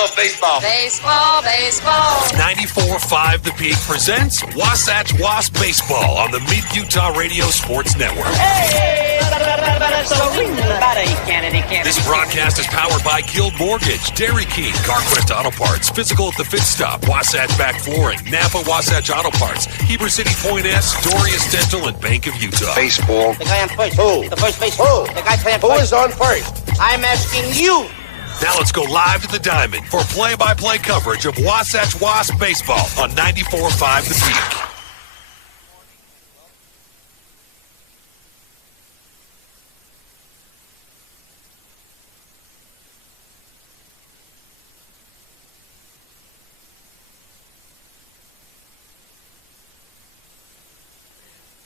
love baseball. Baseball, baseball. 94.5 The Peak presents Wasatch Wasp Baseball on the Mid-Utah Radio Sports Network. Hey! This broadcast is powered by Guild Mortgage, Dairy King, CarQuest Auto Parts, Physical at the Fit Stop, Wasatch Back Flooring, Napa Wasatch Auto Parts, Heber City Point S, Dorius Dental, and Bank of Utah. Baseball. The guy on first. Who? The first base. Who? The guy playing Who first. is on first? I'm asking you. Now let's go live to the Diamond for play-by-play coverage of Wasatch Wasp Baseball on 94.5 The Peak.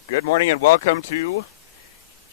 Good morning and welcome to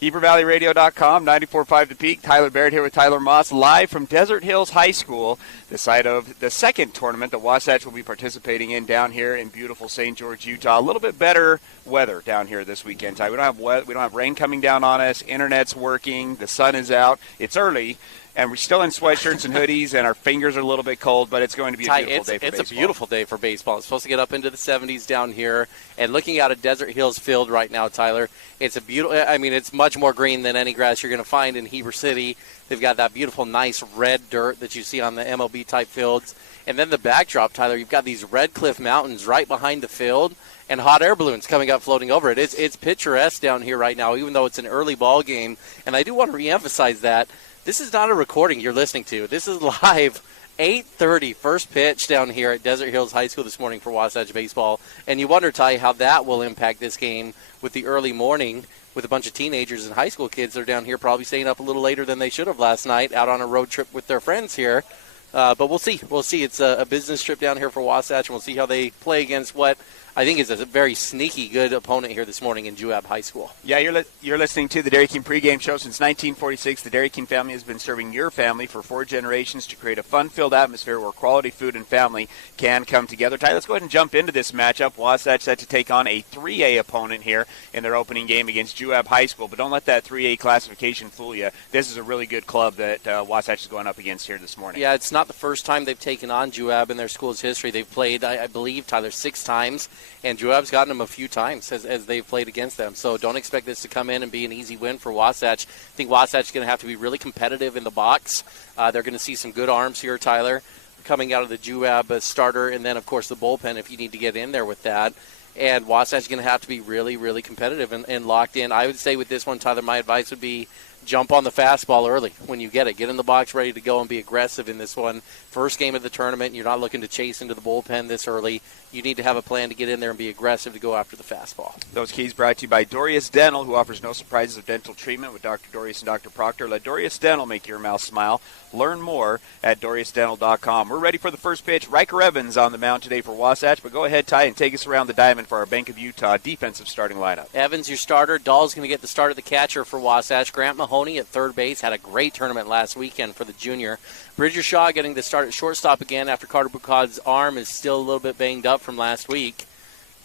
HeberValleyRadio.com, 94.5 The Peak. Tyler Barrett here with Tyler Moss, live from Desert Hills High School, the site of the second tournament that Wasatch will be participating in down here in beautiful St. George, Utah. A little bit better weather down here this weekend, Ty. We don't have rain coming down on us. Internet's working. The sun is out. It's early. And we're still in sweatshirts and hoodies, and our fingers are a little bit cold, but it's going to be a beautiful day for baseball. It's a beautiful day for baseball. It's supposed to get up into the 70s down here. And looking out at Desert Hills Field right now, Tyler, it's a beautiful – I mean, it's much more green than any grass you're going to find in Heber City. They've got that beautiful, nice red dirt that you see on the MLB-type fields. And then the backdrop, Tyler, you've got these Red Cliff Mountains right behind the field and hot air balloons coming up floating over it. It's picturesque down here right now, even though it's an early ball game. And I do want to reemphasize that. This is not a recording you're listening to. This is live, 8:30, first pitch down here at Desert Hills High School this morning for Wasatch Baseball. And you wonder, Ty, how that will impact this game with the early morning with a bunch of teenagers and high school kids that are down here probably staying up a little later than they should have last night out on a road trip with their friends here. But we'll see. We'll see. It's a business trip down here for Wasatch, and we'll see how they play against what I think is a very sneaky good opponent here this morning in Juab High School. Yeah, you're listening to the Dairy King pregame show. Since 1946, the Dairy King family has been serving your family for 4 generations to create a fun-filled atmosphere where quality food and family can come together. Ty, let's go ahead and jump into this matchup. Wasatch set to take on a 3A opponent here in their opening game against Juab High School, but don't let that 3A classification fool you. This is a really good club that Wasatch is going up against here this morning. Yeah, it's not the first time they've taken on Juab in their school's history. They've played, I believe, Tyler, 6 times. And Juab's gotten them a few times as they've played against them. So don't expect this to come in and be an easy win for Wasatch. I think Wasatch is going to have to be really competitive in the box. They're going to see some good arms here, Tyler, coming out of the Juab starter. And then, of course, the bullpen if you need to get in there with that. And Wasatch is going to have to be really, really competitive and locked in. I would say with this one, Tyler, my advice would be jump on the fastball early when you get it. Get in the box ready to go and be aggressive in this one. First game of the tournament, you're not looking to chase into the bullpen this early. You need to have a plan to get in there and be aggressive to go after the fastball. Those keys brought to you by Dorius Dental, who offers no surprises of dental treatment with Dr. Dorius and Dr. Proctor. Let Dorius Dental make your mouth smile. Learn more at DoriusDental.com. We're ready for the first pitch. Riker Evans on the mound today for Wasatch, but go ahead, Ty, and take us around the diamond for our Bank of Utah defensive starting lineup. Evans, your starter. Dahl's going to get the start of the catcher for Wasatch. Grant Mahoney at third base. Had a great tournament last weekend for the junior. Bridger Shaw getting the start at shortstop again after Carter Bucad's arm is still a little bit banged up from last week.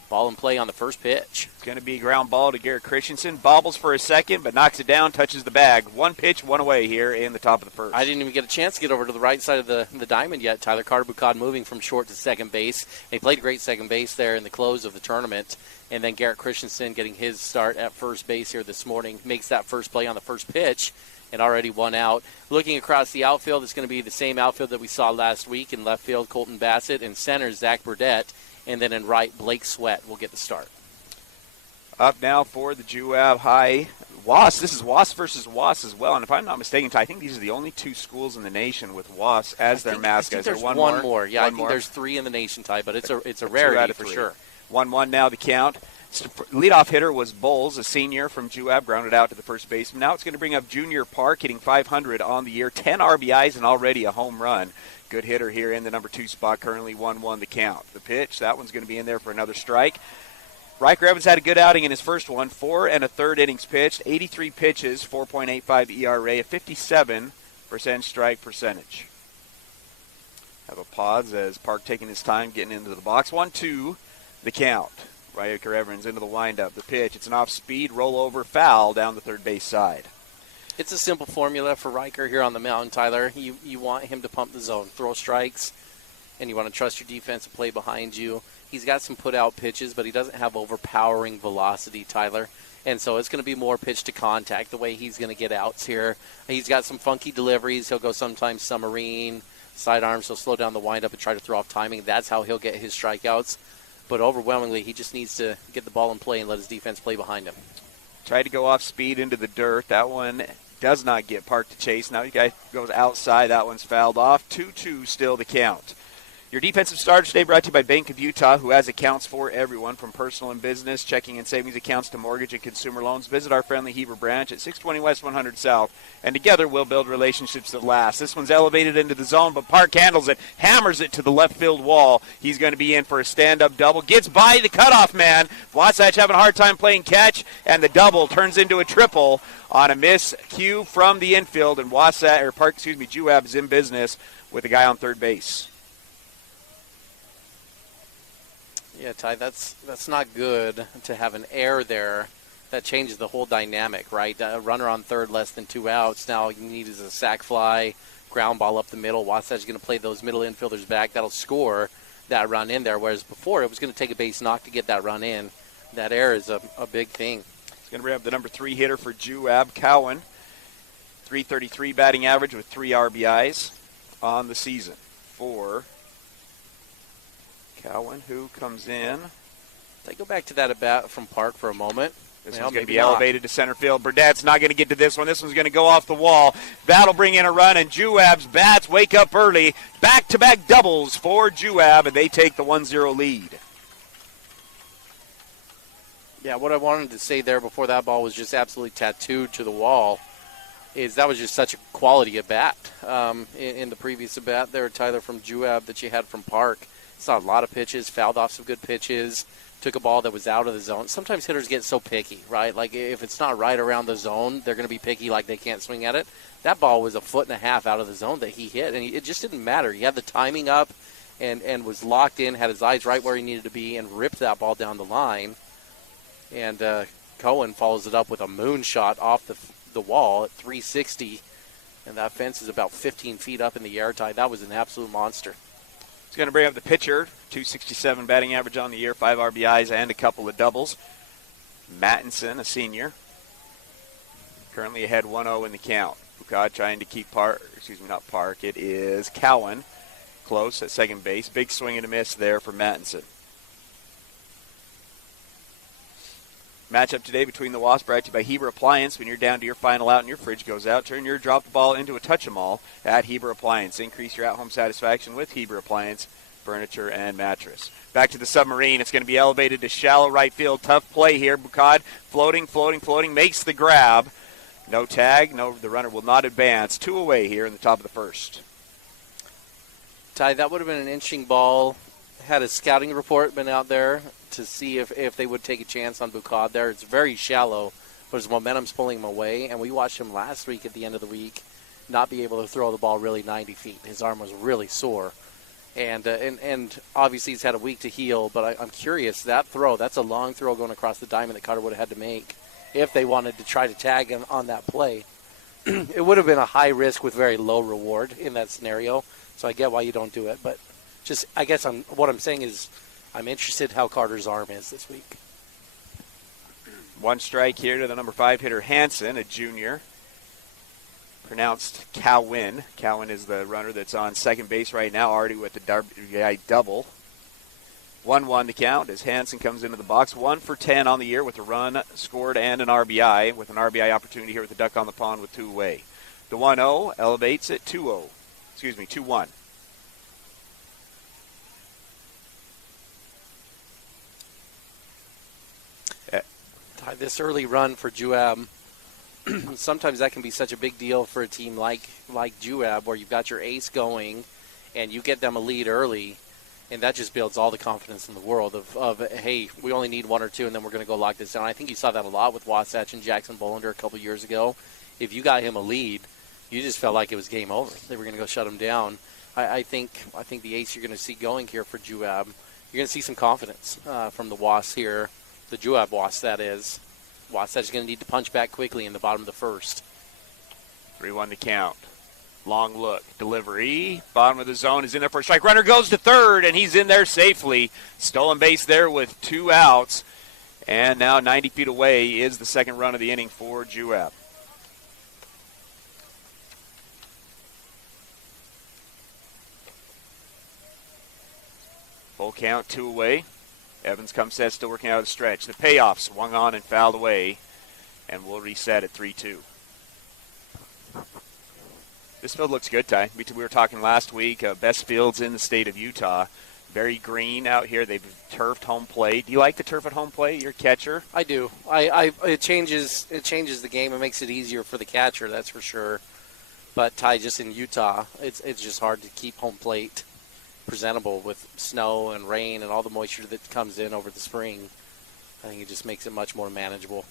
Ball in play on the first pitch. It's going to be a ground ball to Garrett Christensen. Bobbles for a second, but knocks it down, touches the bag. One pitch, one away here in the top of the first. I didn't even get a chance to get over to the right side of the diamond yet. Tyler Carter Bucad moving from short to second base. He played great second base there in the close of the tournament. And then Garrett Christensen getting his start at first base here this morning. Makes that first play on the first pitch. And already one out. Looking across the outfield, it's going to be the same outfield that we saw last week. In left field, Colton Bassett. In center, Zach Burdett. And then in right, Blake Sweat will get the start. Up now for the Juab High WAS. This is WAS versus WAS as well. And if I'm not mistaken, I think these are the only 2 schools in the nation with WAS as their mascot. I think there's one more. Yeah, I think there's 3 in the nation, Ty, but it's a rarity for sure. 1-1 now the count. Leadoff hitter was Bowles, a senior from Juab, grounded out to the first baseman. Now it's going to bring up Junior Park, hitting .500 on the year, 10 RBIs and already a home run. Good hitter here in the number 2 spot, currently 1-1 the count. The pitch, that one's going to be in there for another strike. Riker Evans had a good outing in his first one, 4 1/3 innings pitched, 83 pitches, 4.85 ERA, a 57% strike percentage. Have a pause as Park taking his time getting into the box. 1-2 the count. Riker Evans into the windup. The pitch, it's an off-speed rollover foul down the third base side. It's a simple formula for Riker here on the mountain, Tyler. You want him to pump the zone, throw strikes, and you want to trust your defense to play behind you. He's got some put-out pitches, but he doesn't have overpowering velocity, Tyler. And so it's going to be more pitch to contact, the way he's going to get outs here. He's got some funky deliveries. He'll go sometimes submarine, sidearms. He'll slow down the windup and try to throw off timing. That's how he'll get his strikeouts. But overwhelmingly, he just needs to get the ball in play and let his defense play behind him. Tried to go off speed into the dirt. That one does not get parked to chase. Now the guy goes outside. That one's fouled off. 2-2 still the count. Your defensive starter today brought to you by Bank of Utah, who has accounts for everyone from personal and business, checking and savings accounts to mortgage and consumer loans. Visit our friendly Heber branch at 620 West 100 South, and together we'll build relationships that last. This one's elevated into the zone, but Park handles it, hammers it to the left field wall. He's going to be in for a stand-up double. Gets by the cutoff man. Wasatch having a hard time playing catch, and the double turns into a triple on a miscue from the infield, and Juab is in business with a guy on third base. Yeah, Ty, that's not good to have an error there. That changes the whole dynamic, right? A runner on third, less than 2 outs. Now all you need is a sac fly, ground ball up the middle. Wasatch is going to play those middle infielders back. That'll score that run in there, whereas before it was going to take a base knock to get that run in. That error is a big thing. He's going to bring up the number 3 hitter for Juab, Cowan. .333 batting average with 3 RBIs on the season for Cowan, who comes in. They go back to that at bat from Park for a moment. This one's going to be elevated to center field. Burdett's not going to get to this one. This one's going to go off the wall. That'll bring in a run, and Juab's bats wake up early. Back-to-back doubles for Juab, and they take the 1-0 lead. Yeah, what I wanted to say there before that ball was just absolutely tattooed to the wall is that was just such a quality at bat. In the previous at bat there, Tyler, from Juab that you had from Park. Saw a lot of pitches, fouled off some good pitches, took a ball that was out of the zone. Sometimes hitters get so picky, right? Like if it's not right around the zone, they're going to be picky like they can't swing at it. That ball was 1.5 foot out of the zone that he hit, and it just didn't matter. He had the timing up and was locked in, had his eyes right where he needed to be, and ripped that ball down the line. And Cohen follows it up with a moonshot off the wall at 360, and that fence is about 15 feet up in the air. Ty, that was an absolute monster. He's going to bring up the pitcher, .267 batting average on the year, 5 RBIs and a couple of doubles. Mattinson, a senior, currently ahead 1-0 in the count. Bukad trying to keep it is Cowan close at second base. Big swing and a miss there for Mattinson. Matchup today between the Wasps brought to you by Heber Appliance. When you're down to your final out and your fridge goes out, turn your drop the ball into a touch-em-all at Heber Appliance. Increase your at-home satisfaction with Heber Appliance, furniture, and mattress. Back to the submarine. It's going to be elevated to shallow right field. Tough play here. Bukad floating, makes the grab. No tag. No, the runner will not advance. 2 away here in the top of the first. Ty, that would have been an interesting ball. Had a scouting report been out there to see if they would take a chance on Bukad there. It's very shallow, but his momentum's pulling him away, and we watched him last week at the end of the week not be able to throw the ball really 90 feet. His arm was really sore, and obviously he's had a week to heal, but I'm curious, that throw, that's a long throw going across the diamond that Carter would have had to make if they wanted to try to tag him on that play. It would have been a high risk with very low reward in that scenario, so I get why you don't do it, but just, I guess what I'm saying is I'm interested how Carter's arm is this week. 1 strike here to the number 5 hitter, Hansen, a junior. Pronounced Cowan. Cowan is the runner that's on second base right now, already with the RBI double. 1-1 the count as Hansen comes into the box. 1 for 10 on the year with a run scored and an RBI, with an RBI opportunity here with the duck on the pond with 2 away. The 1-0 elevates it 2-1. This early run for Juab, sometimes that can be such a big deal for a team like Juab, where you've got your ace going and you get them a lead early, and that just builds all the confidence in the world of hey, we only need 1 or 2 and then we're going to go lock this down. I think you saw that a lot with Wasatch and Jackson Bolander a couple years ago. If you got him a lead, you just felt like it was game over. They were going to go shut him down. I think the ace you're going to see going here for Juab, you're going to see some confidence from the Wasps here. The Juab Wasps, that is. Wasatch is going to need to punch back quickly in the bottom of the first. 3-1 the count. Long look. Delivery. Bottom of the zone is in there for a strike. Runner goes to third, and he's in there safely. Stolen base there with 2 outs. And now 90 feet away is the second run of the inning for Juab. Full count, 2 away. Evans comes set, still working out of the stretch. The payoff swung on and fouled away, and we'll reset at 3-2. This field looks good, Ty. We were talking last week, best fields in the state of Utah. Very green out here. They've turfed home plate. Do you like the turf at home plate? You're a catcher. I do. It changes the game. It makes it easier for the catcher, that's for sure. But Ty, just in Utah, it's just hard to keep home plate presentable with snow and rain and all the moisture that comes in over the spring. I think it just makes it much more manageable.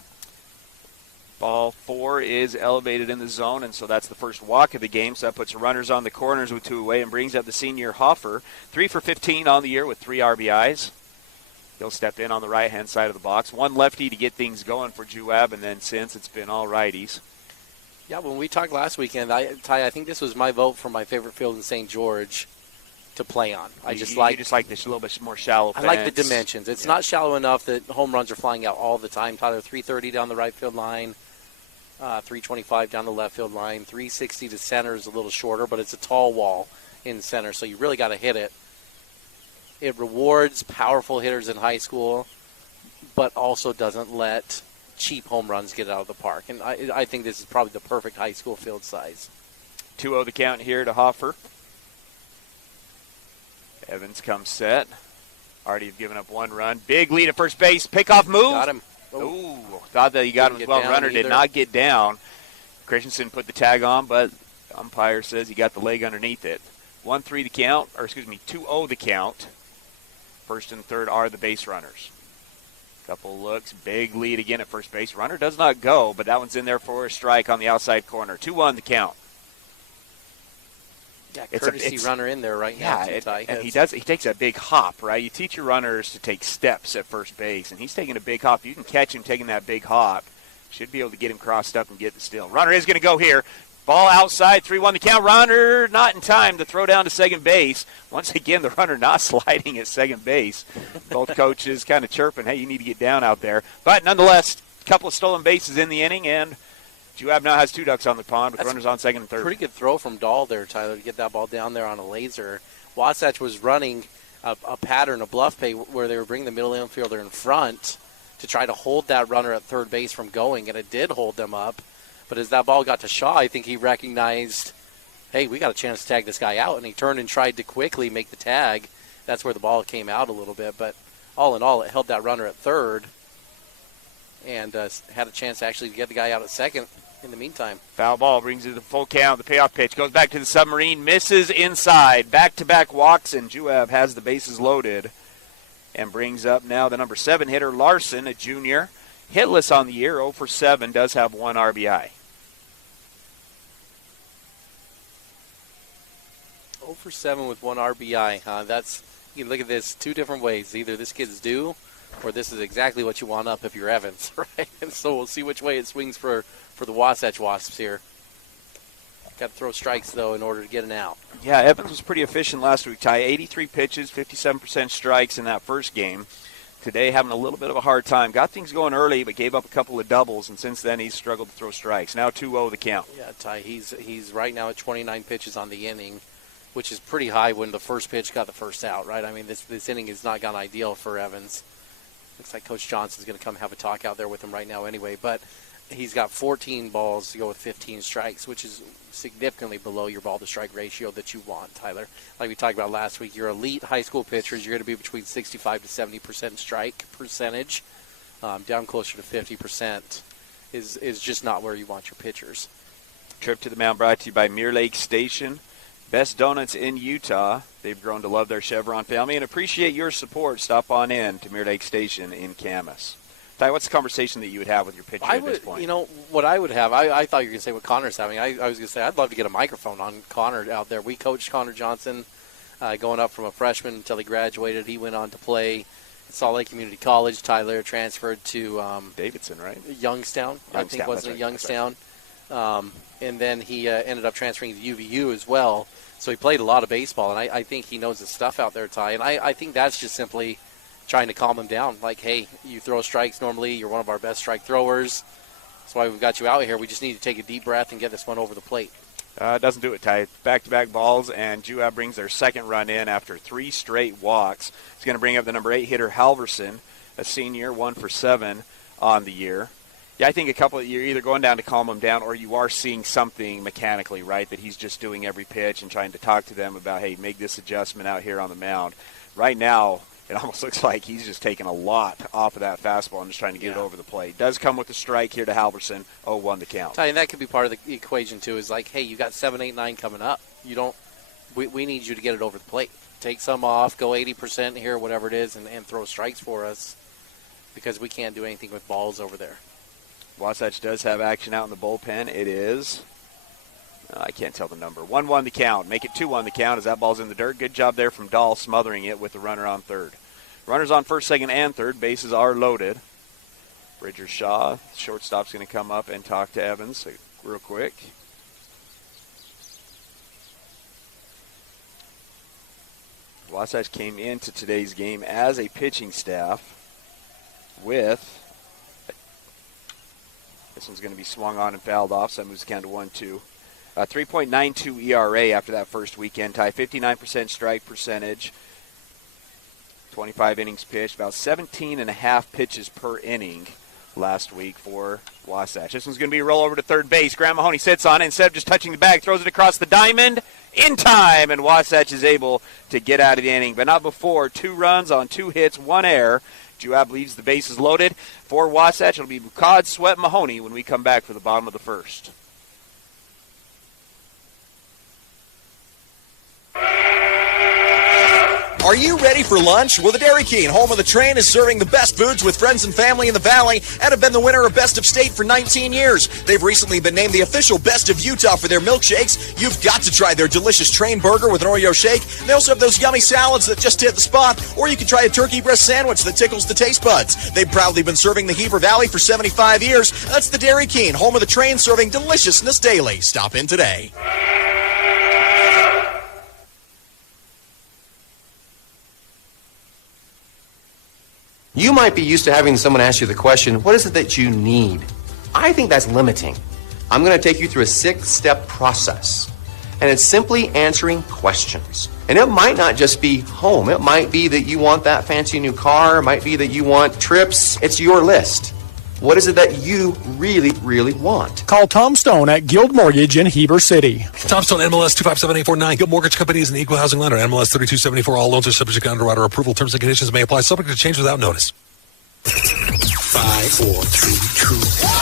Ball 4 is elevated in the zone, and so that's the first walk of the game. So that puts runners on the corners with 2 away and brings up the senior Hoffer. 3 for 15 on the year with 3 RBIs. He'll step in on the right-hand side of the box. 1 lefty to get things going for Juab, and then since it's been all righties. Yeah, when we talked last weekend, Ty, I think this was my vote for my favorite field in St. George to play on. You just like this a little bit more shallow fence. I like the dimensions. It's not shallow enough that home runs are flying out all the time. Tyler, 330 down the right field line. 325 down the left field line. 360 to center is a little shorter, but it's a tall wall in center, so you really got to hit it. It rewards powerful hitters in high school, but also doesn't let cheap home runs get out of the park. And I think this is probably the perfect high school field size. 2-0 the count here to Hoffer. Evans comes set. Already have given up 1 run. Big lead at first base. Pickoff move. Got him. Ooh, thought that he got him as well. Runner did not get down. Christensen put the tag on, but umpire says he got the leg underneath it. 1-3 the count, 2-0 the count. First and third are the base runners. Couple looks, big lead again at first base. Runner does not go, but that one's in there for a strike on the outside corner. 2-1 the count. Yeah, courtesy runner in there right now. And he takes a big hop, right? You teach your runners to take steps at first base, and he's taking a big hop. You can catch him taking that big hop. Should be able to get him crossed up and get the steal. Runner is going to go here. Ball outside, 3-1 the count. Runner not in time to throw down to second base. Once again, the runner not sliding at second base. Both coaches kind of chirping, hey, you need to get down out there. But nonetheless, a couple of stolen bases in the inning, and Juab now has 2 ducks on the pond with runners on second and third. Pretty good throw from Dahl there, Tyler, to get that ball down there on a laser. Wasatch was running a pattern, a bluff play, where they were bringing the middle infielder in front to try to hold that runner at third base from going, and it did hold them up. But as that ball got to Shaw, I think he recognized, hey, we got a chance to tag this guy out, and he turned and tried to quickly make the tag. That's where the ball came out a little bit. But all in all, it held that runner at third and had a chance actually to get the guy out at second in the meantime. Foul ball brings it to the full count. The payoff pitch goes back to the submarine, misses inside. Back-to-back walks, and Juab has the bases loaded and brings up now the number 7 hitter, Larson, a junior. Hitless on the year, 0 for 7, does have 1 RBI. 0 for 7 with 1 RBI, huh? You can look at this 2 different ways. Either this kid's due, or this is exactly what you want up if you're Evans, right? And so we'll see which way it swings for the Wasatch Wasps here. Got to throw strikes, though, in order to get an out. Yeah, Evans was pretty efficient last week, Ty. 83 pitches, 57% strikes in that first game. Today having a little bit of a hard time. Got things going early, but gave up a couple of doubles, and since then he's struggled to throw strikes. Now 2-0 the count. Yeah, Ty, he's right now at 29 pitches on the inning, which is pretty high when the first pitch got the first out, right? I mean, this inning has not gone ideal for Evans. Looks like Coach Johnson's going to come have a talk out there with him right now anyway, but he's got 14 balls to go with 15 strikes, which is significantly below your ball-to-strike ratio that you want, Tyler. Like we talked about last week, your elite high school pitchers, you're going to be between 65 to 70% strike percentage. Down closer to 50% is just not where you want your pitchers. Trip to the mound brought to you by Mirror Lake Station. Best donuts in Utah. They've grown to love their Chevron family and appreciate your support. Stop on in to Mirror Lake Station in Camas. Ty, what's the conversation that you would have with your pitcher at this point? You know, what I would have, I thought you were going to say what Connor's having. I was going to say I'd love to get a microphone on Connor out there. We coached Connor Johnson going up from a freshman until he graduated. He went on to play at Salt Lake Community College. Tyler transferred to Davidson, right? Youngstown, I think, wasn't it? Youngstown. and then he ended up transferring to UVU as well. So he played a lot of baseball, and I think he knows his stuff out there, Ty. And I think that's just simply trying to calm him down. Like, hey, you throw strikes normally. You're one of our best strike throwers. That's why we've got you out here. We just need to take a deep breath and get this one over the plate. Doesn't do it, Ty. Back-to-back balls, and Juab brings their second run in after 3 straight walks. He's going to bring up the number 8 hitter, Halverson, a senior, 1 for 7 on the year. Yeah, I think you're either going down to calm him down, or you are seeing something mechanically, right, that he's just doing every pitch and trying to talk to them about, hey, make this adjustment out here on the mound. Right now, it almost looks like he's just taking a lot off of that fastball and just trying to get it over the plate. Does come with a strike here to Halverson, 0-1 the count. And that could be part of the equation, too, is like, hey, you got 7, 8, 9 coming up. We need you to get it over the plate. Take some off, go 80% here, whatever it is, and throw strikes for us because we can't do anything with balls over there. Wasatch does have action out in the bullpen. It is, I can't tell the number, 1-1 the count. Make it 2-1 the count as that ball's in the dirt. Good job there from Dahl smothering it with the runner on third. Runners on first, second, and third. Bases are loaded. Bridger Shaw, shortstop's going to come up and talk to Evans real quick. Wasatch came into today's game as a pitching staff with, this one's going to be swung on and fouled off, so that moves the count to 1-2. 3.92 ERA after that first weekend, Ty. 59% strike percentage. 25 innings pitched, about 17.5 pitches per inning last week for Wasatch. This one's going to be a roll over to third base. Grant Mahoney sits on it. Instead of just touching the bag, throws it across the diamond in time, and Wasatch is able to get out of the inning, but not before. 2 runs on 2 hits, 1 error. Juab leaves the bases loaded. For Wasatch, it'll be Bukad, Sweat, Mahoney when we come back for the bottom of the first. Are you ready for lunch? Well, the Dairy King, home of the train, is serving the best foods with friends and family in the Valley and have been the winner of Best of State for 19 years. They've recently been named the official Best of Utah for their milkshakes. You've got to try their delicious train burger with an Oreo shake. They also have those yummy salads that just hit the spot, or you can try a turkey breast sandwich that tickles the taste buds. They've proudly been serving the Heber Valley for 75 years. That's the Dairy King, home of the train, serving deliciousness daily. Stop in today. You might be used to having someone ask you the question, what is it that you need? I think that's limiting. I'm going to take you through a 6-step process. And it's simply answering questions. And it might not just be home. It might be that you want that fancy new car. It might be that you want trips. It's your list. What is it that you really, really want? Call Tom Stone at Guild Mortgage in Heber City. Tom Stone, MLS 257849. Guild Mortgage Company is an equal housing lender. MLS 3274. All loans are subject to underwriter approval. Terms and conditions may apply. Subject to change without notice. 5, 4, 3, 2, 1.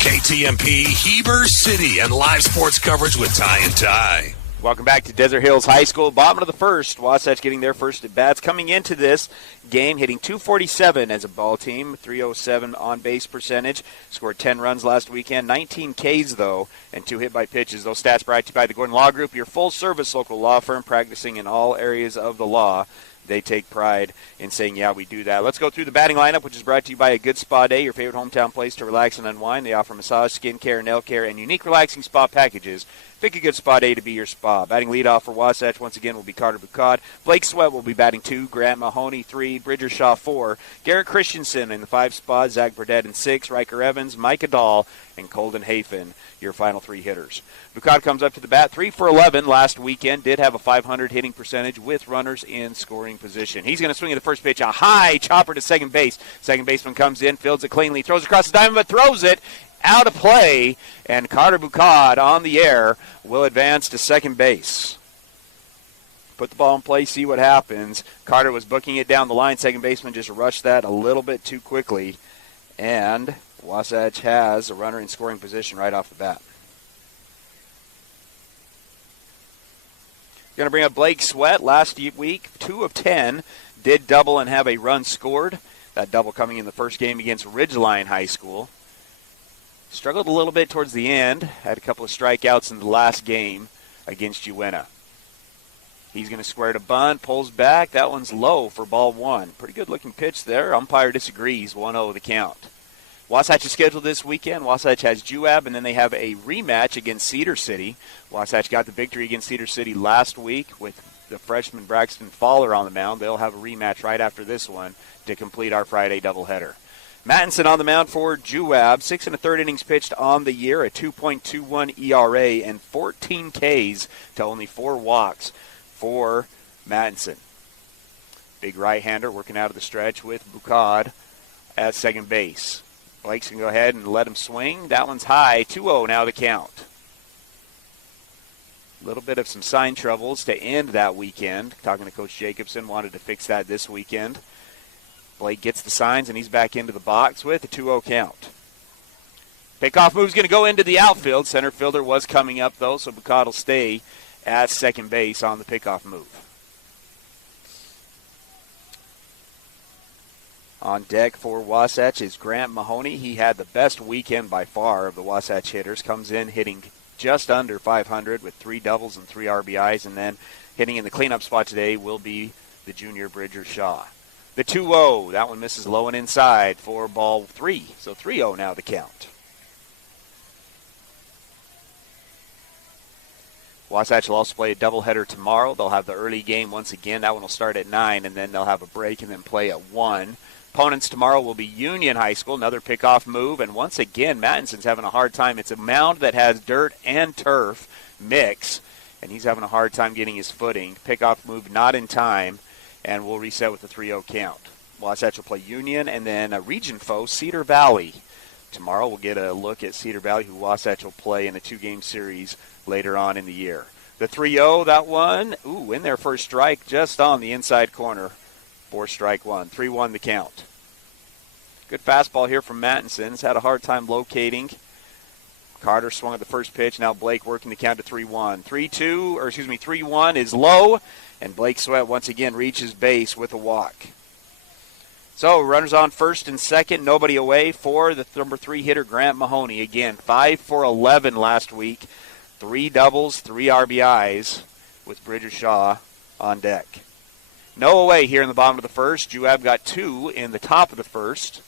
KTMP, Heber City, and live sports coverage with Ty and Ty. Welcome back to Desert Hills High School. Bottom of the first. Wasatch getting their first at bats. Coming into this game, hitting .247 as a ball team. .307 on-base percentage. Scored 10 runs last weekend. 19 Ks, though, and 2 hit by pitches. Those stats brought to you by the Gordon Law Group, your full-service local law firm practicing in all areas of the law. They take pride in saying, yeah, we do that. Let's go through the batting lineup, which is brought to you by A Good Spa Day, your favorite hometown place to relax and unwind. They offer massage, skin care, nail care, and unique relaxing spa packages. Pick A Good Spa Day to be your spa. Batting leadoff for Wasatch, once again, will be Carter Bukad. Blake Sweat will be batting 2. Grant Mahoney, 3. Bridger Shaw, 4. Garrett Christensen in the 5 spot. Zach Burdett in 6. Riker Evans, Micah Dahl, and Colden Hafen, your final 3 hitters. Bukad comes up to the bat, 3 for 11 last weekend. Did have a .500 hitting percentage with runners in scoring position. He's going to swing at the first pitch, a high chopper to second base. Second baseman comes in, fields it cleanly, throws across the diamond, but throws it out of play, and Carter Bukad on the air will advance to second base. Put the ball in play, see what happens. Carter was booking it down the line. Second baseman just rushed that a little bit too quickly, and Wasatch has a runner in scoring position right off the bat. Going to bring up Blake Sweat. Last week, 2 of 10, did double and have a run scored. That double coming in the first game against Ridgeline High School. Struggled a little bit towards the end. Had a couple of strikeouts in the last game against Uena. He's going to square to bunt, pulls back. That one's low for ball 1. Pretty good looking pitch there. Umpire disagrees. 1-0 the count. Wasatch is scheduled this weekend. Wasatch has Juab, and then they have a rematch against Cedar City. Wasatch got the victory against Cedar City last week with the freshman Braxton Fowler on the mound. They'll have a rematch right after this one to complete our Friday doubleheader. Mattinson on the mound for Juab. 6 1/3 innings pitched on the year, a 2.21 ERA, and 14 Ks to only 4 walks for Mattinson. Big right-hander working out of the stretch with Bucad at second base. Blake's going to go ahead and let him swing. That one's high. 2-0 now the count. A little bit of some sign troubles to end that weekend. Talking to Coach Jacobson, wanted to fix that this weekend. Blake gets the signs, and he's back into the box with a 2-0 count. Pickoff move's going to go into the outfield. Center fielder was coming up, though, so Bucad will stay at second base on the pickoff move. On deck for Wasatch is Grant Mahoney. He had the best weekend by far of the Wasatch hitters. Comes in hitting just under 500 with 3 doubles and 3 RBIs. And then hitting in the cleanup spot today will be the junior Bridger Shaw. The 2-0, that one misses low and inside for ball 3. So 3-0 now the count. Wasatch will also play a doubleheader tomorrow. They'll have the early game once again. That one will start at 9, and then they'll have a break and then play at 1. Opponents tomorrow will be Union High School, another pickoff move. And once again, Mattinson's having a hard time. It's a mound that has dirt and turf mix, and he's having a hard time getting his footing. Pickoff move not in time, and we'll reset with the 3-0 count. Wasatch will play Union, and then a region foe, Cedar Valley. Tomorrow we'll get a look at Cedar Valley, who Wasatch will play in a 2-game series later on in the year. The 3-0, that one, in there for a strike just on the inside corner for strike one. 3-1 the count. Good fastball here from Mattinson. He's had a hard time locating. Carter swung at the first pitch. Now Blake working the count to 3-1. 3-1 is low, and Blake Sweat once again reaches base with a walk. So runners on first and second, nobody away for the number 3 hitter, Grant Mahoney. Again, 5 for 11 last week. 3 doubles, 3 RBIs with Bridger Shaw on deck. No away here in the bottom of the first. Juab got 2 in the top of the first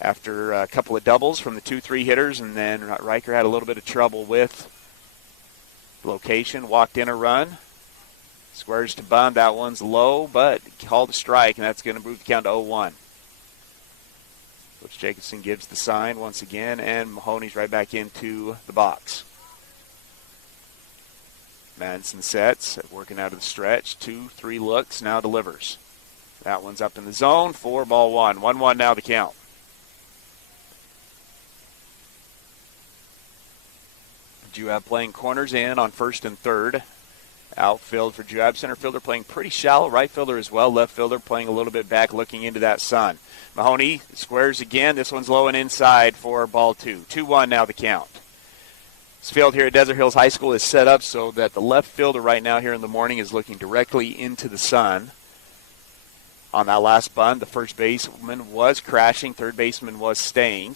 after a couple of doubles from the 2-3 hitters, and then Riker had a little bit of trouble with location, walked in a run. Squares to bunt. That one's low, but called a strike, and that's going to move the count to 0-1. Coach Jacobson gives the sign once again, and Mahoney's right back into the box. Madison sets, working out of the stretch. 2-3 looks, now delivers. That one's up in the zone for ball 1. 1-1 now the count. Juab playing corners in on first and third. Outfield for Juab. Center fielder playing pretty shallow. Right fielder as well. Left fielder playing a little bit back, looking into that sun. Mahoney squares again. This one's low and inside for ball 2. 2-1 now the count. This field here at Desert Hills High School is set up so that the left fielder right now here in the morning is looking directly into the sun. On that last bunt, the first baseman was crashing. Third baseman was staying.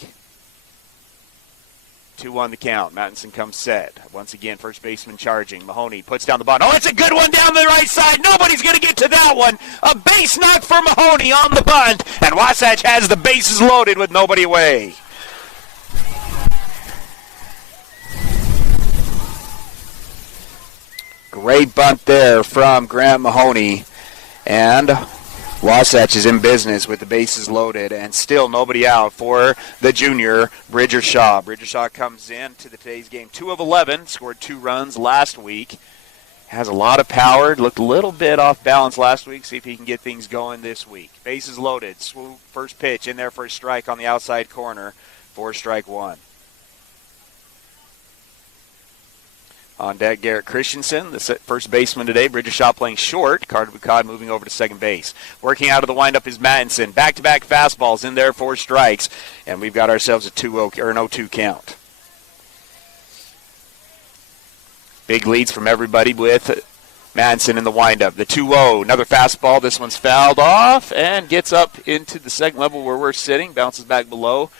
2-1 the count. Mattinson comes set. Once again, first baseman charging. Mahoney puts down the bunt. Oh, it's a good one down the right side. Nobody's going to get to that one. A base knock for Mahoney on the bunt. And Wasatch has the bases loaded with nobody away. Great bunt there from Grant Mahoney. And Wasatch is in business with the bases loaded and still nobody out for the junior Bridger Shaw. Bridger Shaw comes in to today's game 2 of 11, scored 2 runs last week. Has a lot of power, looked a little bit off balance last week. See if he can get things going this week. Bases loaded, swoop, first pitch in there for a strike on the outside corner for strike 1. On deck, Garrett Christensen, the first baseman today. Bridger Shaw playing short. Carter Bucad moving over to second base. Working out of the windup is Mattinson. Back-to-back fastballs in there for strikes. And we've got ourselves a 2-0 or an 0-2 count. Big leads from everybody with Mattinson in the windup. The 2-0, another fastball. This one's fouled off and gets up into the second level where we're sitting. Bounces back below.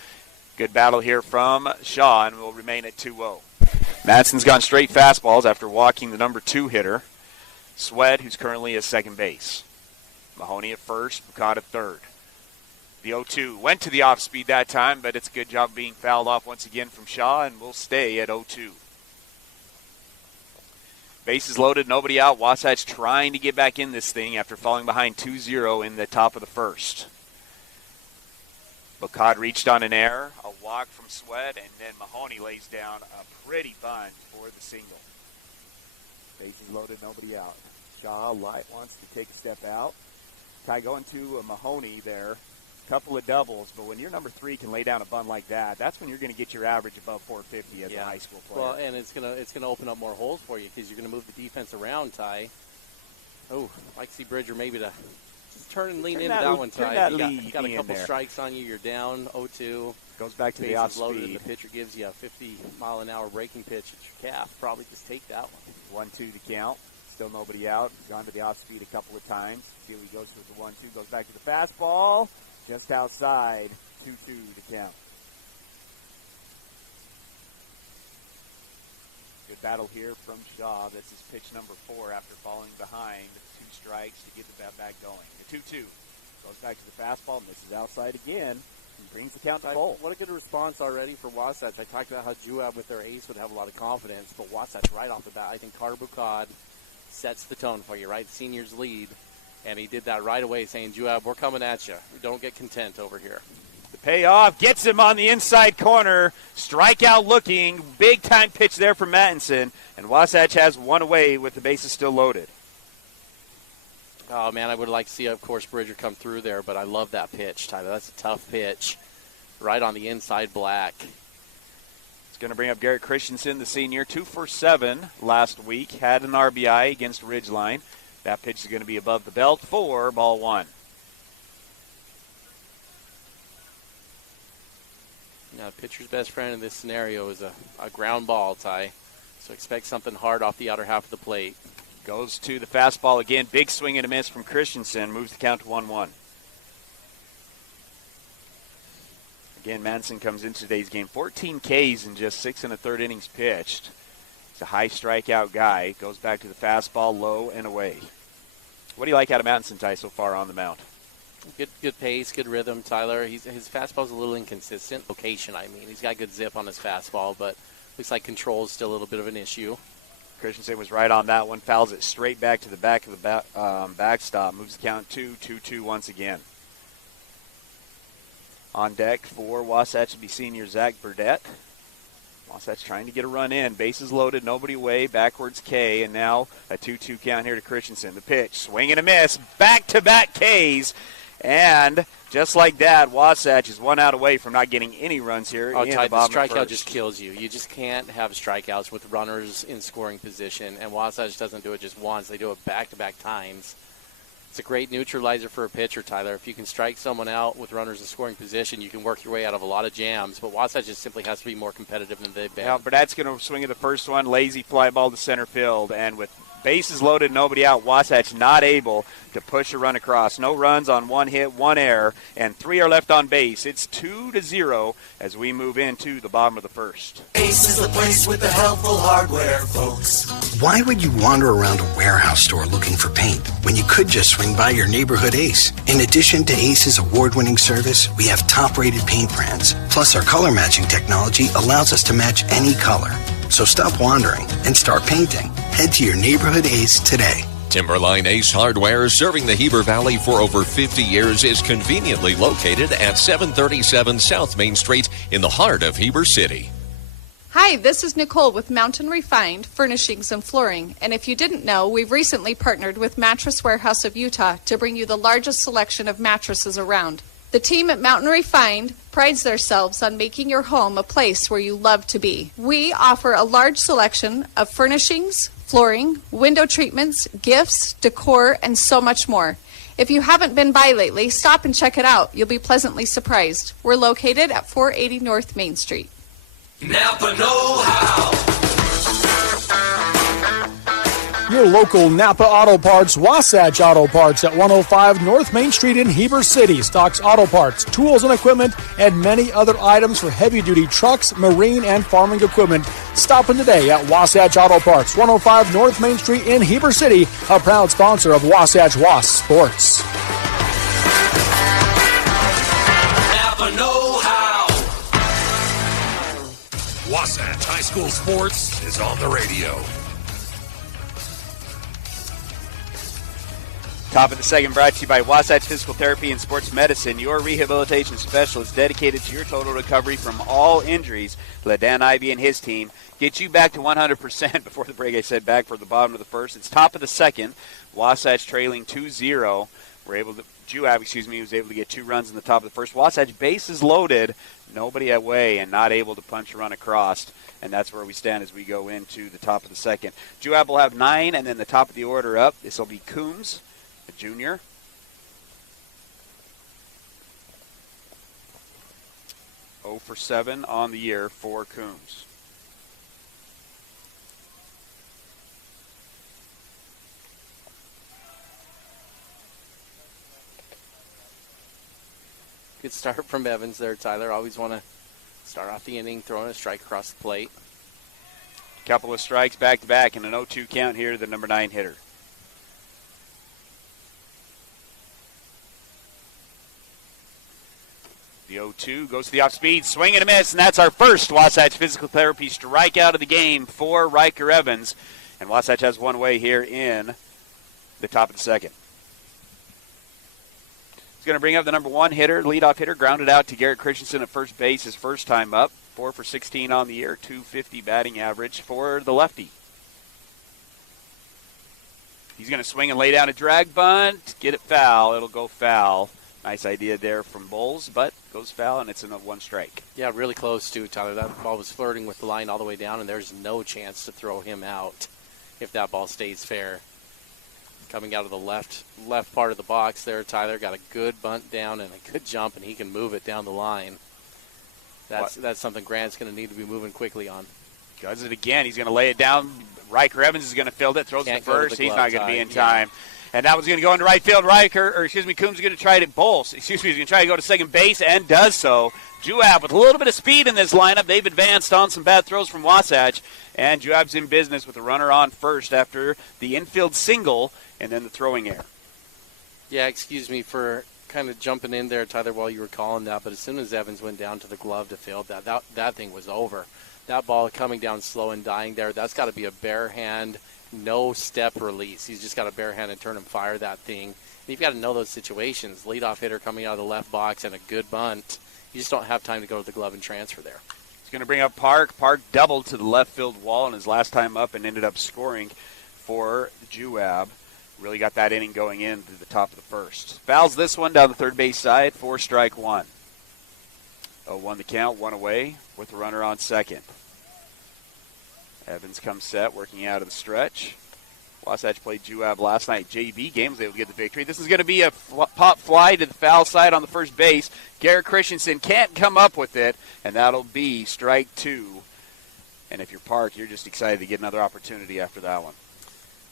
Good battle here from Shaw, and will remain at 2-0. Madison's gone straight fastballs after walking the number 2 hitter, Sweat, who's currently at second base. Mahoney at first, Bucad at third. The 0-2 went to the off speed that time, but it's a good job being fouled off once again from Shaw, and we'll stay at 0-2. Bases loaded, nobody out. Wasatch trying to get back in this thing after falling behind 2-0 in the top of the first. Bacad reached on an error, a walk from Sweat, and then Mahoney lays down a pretty bunt for the single. Bases loaded, nobody out. Shaw Light wants to take a step out. Try going to Mahoney there. Couple of doubles, but when your number 3 can lay down a bunt like that, that's when you're going to get your average above 450 as a high school player. Well, and it's gonna open up more holes for you because you're going to move the defense around, Ty. Oh, I'd like to see Bridger maybe to just turn and lean into that one, Ty. You got a couple strikes on you. You're down 0-2. Goes back to the off loaded, speed. The pitcher gives you a 50-mile-an-hour breaking pitch at your calf. Probably just take that one. 1-2 to count. Still nobody out. Gone to the off speed a couple of times. See he goes with the 1-2. Goes back to the fastball. Just outside, 2-2 to count. Good battle here from Shaw. This is pitch number 4 after falling behind 2 strikes to get the bat back going. The 2-2 goes back to the fastball, misses outside again, and brings the count to full. What a good response already for Wasatch. I talked about how Juab with their ace would have a lot of confidence, but Wasatch right off the bat, I think Carter Bacad sets the tone for you, right? Seniors lead. And he did that right away, saying, Juab, we're coming at you. Don't get content over here. The payoff gets him on the inside corner. Strikeout looking. Big-time pitch there from Mattinson. And Wasatch has one away with the bases still loaded. Oh, man, I would like to see, of course, Bridger come through there, but I love that pitch, Tyler. That's a tough pitch. Right on the inside black. It's going to bring up Garrett Christensen, the senior. 2 for 7 last week. Had an RBI against Ridgeline. That pitch is going to be above the belt for ball 1. Now, pitcher's best friend in this scenario is a ground ball, Ty. So expect something hard off the outer half of the plate. Goes to the fastball again. Big swing and a miss from Christensen. Moves the count to 1-1. Again, Madison comes into today's game. 14 Ks in just 6 1/3 innings pitched. He's a high strikeout guy. Goes back to the fastball, low and away. What do you like out of Mattinson, Ty, so far on the mound? Good pace, good rhythm, Tyler. His fastball's a little inconsistent. Location, I mean. He's got good zip on his fastball, but looks like control is still a little bit of an issue. Christensen was right on that one. Fouls it straight back to the back of the backstop. Moves the count 2-2 once again. On deck for Wasatch to be senior Zach Burdett. Wasatch trying to get a run in. Bases loaded, nobody away, backwards K, and now a 2-2 count here to Christensen. The pitch, swing and a miss, back-to-back Ks, and just like that, Wasatch is 1 out away from not getting any runs here. Oh, in Ty, the bottom the strikeout of just kills you. You just can't have strikeouts with runners in scoring position, and Wasatch doesn't do it just once. They do it back-to-back times. It's a great neutralizer for a pitcher, Tyler. If you can strike someone out with runners in scoring position, you can work your way out of a lot of jams. But Wasatch just simply has to be more competitive than they've been. Yeah, Burdett's going to swing at the first one. Lazy fly ball to center field. And with bases loaded, nobody out, Wasatch not able to push a run across. No runs on 1 hit, 1 error, and 3 are left on base. It's 2-0 as we move into the bottom of the first. Ace is the place with the helpful hardware, folks. Why would you wander around a warehouse store looking for paint when you could just swing by your neighborhood Ace? In addition to Ace's award-winning service, we have top-rated paint brands. Plus, our color matching technology allows us to match any color. So stop wandering and start painting. Head to your neighborhood Ace today. Timberline Ace Hardware, serving the Heber Valley for over 50 years, is conveniently located at 737 South Main Street in the heart of Heber City. Hi, this is Nicole with Mountain Refined Furnishings and Flooring. And if you didn't know, we've recently partnered with Mattress Warehouse of Utah to bring you the largest selection of mattresses around. The team at Mountain Refined prides themselves on making your home a place where you love to be. We offer a large selection of furnishings, flooring, window treatments, gifts, decor, and so much more. If you haven't been by lately, stop and check it out. You'll be pleasantly surprised. We're located at 480 North Main Street. Napa know-how. Your local Napa Auto Parts, Wasatch Auto Parts at 105 North Main Street in Heber City stocks auto parts, tools and equipment, and many other items for heavy-duty trucks, marine, and farming equipment. Stop in today at Wasatch Auto Parts, 105 North Main Street in Heber City, a proud sponsor of Wasatch Wasp Sports. High school sports is on the radio. Top of the second brought to you by Wasatch Physical Therapy and Sports Medicine, your rehabilitation specialist dedicated to your total recovery from all injuries. Let Dan Ivey and his team get you back to 100%. Before the break, I said back for the bottom of the first. It's top of the second. Wasatch trailing 2-0. Juab was able to get 2 runs in the top of the first. Wasatch bases loaded, nobody away, and not able to punch a run across. And that's where we stand as we go into the top of the second. Juab will have 9, and then the top of the order up. This will be Coombs, a junior. Oh for 7 on the year for Coombs. Good start from Evans there, Tyler. Always want to start off the inning throwing a strike across the plate. Couple of strikes back-to-back and an 0-2 count here to the number 9 hitter. The 0-2 goes to the off-speed, swing and a miss, and that's our first Wasatch Physical Therapy strikeout of the game for Riker Evans. And Wasatch has one away here in the top of the second. He's going to bring up the number 1 hitter, leadoff hitter, grounded out to Garrett Christensen at first base his first time up. 4 for 16 on the year, .250 batting average for the lefty. He's going to swing and lay down a drag bunt, get it foul. It'll go foul. Nice idea there from Bowles, but goes foul, and it's a 1 strike. Yeah, really close, too, Tyler. That ball was flirting with the line all the way down, and there's no chance to throw him out if that ball stays fair. Coming out of the left part of the box there, Tyler got a good bunt down and a good jump, and he can move it down the line. That's something Grant's going to need to be moving quickly on. Does it again. He's going to lay it down. Riker Evans is going to field it, throws it to first. He's not going to be in time. And that was going to go into right field. Coombs is going to try to he's going to try to go to second base and does so. Juab with a little bit of speed in this lineup. They've advanced on some bad throws from Wasatch. And Juab's in business with a runner on first after the infield single and then the throwing error. Yeah, excuse me for kind of jumping in there, Tyler, while you were calling that. But as soon as Evans went down to the glove to field that thing was over. That ball coming down slow and dying there, that's got to be a bare hand, no step release. He's just got a bare hand and turn and fire that thing. And you've got to know those situations. Leadoff hitter coming out of the left box and a good bunt. You just don't have time to go to the glove and transfer there. He's going to bring up Park. Park doubled to the left field wall in his last time up and ended up scoring for Juab. Really got that inning going in to the top of the first. Fouls this one down the third base side for strike 1. 0-1 the count, 1 away with the runner on second. Evans comes set, working out of the stretch. Wasatch played Juab last night. JV game was able to get the victory. This is going to be a pop fly to the foul side on the first base. Garrett Christensen can't come up with it, and that'll be strike 2. And if you're Park, you're just excited to get another opportunity after that one.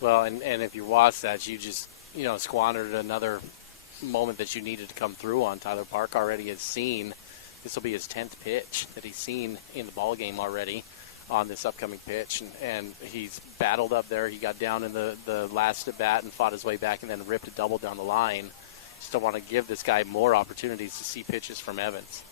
Well, and if you're Wasatch, you just, squandered another moment that you needed to come through on. Tyler Park already has seen, this will be his 10th pitch that he's seen in the ball game already on this upcoming pitch, and he's battled up there. He got down in the last at bat and fought his way back and then ripped a double down the line. Still want to give this guy more opportunities to see pitches from Evans.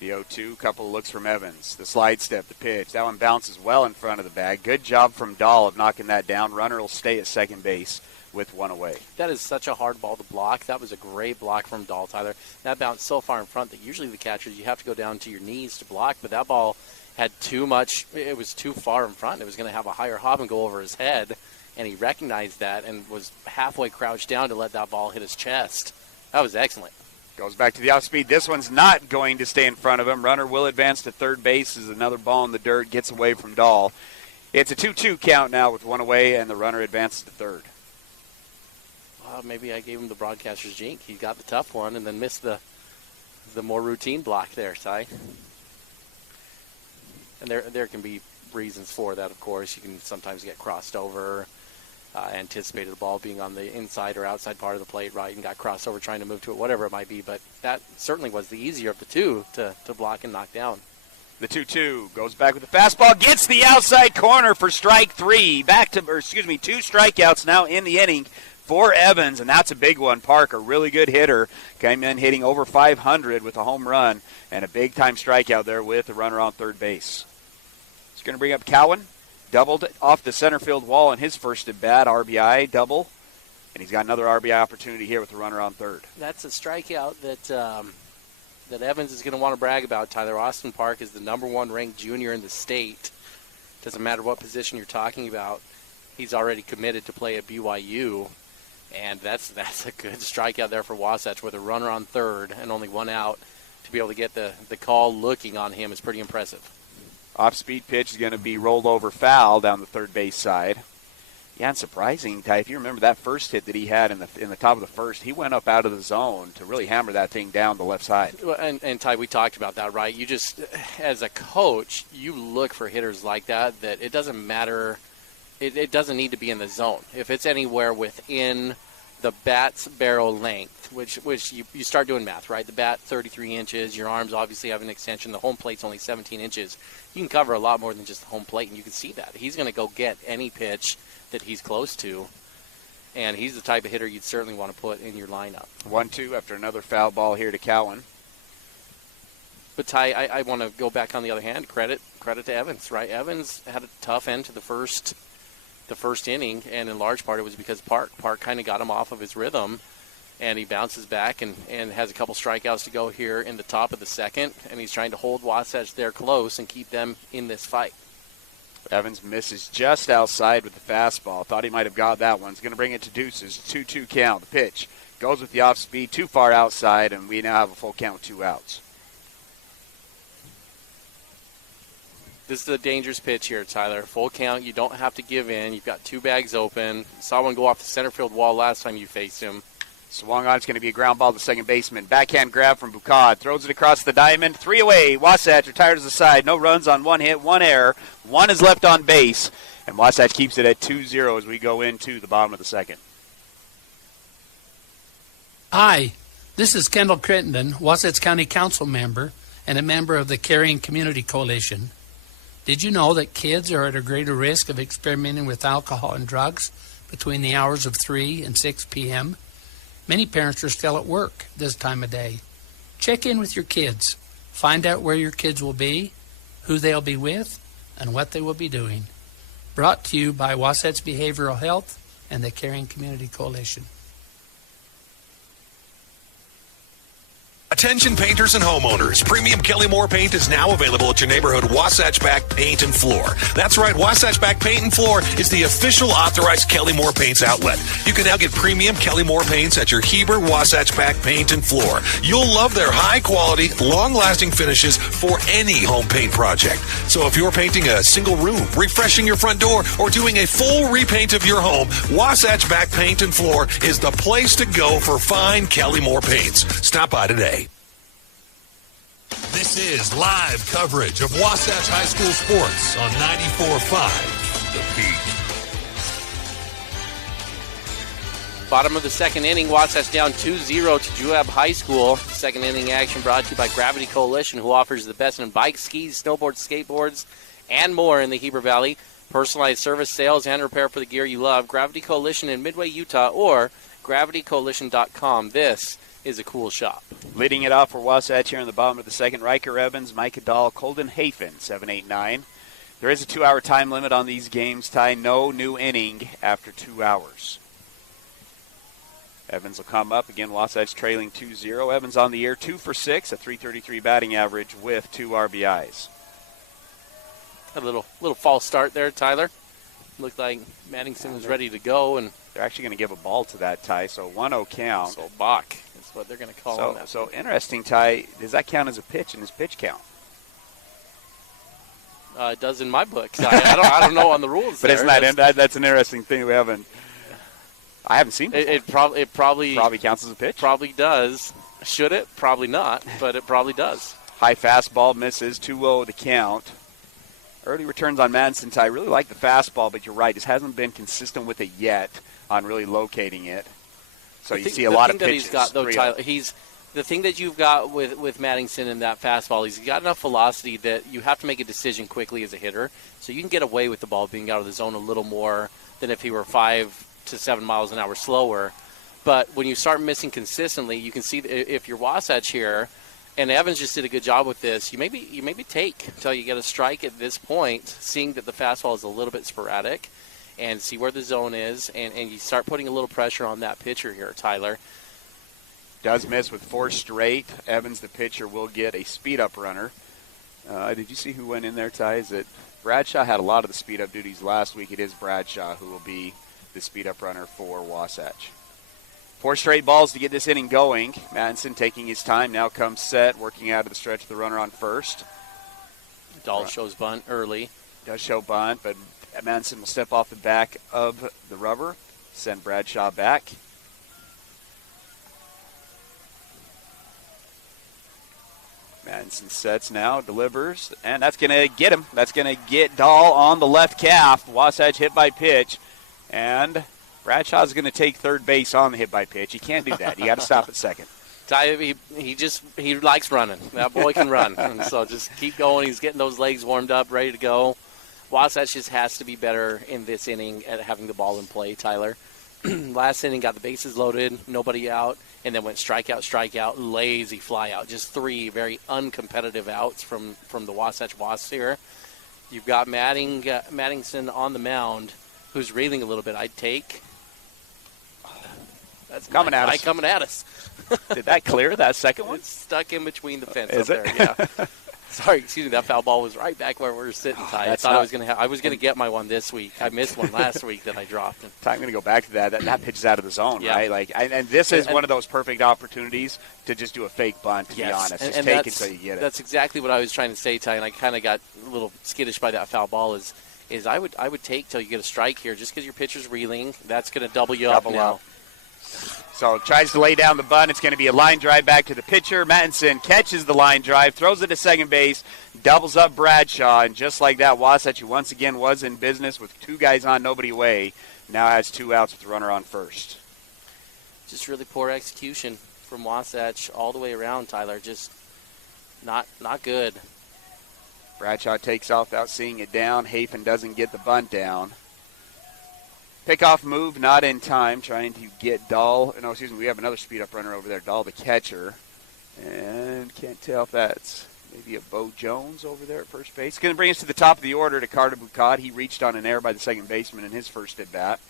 The 0-2, couple of looks from Evans. The slide step, the pitch. That one bounces well in front of the bag. Good job from Dahl of knocking that down. Runner will stay at second base with 1 away. That is such a hard ball to block. That was a great block from Dahl, Tyler. That bounced so far in front that usually the catchers, you have to go down to your knees to block, but that ball had too much. It was too far in front. It was going to have a higher hop and go over his head, and he recognized that and was halfway crouched down to let that ball hit his chest. That was excellent. Goes back to the off-speed. This one's not going to stay in front of him. Runner will advance to third base as another ball in the dirt gets away from Dahl. It's a 2-2 count now with 1 away, and the runner advances to third. Well, maybe I gave him the broadcaster's jink. He got the tough one and then missed the more routine block there, Ty. And there can be reasons for that, of course. You can sometimes get crossed over, anticipated the ball being on the inside or outside part of the plate, right, and got crossed over trying to move to it, whatever it might be. But that certainly was the easier of the two to block and knock down. The 2-2 goes back with the fastball, gets the outside corner for strike 3. 2 strikeouts now in the inning for Evans, and that's a big one. Park, a really good hitter, came in hitting over 500 with a home run and a big-time strikeout there with the runner on third base. going to bring up Cowan. Doubled off the center field wall in his first at bat, RBI double. And he's got another RBI opportunity here with the runner on third. That's a strikeout that Evans is going to want to brag about. Tyler, Austin Park is the #1 ranked junior in the state. Doesn't matter what position you're talking about. He's already committed to play at BYU. And that's a good strikeout there for Wasatch with a runner on third and only one out. To be able to get the call looking on him is pretty impressive. Off-speed pitch is going to be rolled over foul down the third base side. Yeah, and surprising, Ty, if you remember that first hit that he had in the top of the first, he went up out of the zone to really hammer that thing down the left side. And Ty, we talked about that, right? You just, as a coach, you look for hitters like that it doesn't matter. It doesn't need to be in the zone. If it's anywhere within the bat's barrel length, which you start doing math, right? The bat, 33 inches. Your arms obviously have an extension. The home plate's only 17 inches. You can cover a lot more than just the home plate, and you can see that. He's going to go get any pitch that he's close to, and he's the type of hitter you'd certainly want to put in your lineup. 1-2 after another foul ball here to Cowan. But Ty, I want to go back on the other hand. Credit to Evans, right? Evans had a tough end to the first inning, and in large part it was because Park kind of got him off of his rhythm, and he bounces back and has a couple strikeouts to go here in the top of the second, and he's trying to hold Wasatch there close and keep them in this fight. Evans misses just outside with the fastball. Thought he might have got that one. He's going to bring it to Deuces. 2-2 count. The pitch goes with the off speed too far outside, and we now have a full count with 2 outs. This is a dangerous pitch here, Tyler. Full count. You don't have to give in. You've got 2 bags open. Saw one go off the center field wall last time you faced him. Swung on. It's going to be a ground ball to second baseman. Backhand grab from Boucard. Throws it across the diamond. 3 away. Wasatch retires the side. No runs on 1 hit, 1 error. 1 is left on base. And Wasatch keeps it at 2-0 as we go into the bottom of the second. Hi, this is Kendall Crittenden, Wasatch County Council member and a member of the Caring Community Coalition. Did you know that kids are at a greater risk of experimenting with alcohol and drugs between the hours of 3 and 6 p.m.? Many parents are still at work this time of day. Check in with your kids. Find out where your kids will be, who they'll be with, and what they will be doing. Brought to you by Wasatch Behavioral Health and the Caring Community Coalition. Attention painters and homeowners. Premium Kelly-Moore paint is now available at your neighborhood Wasatch Back Paint and Floor. That's right, Wasatch Back Paint and Floor is the official authorized Kelly-Moore Paints outlet. You can now get premium Kelly-Moore paints at your Heber Wasatch Back Paint and Floor. You'll love their high-quality, long-lasting finishes for any home paint project. So if you're painting a single room, refreshing your front door, or doing a full repaint of your home, Wasatch Back Paint and Floor is the place to go for fine Kelly-Moore paints. Stop by today. This is live coverage of Wasatch High School sports on 94.5 The Peak. Bottom of the second inning, Wasatch down 2-0 to Juab High School. Second inning action brought to you by Gravity Coalition, who offers the best in bikes, skis, snowboards, skateboards, and more in the Heber Valley. Personalized service, sales, and repair for the gear you love. Gravity Coalition in Midway, Utah, or gravitycoalition.com. This is a cool shop. Leading it off for Wasatch here in the bottom of the second, Riker Evans, Micah Dahl, Colden Hafen, 7-8-9. There is a 2-hour time limit on these games, Ty. No new inning after 2 hours. Evans will come up. Again, Wasatch trailing 2-0. Evans on the year, 2 for 6, a .333 batting average with 2 RBIs. A little false start there, Tyler. Looked like Maddington was ready to go, and they're actually going to give a ball to that, Ty. So 1-0 count. So Bach is what they're going to call him. So interesting, Ty. Does that count as a pitch in his pitch count? It does in my books. I don't know on the rules. But isn't that's an interesting thing I haven't seen before. It probably counts as a pitch. Probably does. Should it? Probably not, but it probably does. High fastball misses, 2-0 the count. Early returns on Madison, Ty. Really like the fastball, but you're right. Just hasn't been consistent with it yet on really locating it. So you see a lot of pitches. He's got, though, Tyler, the thing that you've got with Maddington and that fastball, he's got enough velocity that you have to make a decision quickly as a hitter. So you can get away with the ball being out of the zone a little more than if he were 5 to 7 miles an hour slower. But when you start missing consistently, you can see if you're Wasatch here, And Evans just did a good job with this. You maybe take until you get a strike at this point, seeing that the fastball is a little bit sporadic, and see where the zone is, and you start putting a little pressure on that pitcher here, Tyler. Does miss with 4 straight. Evans, the pitcher, will get a speed-up runner. Did you see who went in there, Ty? Is it Bradshaw had a lot of the speed-up duties last week. It is Bradshaw who will be the speed-up runner for Wasatch. 4 straight balls to get this inning going. Mattinson taking his time. Now comes set, working out of the stretch of the runner on first. Dahl shows bunt early. Does show bunt, but Mattinson will step off the back of the rubber, send Bradshaw back. Mattinson sets now, delivers, and that's going to get him. That's going to get Dahl on the left calf. Wasatch hit by pitch, and Bradshaw's going to take third base on the hit by pitch. You can't do that. You got to stop at second. Ty, he likes running. That boy can run, and so just keep going. He's getting those legs warmed up, ready to go. Wasatch just has to be better in this inning at having the ball in play, Tyler. Last inning got the bases loaded, nobody out, and then went strikeout, lazy fly out. Just 3 very uncompetitive outs from the Wasatch Wasps here. You've got Mattingson on the mound, who's reeling a little bit. I'd take. That's coming at us. Coming at us. Did that clear that second one? It's stuck in between the fence Is up it? there. Yeah. Sorry, excuse me. That foul ball was right back where we were sitting, Ty. I thought I was gonna get my one this week. I missed one last week that I dropped. I'm going to go back to that. That pitch is out of the zone, Yeah. right? And this is one of those perfect opportunities to just do a fake bunt, to be honest. Just take it until you get it. That's exactly what I was trying to say, Ty, and I kind of got a little skittish by that foul ball. Is I would take till you get a strike here, just because your pitcher's reeling. That's going to double you up now. So tries to lay down the bunt. It's going to be a line drive back to the pitcher. Mattinson catches the line drive, throws it to second base, doubles up Bradshaw, and just like that, Wasatch, who once again was in business with 2 guys on, nobody away, now has 2 outs with the runner on first. Just really poor execution from Wasatch all the way around, Tyler. Just not good. Bradshaw takes off without seeing it down. Hafen doesn't get the bunt down. Pickoff move, not in time, trying to get Dahl. No, excuse me, we have another speed-up runner over there, Dahl the catcher. And can't tell if that's maybe a Bo Jones over there at first base. It's going to bring us to the top of the order to Carter Bucad. He reached on an error by the second baseman in his first at-bat.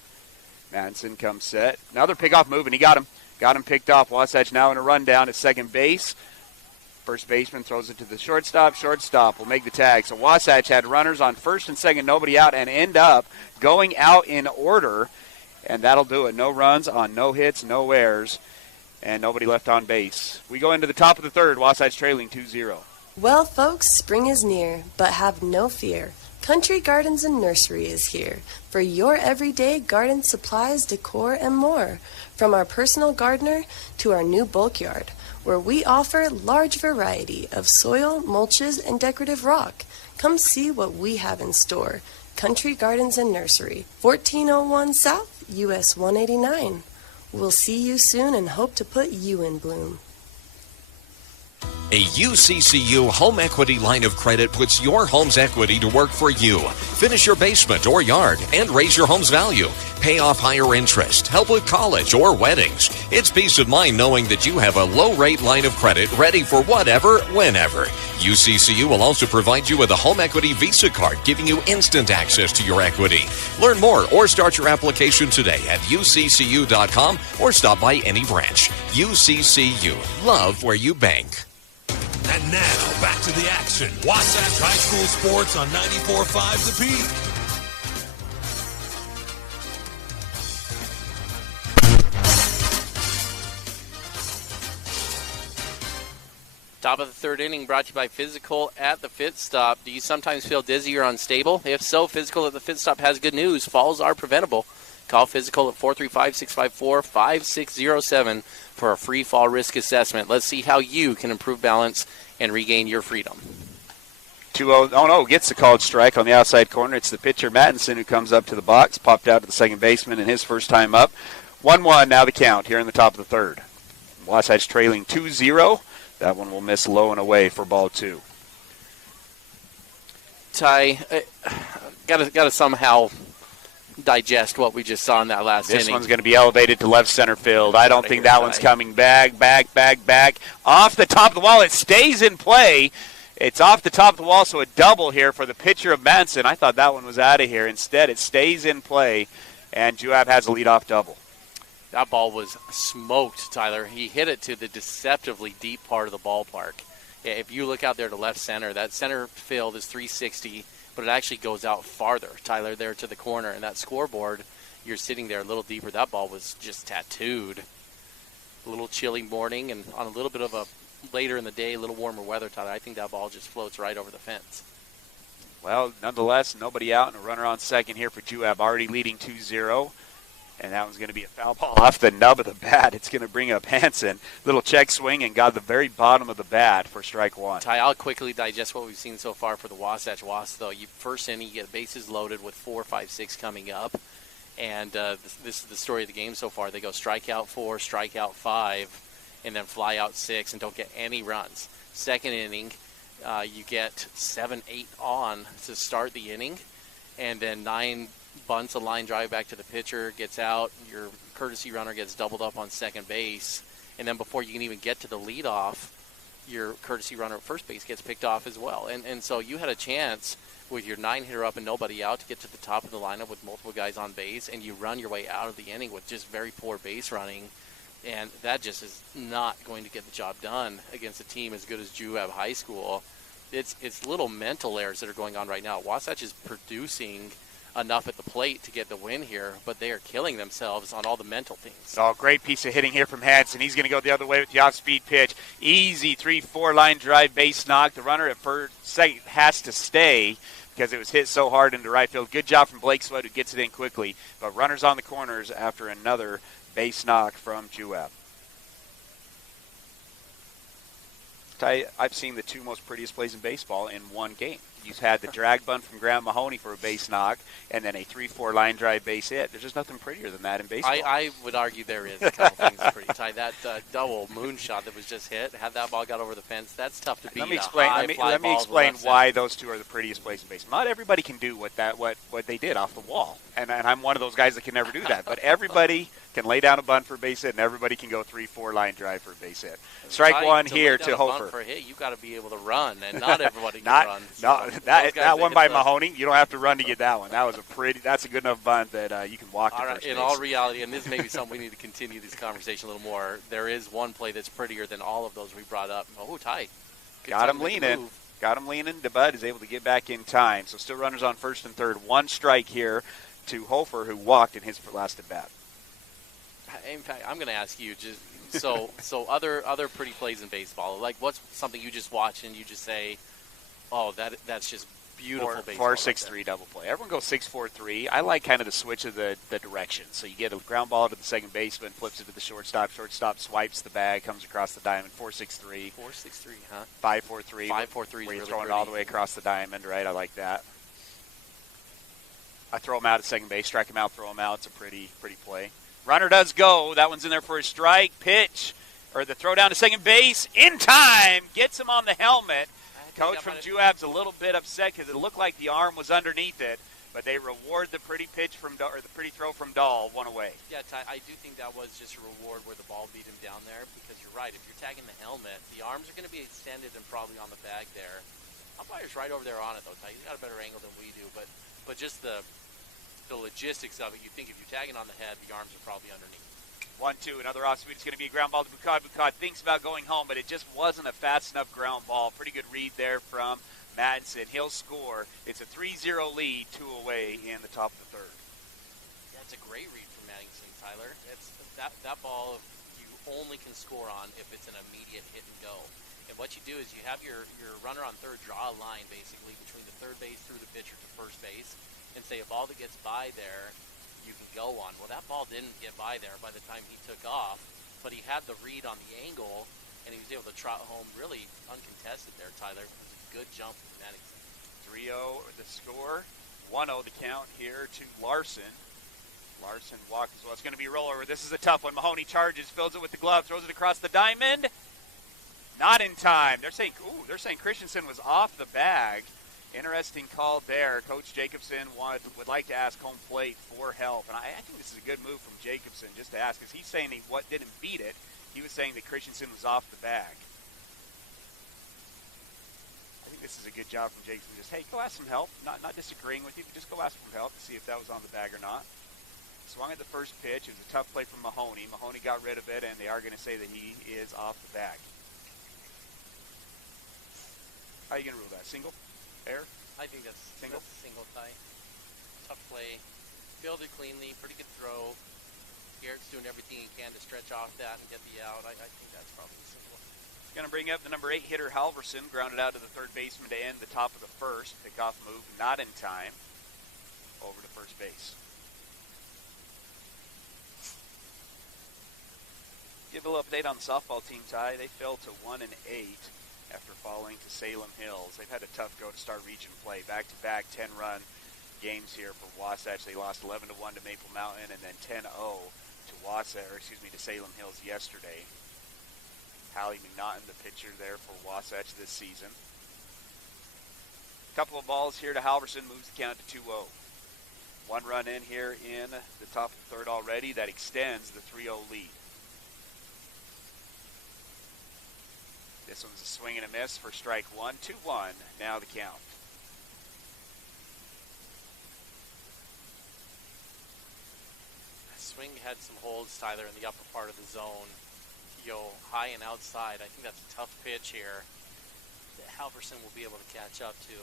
Mattinson comes set. Another pickoff move, and he got him. Got him picked off. Wasatch now in a rundown at second base. First baseman throws it to the shortstop. Shortstop will make the tag. So Wasatch had runners on first and second, nobody out, and end up going out in order. And that'll do it. No runs on no hits, no errors, and nobody left on base. We go into the top of the third. Wasatch trailing 2-0. Well, folks, spring is near, but have no fear. Country Gardens and Nursery is here for your everyday garden supplies, decor, and more. From our personal gardener to our new bulk yard, where we offer large variety of soil, mulches, and decorative rock. Come see what we have in store. Country Gardens and Nursery, 1401 South, US 189. We'll see you soon and hope to put you in bloom. A UCCU home equity line of credit puts your home's equity to work for you. Finish your basement or yard and raise your home's value. Pay off higher interest, help with college or weddings. It's peace of mind knowing that you have a low-rate line of credit ready for whatever, whenever. UCCU will also provide you with a home equity Visa card, giving you instant access to your equity. Learn more or start your application today at uccu.com or stop by any branch. UCCU. Love where you bank. And now, back to the action. Wasatch High School Sports on 94.5 The Peak. Top of the third inning brought to you by Physical at the Fit Stop. Do you sometimes feel dizzy or unstable? If so, Physical at the Fit Stop has good news. Falls are preventable. Call Physical at 435-654-5607 for a free fall risk assessment. Let's see how you can improve balance and regain your freedom. 2-0. Oh, no, gets the called strike on the outside corner. It's the pitcher, Mattinson, who comes up to the box, popped out to the second baseman in his first time up. 1-1 now the count here in the top of the third. Wasatch trailing 2-0. That one will miss low and away for ball 2. Ty, gotta somehow digest what we just saw in that last This inning. one's going to be elevated to left center field. I don't think that one's coming back. Off the top of the wall. It stays in play. It's off the top of the wall, so a double here for the pitcher of Manson. I thought that one was out of here. Instead, it stays in play, and Juab has a leadoff double. That ball was smoked, Tyler. He hit it to the deceptively deep part of the ballpark. If you look out there to left center, that center field is 360, but it actually goes out farther, Tyler, there to the corner. And that scoreboard, you're sitting there a little deeper. That ball was just tattooed. A little chilly morning, and on a little bit of a later in the day, a little warmer weather, Tyler, I think that ball just floats right over the fence. Well, nonetheless, nobody out and a runner on second here for Juab, already leading 2-0. And that one's going to be a foul ball off the nub of the bat. It's going to bring up Hansen. Little check swing and got the very bottom of the bat for strike one. Ty, I'll quickly digest what we've seen so far for the Wasatch though. First inning, you get bases loaded with 4, 5, 6 coming up. And this is the story of the game so far. They go strikeout 4, strikeout 5, and then fly out 6 and don't get any runs. Second inning, you get 7, 8 on to start the inning, and then 9 bunts a line drive back to the pitcher, gets out, your courtesy runner gets doubled up on second base, and then before you can even get to the leadoff, your courtesy runner at first base gets picked off as well. And so you had a chance with your 9-hitter up and nobody out to get to the top of the lineup with multiple guys on base, and you run your way out of the inning with just very poor base running, and that just is not going to get the job done against a team as good as Juab High School. It's little mental errors that are going on right now. Wasatch is producing enough at the plate to get the win here, but they are killing themselves on all the mental things. Oh, great piece of hitting here from Hansen. He's going to go the other way with the off-speed pitch. Easy 3-4 line drive, base knock. The runner at second has to stay because it was hit so hard into right field. Good job from Blake Sweat, who gets it in quickly. But runners on the corners after another base knock from Juab. I've seen the two most prettiest plays in baseball in one game. You've had the drag bunt from Graham Mahoney for a base knock, and then a 3-4 line drive base hit. There's just nothing prettier than that in baseball. I would argue there is a couple things pretty tight. That double moonshot that was just hit, had that ball got over the fence, that's tough to beat. Let me explain why those two are the prettiest plays in baseball. Not everybody can do what they did off the wall, and I'm one of those guys that can never do that. But everybody can lay down a bunt for a base hit, and everybody can go 3-4 line drive for a base hit. Strike one here to Hofer. For a hit, you've got to be able to run, and not everybody can run. So that one by Mahoney, you don't have to run to get that one. That's a good enough bunt that you can walk to first base. In all reality, and this may be something we need to continue this conversation a little more, there is one play that's prettier than all of those we brought up. Oh, tight. Got him leaning. DeBud is able to get back in time. So still runners on first and third. One strike here to Hofer, who walked in his last at bat. In fact, I'm going to ask you so other pretty plays in baseball. Like, what's something you just watch and you just say, "Oh, that's just beautiful baseball." 4-6-3 double play. Everyone goes 6-4-3. I like kind of the switch of the direction. So you get a ground ball to the second baseman, flips it to the shortstop. Shortstop swipes the bag, comes across the diamond. 4-6-3. 4-6-3, huh? 5-4-3. 5-4-3. Where you're throwing it all the way across the diamond, right? I like that. I throw him out at second base, strike him out, throw him out. It's a pretty play. Runner does go. That one's in there for a strike. Pitch, or the throw down to second base in time. Gets him on the helmet. Coach from Juab's a little bit upset because it looked like the arm was underneath it, but they reward the pretty pitch or the pretty throw from Dahl, one away. Yeah, Ty, I do think that was just a reward where the ball beat him down there because you're right. If you're tagging the helmet, the arms are going to be extended and probably on the bag there. Umpire's right over there on it, though, Ty. He's got a better angle than we do, but just the logistics of it, you think if you're tagging on the head, the arms are probably underneath. 1-2, another off speed. It's going to be a ground ball to Bukad. Bukad thinks about going home, but it just wasn't a fast enough ground ball. Pretty good read there from Madsen. He'll score. It's a 3-0 lead, 2 away in the top of the third. That's a great read from Madsen, Tyler. It's that ball you only can score on if it's an immediate hit and go. And what you do is you have your runner on third draw a line basically between the third base through the pitcher to first base, and say a ball that gets by there you can go on. Well, that ball didn't get by there by the time he took off, but he had the read on the angle, and he was able to trot home really uncontested there, Tyler. It was a good jump from Madison. 3-0 the score. 1-0 the count here to Larson. Larson walks as well. It's going to be a rollover. This is a tough one. Mahoney charges, fills it with the glove, throws it across the diamond. Not in time. They're saying Christensen was off the bag. Interesting call there. Coach Jacobson would like to ask home plate for help. And I think this is a good move from Jacobson just to ask, because he's saying what didn't beat it. He was saying that Christensen was off the bag. I think this is a good job from Jacobson. Just, hey, go ask some help. Not disagreeing with you, but just go ask for help to see if that was on the bag or not. Swung at the first pitch. It was a tough play from Mahoney. Mahoney got rid of it, and they are going to say that he is off the bag. How are you going to rule that? Single? Air? I think that's single tie. Tough play. Fielded cleanly. Pretty good throw. Garrett's doing everything he can to stretch off that and get the out. I think that's probably single. Going to bring up the number 8 hitter, Halverson. Grounded out to the third baseman to end the top of the first. Pickoff move not in time. Over to first base. Give a little update on the softball team, Ty. They fell to 1-8 after falling to Salem Hills. They've had a tough go to start region play. Back-to-back 10-run games here for Wasatch. They lost 11-1 to Maple Mountain and then 10-0 to Salem Hills yesterday. Hallie McNaughton, the pitcher there for Wasatch this season. Couple of balls here to Halverson, moves the count to 2-0. 1 run in here in the top of the third already. That extends the 3-0 lead. This one's a swing and a miss for strike 1. 2-1, now the count. Swing had some holds, Tyler, in the upper part of the zone. Yo, high and outside. I think that's a tough pitch here that Halverson will be able to catch up to.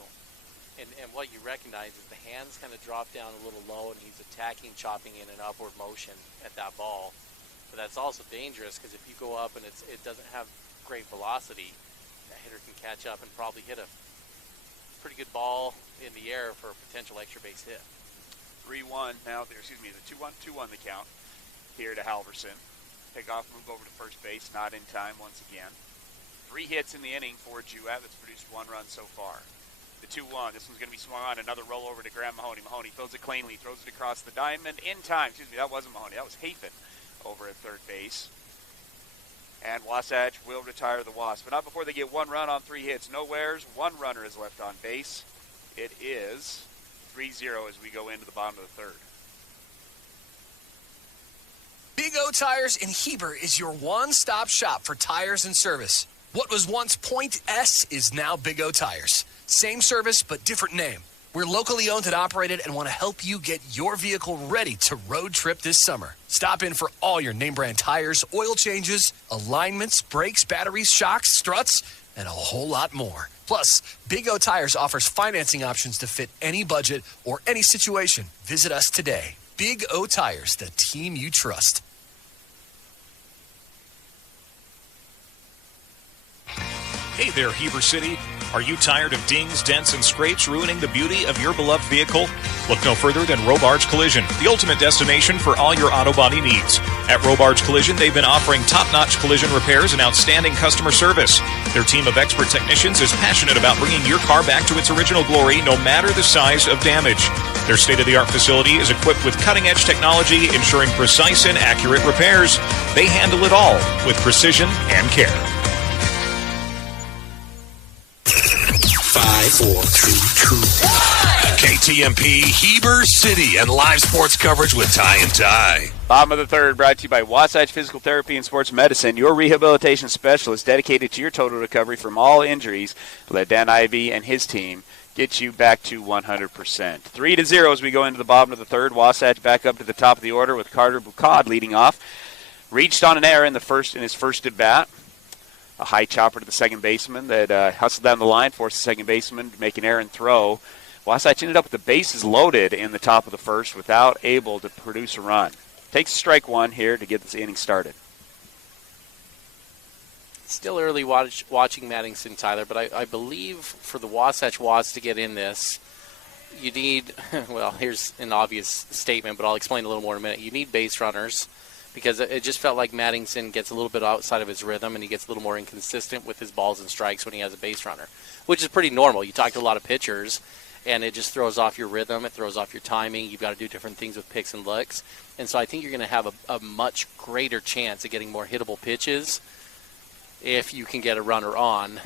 And what you recognize is the hands kind of drop down a little low, and he's attacking, chopping in an upward motion at that ball. But that's also dangerous, because if you go up and it doesn't have great velocity, that hitter can catch up and probably hit a pretty good ball in the air for a potential extra base hit. 3-1 now, the 2-1 the count here to Halverson. Pickoff move over to first base, not in time once again. 3 hits in the inning for Juab. That's produced 1 run so far. The 2-1, this one's going to be swung on. Another roll over to Graham Mahoney. Mahoney throws it cleanly, throws it across the diamond in time. That wasn't Mahoney. That was Hafen over at third base. And Wasatch will retire the Wasp. But not before they get 1 run on 3 hits. Nowheres, 1 runner is left on base. It is 3-0 as we go into the bottom of the third. Big O Tires in Heber is your one-stop shop for tires and service. What was once Point S is now Big O Tires. Same service, but different name. We're locally owned and operated and want to help you get your vehicle ready to road trip this summer. Stop in for all your name brand tires, oil changes, alignments, brakes, batteries, shocks, struts, and a whole lot more. Plus, Big O Tires offers financing options to fit any budget or any situation. Visit us today. Big O Tires, the team you trust. Hey there, Heber City. Are you tired of dings, dents, and scrapes ruining the beauty of your beloved vehicle? Look no further than Robards Collision, the ultimate destination for all your auto body needs. At Robards Collision, they've been offering top-notch collision repairs and outstanding customer service. Their team of expert technicians is passionate about bringing your car back to its original glory, no matter the size of damage. Their state-of-the-art facility is equipped with cutting-edge technology, ensuring precise and accurate repairs. They handle it all with precision and care. 5, 4, 3, 2, 1. KTMP Heber City and live sports coverage with Ty and Ty. Bottom of the third, brought to you by Wasatch Physical Therapy and Sports Medicine, your rehabilitation specialist dedicated to your total recovery from all injuries. Let Dan Ivey and his team get you back to 100%. 3-0 as we go into the bottom of the third. Wasatch back up to the top of the order with Carter Boucade leading off. Reached on an error in his first at bat. A high chopper to the second baseman that hustled down the line, forced the second baseman to make an errant throw. Wasatch ended up with the bases loaded in the top of the first without able to produce a run. Takes strike 1 here to get this inning started. Still early watching Maddington, Tyler, but I believe for the Wasatch Wasps to get in this, you need, well, here's an obvious statement, but I'll explain a little more in a minute. You need base runners, because it just felt like Maddington gets a little bit outside of his rhythm and he gets a little more inconsistent with his balls and strikes when he has a base runner, which is pretty normal. You talk to a lot of pitchers, and it just throws off your rhythm. It throws off your timing. You've got to do different things with picks and looks. And so I think you're going to have a much greater chance of getting more hittable pitches if you can get a runner on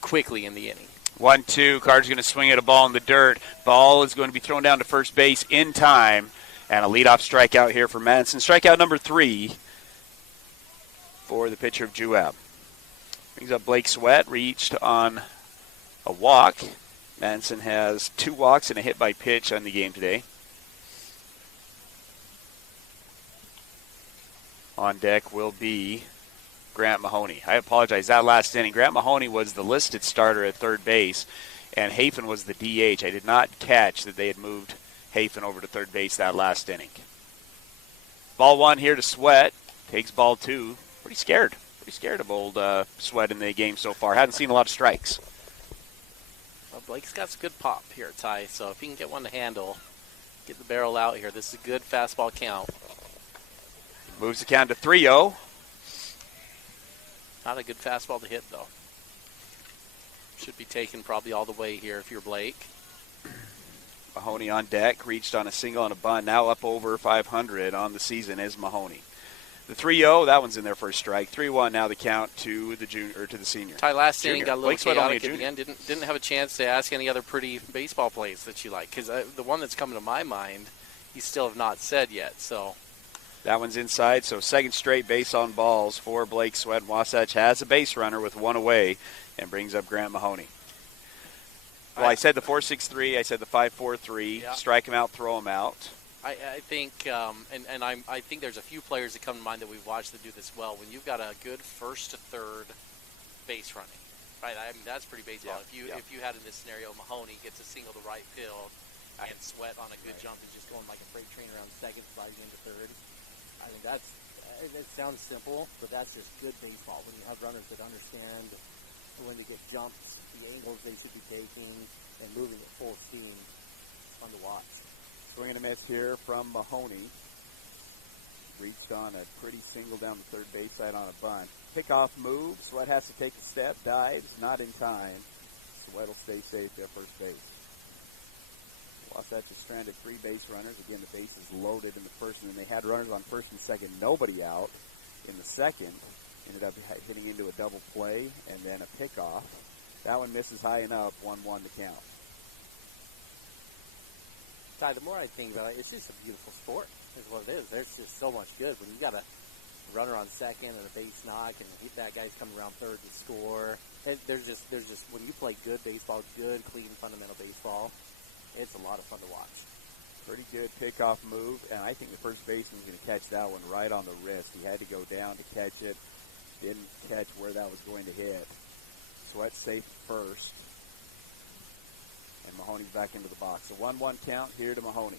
quickly in the inning. 1-2. Carter's going to swing at a ball in the dirt. Ball is going to be thrown down to first base in time. And a leadoff strikeout here for Madison. Strikeout number 3 for the pitcher of Juab. Brings up Blake Sweat, reached on a walk. Madison has 2 walks and a hit by pitch on the game today. On deck will be Grant Mahoney. I apologize, that last inning. Grant Mahoney was the listed starter at third base, and Hafen was the DH. I did not catch that they had moved Hafen over to third base that last inning. Ball 1 here to Sweat. Takes ball 2. Pretty scared of old Sweat in the game so far. Hadn't seen a lot of strikes. Well, Blake's got some good pop here, Ty. So if he can get one to handle, get the barrel out here. This is a good fastball count. Moves the count to 3-0. Not a good fastball to hit, though. Should be taken probably all the way here if you're Blake. Mahoney on deck, reached on a single and a bunt. Now up over 500 on the season is Mahoney. The 3-0, that one's in there for a strike. 3-1 now the count to the junior, or to the senior. Ty, last inning got a little chaotic at the end. Didn't have a chance to ask any other pretty baseball plays that you like. Because the one that's coming to my mind, you still have not said yet. So that one's inside. So second straight base on balls for Blake Sweat. Wasatch has a base runner with 1 away and brings up Grant Mahoney. Well, I said the 4-6-3. I said the 5-4-3. Yeah. Strike him out, throw him out. I think, I think there's a few players that come to mind that we've watched that do this well. When you've got a good first to third base running, right? I mean, that's pretty baseball. Yeah. If you had in this scenario, Mahoney gets a single to right field, and Sweat on a good jump is just going like a freight train around second, sliding into third. I think it sounds simple, but that's just good baseball. When you have runners that understand when to get jumps, the angles they should be taking, and moving at full steam, it's fun to watch. Swing and a miss here from Mahoney. Reached on a pretty single down the third base side on a bunt. Pickoff move. Sweat has to take a step. Dives. Not in time. Sweat will stay safe there first base. Wasatch has stranded 3 base runners. Again, the base is loaded in the first, and then they had runners on first and second. Nobody out in the second. Ended up hitting into a double play and then a pickoff. That one misses high enough. 1-1 to count. Ty, the more I think about it, it's just a beautiful sport, is what it is. There's just so much good. When you got a runner on second and a base knock, and that guy's coming around third to score. There's just when you play good baseball, good, clean, fundamental baseball, it's a lot of fun to watch. Pretty good pickoff move, and I think the first baseman's going to catch that one right on the wrist. He had to go down to catch it. Didn't catch where that was going to hit. Sweat safe first. And Mahoney's back into the box. A 1-1 count here to Mahoney.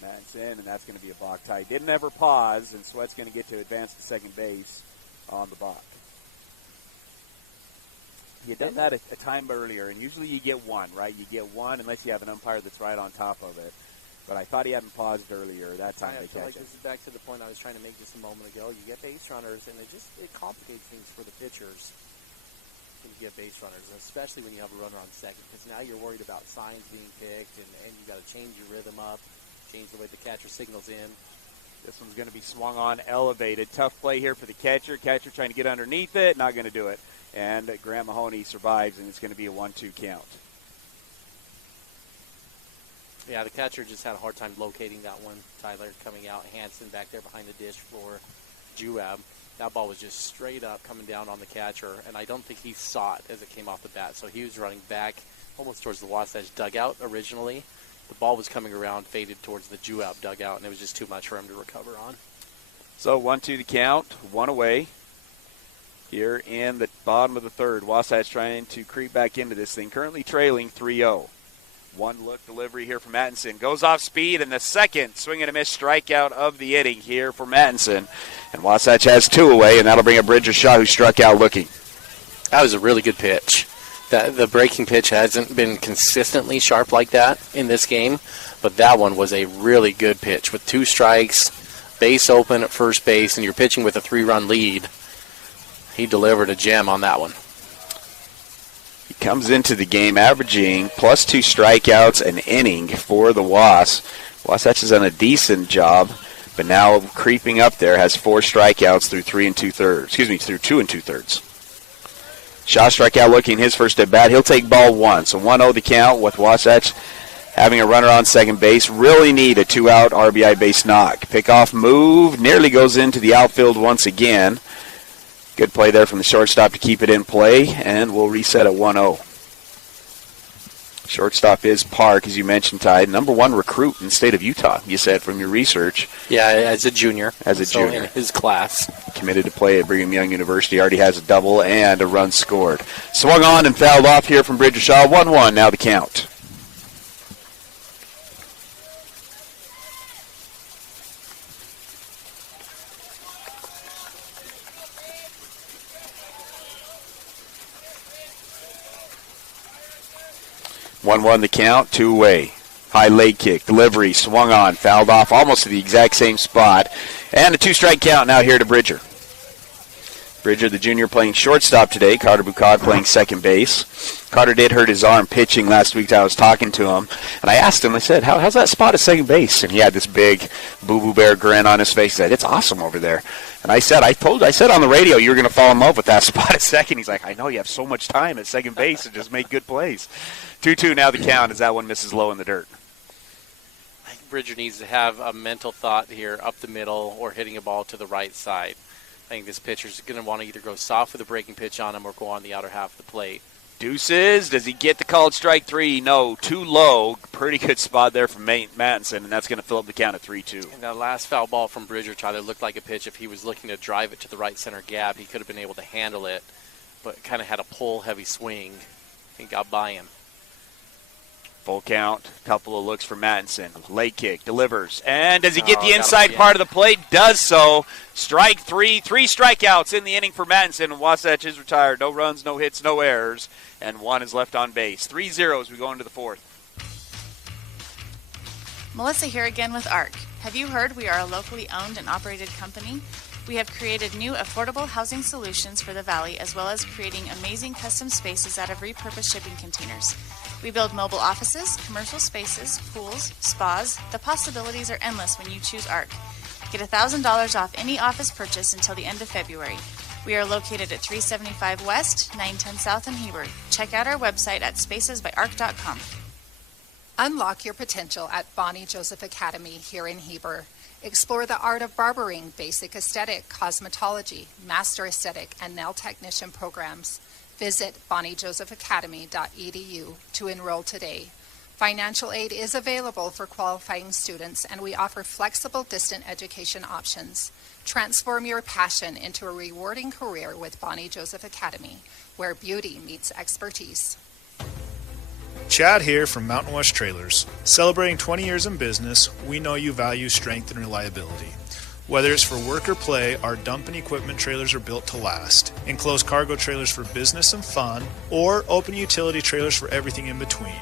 That's in, and that's going to be a balk tie. Didn't ever pause, and Sweat's going to get to advance to second base on the balk. He had done that a time earlier, and usually you get one, right? You get one unless you have an umpire that's right on top of it. But I thought he hadn't paused earlier. That time they catch it. This is back to the point I was trying to make just a moment ago. You get base runners, and it complicates things for the pitchers when you get base runners, and especially when you have a runner on second, because now you're worried about signs being picked, and you got to change your rhythm up, change the way the catcher signals in. This one's going to be swung on, elevated. Tough play here for the catcher. Catcher trying to get underneath it, not going to do it. And Grant Mahoney survives, and it's going to be a 1-2 count. Yeah, the catcher just had a hard time locating that one. Tyler coming out, Hansen back there behind the dish for Juab. That ball was just straight up coming down on the catcher, and I don't think he saw it as it came off the bat. So he was running back almost towards the Wasatch dugout originally. The ball was coming around, faded towards the Juab dugout, and it was just too much for him to recover on. So 1-2 the count, 1 away. Here in the bottom of the third, Wasatch trying to creep back into this thing, currently trailing 3-0. One-look delivery here from Mattinson. Goes off speed, and the second swing and a miss strikeout of the inning here for Mattinson. And Wasatch has 2 away, and that'll bring up Bridger Shaw, who struck out looking. That was a really good pitch. The breaking pitch hasn't been consistently sharp like that in this game, but that one was a really good pitch with 2 strikes, base open at first base, and you're pitching with a 3-run lead. He delivered a gem on that one. He comes into the game averaging plus 2 strikeouts an inning for the Wasatch has done a decent job, but now creeping up there, has 4 strikeouts through 2 2/3. Shaw struck out looking his first at bat. He'll take ball 1. So 1-0 the count with Wasatch having a runner on second base. Really need a 2-out RBI base knock. Pickoff move nearly goes into the outfield once again. Good play there from the shortstop to keep it in play, and we'll reset at 1-0. Shortstop is Park, as you mentioned, Ty. Number 1 recruit in the state of Utah, you said from your research. Yeah, as a junior. Junior. In his class. Committed to play at Brigham Young University. Already has a double and a run scored. Swung on and fouled off here from Bridger Shaw. 1-1 now the count. One the count, 2-away. High leg kick, delivery, swung on, fouled off almost to the exact same spot. And a 2-strike count now here to Bridger. Bridger, the junior, playing shortstop today. Carter Bucod playing second base. Carter did hurt his arm pitching last week. I was talking to him, and I asked him, I said, how's that spot at second base? And he had this big boo-boo bear grin on his face. He said, it's awesome over there. And I said on the radio you were going to fall in love with that spot at second. He's like, I know, you have so much time at second base to just make good plays. 2-2 now the count as that one misses low in the dirt. I think Bridger needs to have a mental thought here up the middle or hitting a ball to the right side. I think this pitcher's going to want to either go soft with a breaking pitch on him or go on the outer half of the plate. Deuces, does he get the called strike 3? No, too low. Pretty good spot there from Mattinson, and that's going to fill up the count at 3-2. And that last foul ball from Bridger, Tyler, looked like a pitch. If he was looking to drive it to the right center gap, he could have been able to handle it, but kind of had a pull-heavy swing and got by him. Full count, couple of looks for Mattinson. Leg kick, delivers. And does he get the inside part of the plate? Does so. Strike 3. 3 strikeouts in the inning for Mattinson. And Wasatch is retired. No runs, no hits, no errors. And 1 is left on base. 3-0 as we go into the 4th. Melissa here again with ARC. Have you heard we are a locally owned and operated company? We have created new affordable housing solutions for the Valley, as well as creating amazing custom spaces out of repurposed shipping containers. We build mobile offices, commercial spaces, pools, spas. The possibilities are endless when you choose ARC. Get $1,000 off any office purchase until the end of February. We are located at 375 West, 910 South in Heber. Check out our website at spacesbyarc.com. Unlock your potential at Bonnie Joseph Academy here in Heber. Explore the art of barbering, basic aesthetic, cosmetology, master aesthetic, and nail technician programs. Visit bonniejosephacademy.edu to enroll today. Financial aid is available for qualifying students, and we offer flexible distant education options. Transform your passion into a rewarding career with Bonnie Joseph Academy, where beauty meets expertise. Chad here from Mountain West Trailers. Celebrating 20 years in business, we know you value strength and reliability. Whether it's for work or play, our dump and equipment trailers are built to last. Enclosed cargo trailers for business and fun, or open utility trailers for everything in between.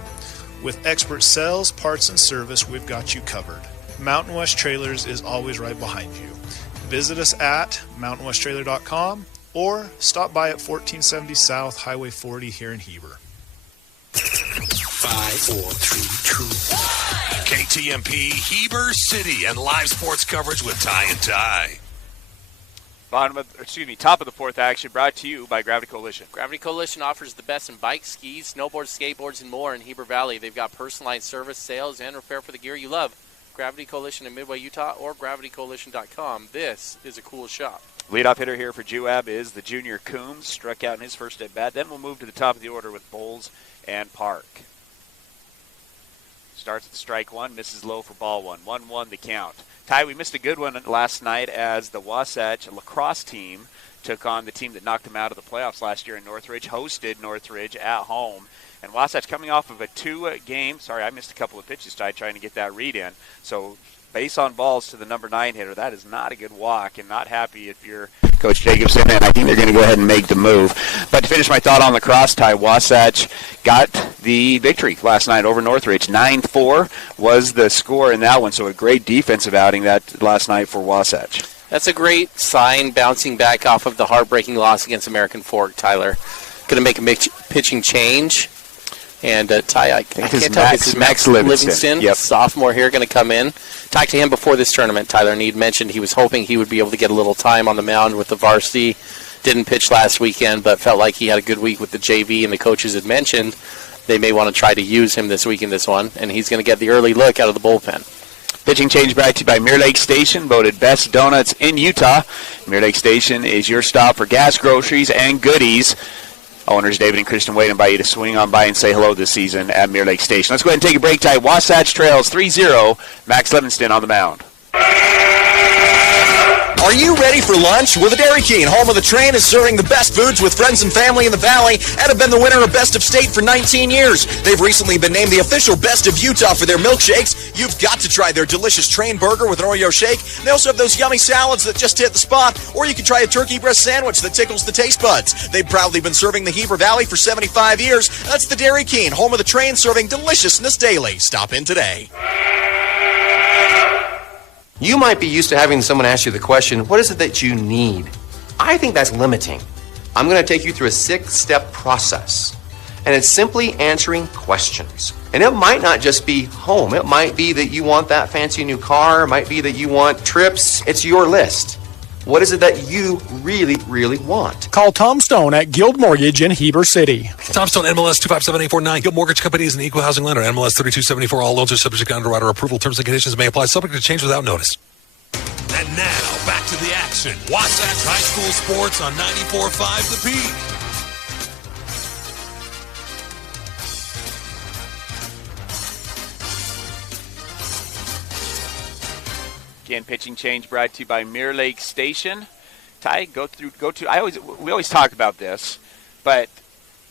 With expert sales, parts, and service, we've got you covered. Mountain West Trailers is always right behind you. Visit us at mountainwesttrailer.com or stop by at 1470 South Highway 40 here in Heber. 5, 4, 3, 2, 1. KTMP Heber City and live sports coverage with Ty and Ty. Top of the 4th action brought to you by Gravity Coalition. Gravity Coalition offers the best in bikes, skis, snowboards, skateboards, and more in Heber Valley. They've got personalized service, sales, and repair for the gear you love. Gravity Coalition in Midway, Utah, or gravitycoalition.com. This is a cool shop. Leadoff hitter here for Juab is the junior Coombs. Struck out in his first at bat. Then we'll move to the top of the order with Bowles and Park. Starts at strike 1, misses low for ball 1. 1-1 the count. Ty, we missed a good one last night as the Wasatch lacrosse team took on the team that knocked them out of the playoffs last year in Northridge, hosted Northridge at home. And Wasatch coming off of a 2-game, I missed a couple of pitches, Ty, trying to get that read in. So base on balls to the number 9 hitter. That is not a good walk, and not happy if you're Coach Jacobson, and I think they're going to go ahead and make the move. But to finish my thought on lacrosse, Ty, Wasatch got the victory last night over Northridge. 9-4 was the score in that one, so a great defensive outing that last night for Wasatch. That's a great sign, bouncing back off of the heartbreaking loss against American Fork, Tyler. Going to make a pitching change. And Ty, I can't tell if it's Max Livingston, yep. Sophomore here, going to come in. Talked to him before this tournament, Tyler, and he'd mentioned he was hoping he would be able to get a little time on the mound with the varsity didn't pitch last weekend, but felt like he had a good week with the JV, and the coaches had mentioned they may want to try to use him this week in this one, and he's going to get the early look out of the bullpen. Pitching change brought to you by Mirror Lake Station, voted best donuts in Utah. Mirror Lake Station is your stop for gas, groceries, and goodies. Owners David and Kristen Wade invite you to swing on by and say hello this season at Mirror Lake Station. Let's go ahead and take a break. Tie Wasatch trails 3-0. Max Livingston on the mound. Are you ready for lunch? Well, the Dairy King, home of the train, is serving the best foods with friends and family in the Valley and have been the winner of Best of State for 19 years. They've recently been named the official Best of Utah for their milkshakes. You've got to try their delicious train burger with an Oreo shake. They also have those yummy salads that just hit the spot, or you can try a turkey breast sandwich that tickles the taste buds. They've proudly been serving the Heber Valley for 75 years. That's the Dairy King, home of the train, serving deliciousness daily. Stop in today. You might be used to having someone ask you the question, what is it that you need? I think that's limiting. I'm going to take you through a 6-step process. And it's simply answering questions. And it might not just be home. It might be that you want that fancy new car. It might be that you want trips. It's your list. What is it that you really, really want? Call Tom Stone at Guild Mortgage in Heber City. Tom Stone, MLS 257849. Guild Mortgage Company is an equal housing lender. MLS 3274. All loans are subject to underwriter approval. Terms and conditions may apply. Subject to change without notice. And now, back to the action. Wasatch High School Sports on 94.5 The Peak. Again, pitching change brought to you by Mirror Lake Station. Ty, we always talk about this, but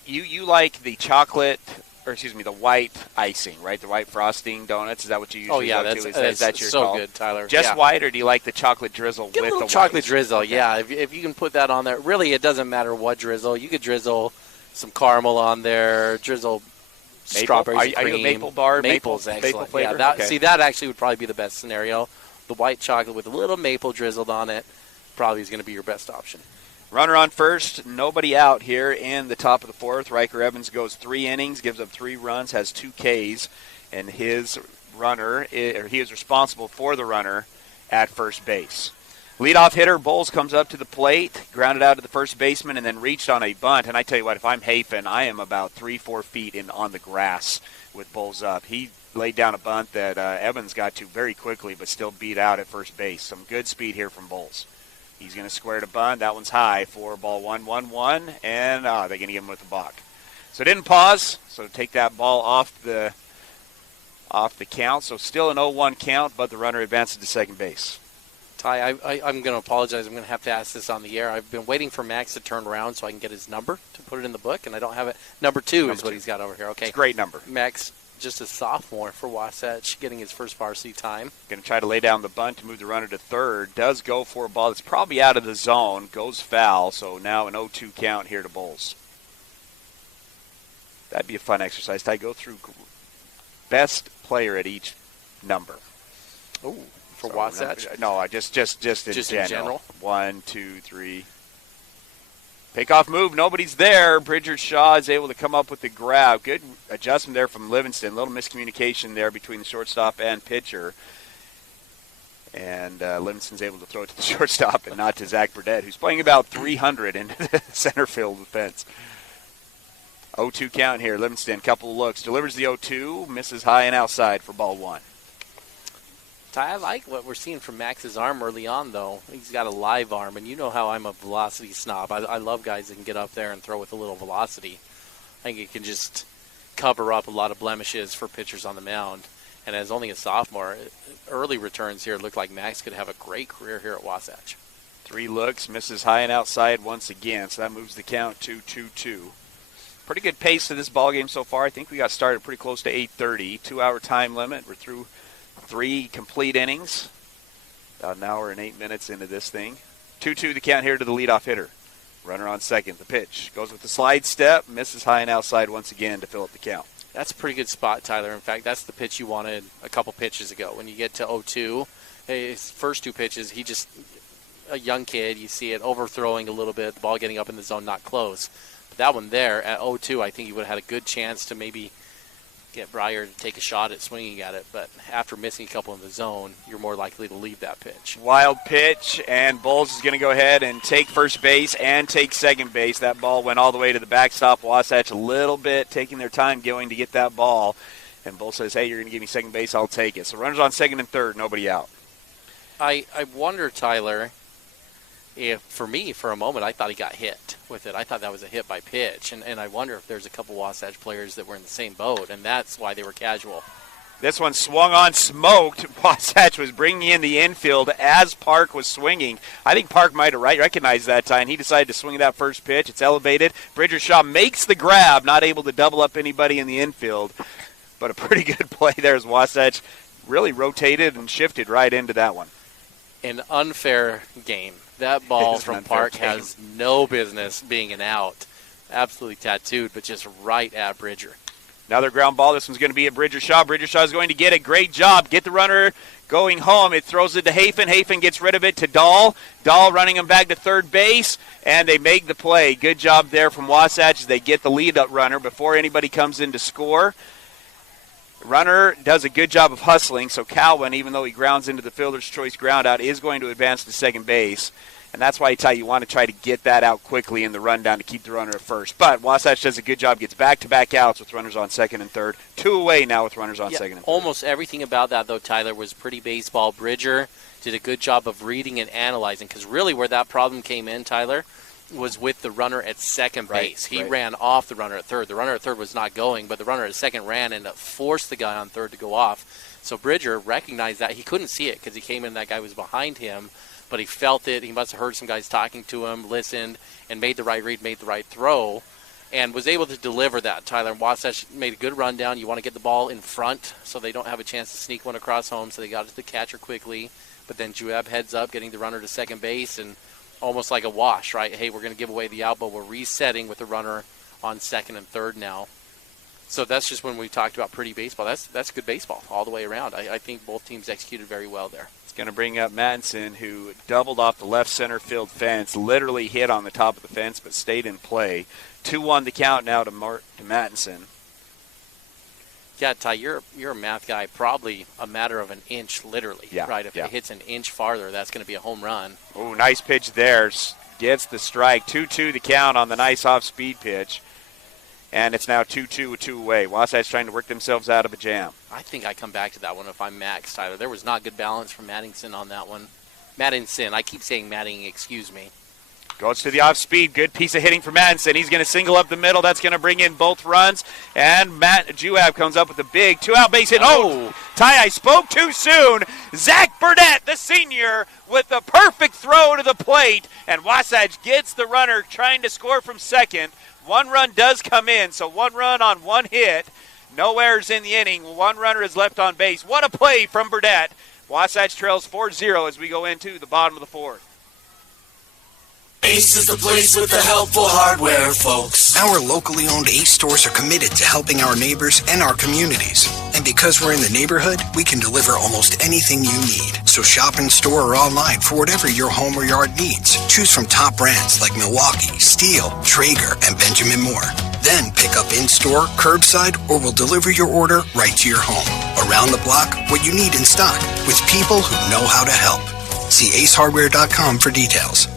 you like the chocolate, or excuse me, the white icing, right? The white frosting donuts. Is that what you usually go to? Is that your so call? good, Tyler. Just white, or do you like the chocolate drizzle Get with a little the chocolate white? drizzle, yeah. If you can put that on there, really, it doesn't matter what drizzle. You could drizzle some caramel on there, drizzle strawberries, Are you a maple bar? Maple's maple excellent. flavor? Yeah, Okay. See, that actually would probably be the best scenario. The white chocolate with a little maple drizzled on it probably is going to be your best option. Runner on first, nobody out here in the top of the fourth. Riker Evans goes 3 innings, gives up 3 runs, has 2 Ks, and he is responsible for the runner at first base. Leadoff hitter Bowles comes up to the plate, grounded out to the first baseman, and then reached on a bunt. And I tell you what, if I'm Hafen, I am about 3-4 feet on the grass with Bowles up. He laid down a bunt that Evans got to very quickly, but still beat out at first base. Some good speed here from Bowles. He's going to square to bunt. That one's high for ball 1-1-1, and they're going to get him with the balk. So didn't pause. So take that ball off the count. So still an 0-1 count, but the runner advances to second base. Ty, I'm going to apologize. I'm going to have to ask this on the air. I've been waiting for Max to turn around so I can get his number to put it in the book, and I don't have it. Number 2 is what he's got over here. Okay, it's a great number. Max, just a sophomore for Wasatch, getting his first varsity time. Going to try to lay down the bunt to move the runner to third. Does go for a ball that's probably out of the zone. Goes foul, so now an 0-2 count here to Bowles. That'd be a fun exercise. Ty, go through best player at each number. Oh, for Wasatch? No, just in general. 1, 2, 3. Pickoff move, nobody's there. Bridger Shaw is able to come up with the grab. Good adjustment there from Livingston. A little miscommunication there between the shortstop and pitcher. And Livingston's able to throw it to the shortstop and not to Zach Burdett, who's playing about 300 into the center field fence. 0-2 count here. Livingston, couple of looks. Delivers the 0-2, misses high and outside for ball 1. I like what we're seeing from Max's arm early on, though. He's got a live arm, and you know how I'm a velocity snob. I love guys that can get up there and throw with a little velocity. I think it can just cover up a lot of blemishes for pitchers on the mound. And as only a sophomore, early returns here look like Max could have a great career here at Wasatch. 3 looks, misses high and outside once again, so that moves the count to 2-2. Pretty good pace to this ballgame so far. I think we got started pretty close to 8:30. 2-hour time limit. We're through 3 complete innings. About an hour and 8 minutes into this thing. 2-2 the count here to the leadoff hitter. Runner on second. The pitch goes with the slide step. Misses high and outside once again to fill up the count. That's a pretty good spot, Tyler. In fact, that's the pitch you wanted a couple pitches ago. When you get to 0-2, his first 2 pitches, he just, a young kid, you see it overthrowing a little bit, the ball getting up in the zone, not close. But that one there at 0-2, I think he would have had a good chance to maybe get Breyer to take a shot at swinging at it, but after missing a couple in the zone, you're more likely to leave that pitch. Wild pitch, and Bowles is going to go ahead and take first base and take second base. That ball went all the way to the backstop. Wasatch a little bit taking their time going to get that ball. And Bowles says, hey, you're going to give me second base, I'll take it. So runners on second and third, nobody out. I wonder, Tyler, if for me, for a moment, I thought he got hit with it. I thought that was a hit by pitch. And I wonder if there's a couple Wasatch players that were in the same boat, and that's why they were casual. This one swung on, smoked. Wasatch was bringing in the infield as Park was swinging. I think Park might have recognized that time. He decided to swing that first pitch. It's elevated. Bridger-Shaw makes the grab, not able to double up anybody in the infield. But a pretty good play there as Wasatch really rotated and shifted right into that one. An unfair game. That ball from Park has no business being an out. Absolutely tattooed, but just right at Bridger. Another ground ball. This one's going to be at Bridger-Shaw. Bridger-Shaw is going to get a great job. Get the runner going home. It throws it to Hafen. Hafen gets rid of it to Dahl. Dahl running him back to third base, and they make the play. Good job there from Wasatch as they get the lead up runner before anybody comes in to score. Runner does a good job of hustling, so Calvin, even though he grounds into the fielder's choice ground out, is going to advance to second base. And that's why you want to try to get that out quickly in the rundown to keep the runner at first. But Wasatch does a good job, gets back-to-back outs with runners on second and third. 2 away now with runners on second and third. Almost everything about that, though, Tyler, was pretty baseball. Bridger did a good job of reading and analyzing, because really where that problem came in, Tyler, was with the runner at second base. He ran off the runner at third. The runner at third was not going, but the runner at second ran and forced the guy on third to go off. So Bridger recognized that. He couldn't see it because he came in and that guy was behind him, but he felt it. He must have heard some guys talking to him, listened, and made the right read, made the right throw, and was able to deliver that, Tyler. And Wasatch made a good rundown. You want to get the ball in front so they don't have a chance to sneak one across home, so they got it to the catcher quickly. But then Juab heads up, getting the runner to second base, and almost like a wash, right? Hey, we're going to give away the out, but we're resetting with the runner on second and third now. So that's just when we talked about pretty baseball. That's good baseball all the way around. I think both teams executed very well there. It's going to bring up Mattinson, who doubled off the left center field fence, literally hit on the top of the fence, but stayed in play. 2-1 the count now to Mattinson. Yeah, Ty, you're a math guy. Probably a matter of an inch, literally. Yeah, right. If it hits an inch farther, that's going to be a home run. Oh, nice pitch there. Gets the strike. 2-2 the count on the nice off-speed pitch. And it's now 2-2 with 2 away. Wasatch trying to work themselves out of a jam. I think I come back to that one if I'm Max, Tyler. There was not good balance from Mattinson on that one. Mattinson. I keep saying Matting, excuse me. Goes to the off-speed. Good piece of hitting for Mattinson. He's going to single up the middle. That's going to bring in both runs. And Juab comes up with a big 2-out base hit. Oh, Ty, I spoke too soon. Zach Burdett, the senior, with the perfect throw to the plate. And Wasatch gets the runner trying to score from second. 1 run does come in, so 1 run on 1 hit. No errors in the inning. 1 runner is left on base. What a play from Burdett. Wasatch trails 4-0 as we go into the bottom of the 4th. Ace is the place with the helpful hardware, folks. Our locally owned Ace stores are committed to helping our neighbors and our communities. And because we're in the neighborhood, we can deliver almost anything you need. So shop in store or online for whatever your home or yard needs. Choose from top brands like Milwaukee, Steel, Traeger, and Benjamin Moore. Then pick up in-store, curbside, or we'll deliver your order right to your home. Around the block, what you need in stock, with people who know how to help. See acehardware.com for details.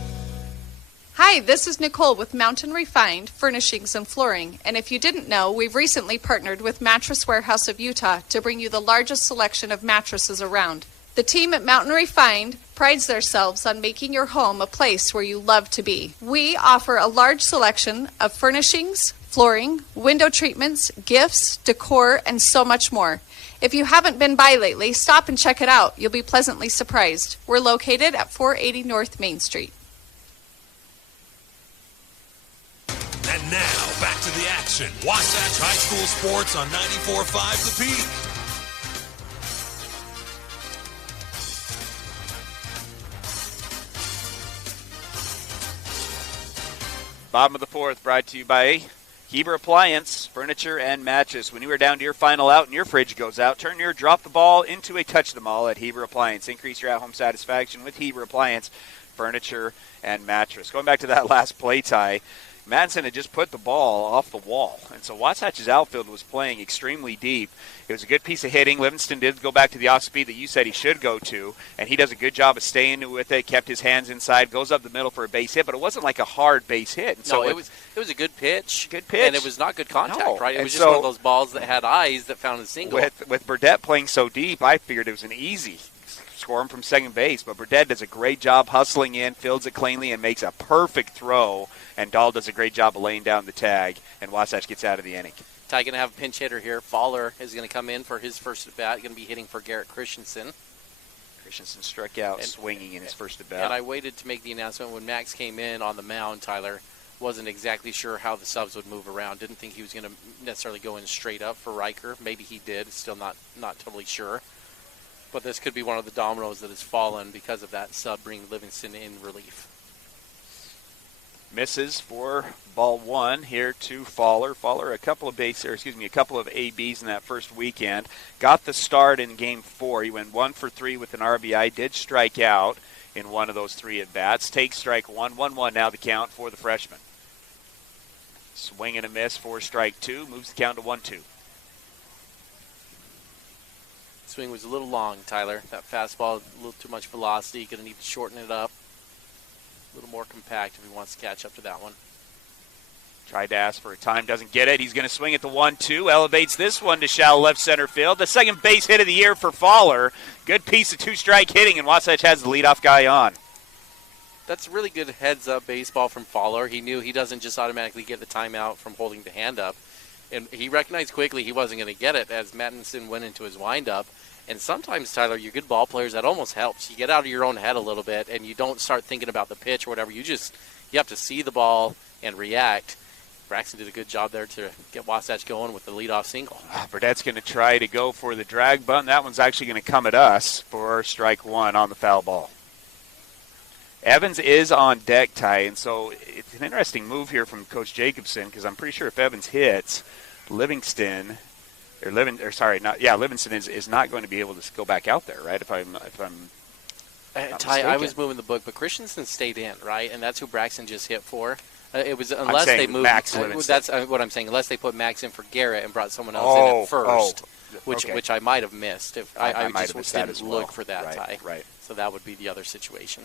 Hi, this is Nicole with Mountain Refined Furnishings and Flooring. And if you didn't know, we've recently partnered with Mattress Warehouse of Utah to bring you the largest selection of mattresses around. The team at Mountain Refined prides themselves on making your home a place where you love to be. We offer a large selection of furnishings, flooring, window treatments, gifts, decor, and so much more. If you haven't been by lately, stop and check it out. You'll be pleasantly surprised. We're located at 480 North Main Street. And now, back to the action. Wasatch High School Sports on 94.5 The Peak. Bottom of the 4th brought to you by Heber Appliance, Furniture and Mattress. When you are down to your final out and your fridge goes out, turn your drop the ball into a touch them all at Heber Appliance. Increase your at-home satisfaction with Heber Appliance, Furniture and Mattress. Going back to that last play, Ty, Madison had just put the ball off the wall. And so Wasatch's outfield was playing extremely deep. It was a good piece of hitting. Livingston did go back to the off-speed that you said he should go to, and he does a good job of staying with it, kept his hands inside, goes up the middle for a base hit, but it wasn't like a hard base hit. And so it was a good pitch. Good pitch. And it was not good contact, No. right? It And was just one of those balls that had eyes that found a single. With Burdett playing so deep, I figured it was an easy score him from second base, but Burdett does a great job hustling in, fields it cleanly, and makes a perfect throw, and Dahl does a great job of laying down the tag, and Wasatch gets out of the inning. Ty going to have a pinch hitter here. Fowler is going to come in for his first at-bat, going to be hitting for Garrett Christensen. Christensen struck out swinging in his first at-bat. And I waited to make the announcement when Max came in on the mound, Tyler. Wasn't exactly sure how the subs would move around. Didn't think he was going to necessarily go in straight up for Riker. Maybe he did. Still not totally sure. But this could be one of the dominoes that has fallen because of that sub bringing Livingston in relief. Misses for ball one here to Fowler. Fowler, a couple of ABs in that first weekend. Got the start in game 4. He went 1 for 3 with an RBI. Did strike out in one of those 3 at-bats. Takes strike 1. 1-1 now the count for the freshman. Swing and a miss for strike 2. Moves the count to 1-2. Swing was a little long, Tyler. That fastball, a little too much velocity. Going to need to shorten it up. A little more compact if he wants to catch up to that one. Tried to ask for a time, doesn't get it. He's going to swing at the 1-2. Elevates this one to shallow left center field. The second base hit of the year for Fowler. Good piece of 2-strike hitting, and Wasatch has the leadoff guy on. That's really good heads-up baseball from Fowler. He knew he doesn't just automatically get the timeout from holding the hand up. And he recognized quickly he wasn't going to get it as Mattinson went into his windup. And sometimes, Tyler, you're good ball players. That almost helps. You get out of your own head a little bit, and you don't start thinking about the pitch or whatever. You have to see the ball and react. Braxton did a good job there to get Wasatch going with the leadoff single. Burdett's going to try to go for the drag bunt. That one's actually going to come at us for strike 1 on the foul ball. Evans is on deck, Ty, and so it's an interesting move here from Coach Jacobson because I'm pretty sure if Evans hits, Livingston is not going to be able to go back out there, right? If I'm Ty, I was moving the book, but Christensen stayed in, right? And that's who Braxton just hit for. It was unless they moved. Max that's what I'm saying. Unless they put Max in for Garrett and brought someone else in at first, which I might have missed. If I just didn't look for that, Ty. Right. So that would be the other situation.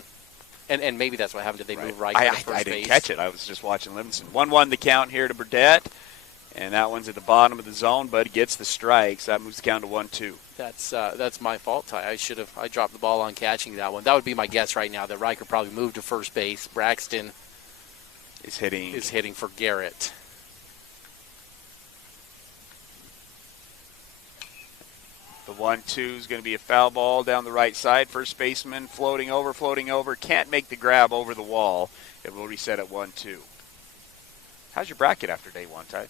And maybe that's what happened. Did they move right to first base? I didn't catch it. I was just watching Livingston. 1-1 the count here to Burdett. And that one's at the bottom of the zone, but gets the strikes. That moves the count to 1-2. That's my fault, Ty. I dropped the ball on catching that one. That would be my guess right now, that Riker probably moved to first base. Braxton is hitting for Garrett. The 1-2 is going to be a foul ball down the right side. First baseman floating over. Can't make the grab over the wall. It will reset at 1-2. How's your bracket after day 1, Ty?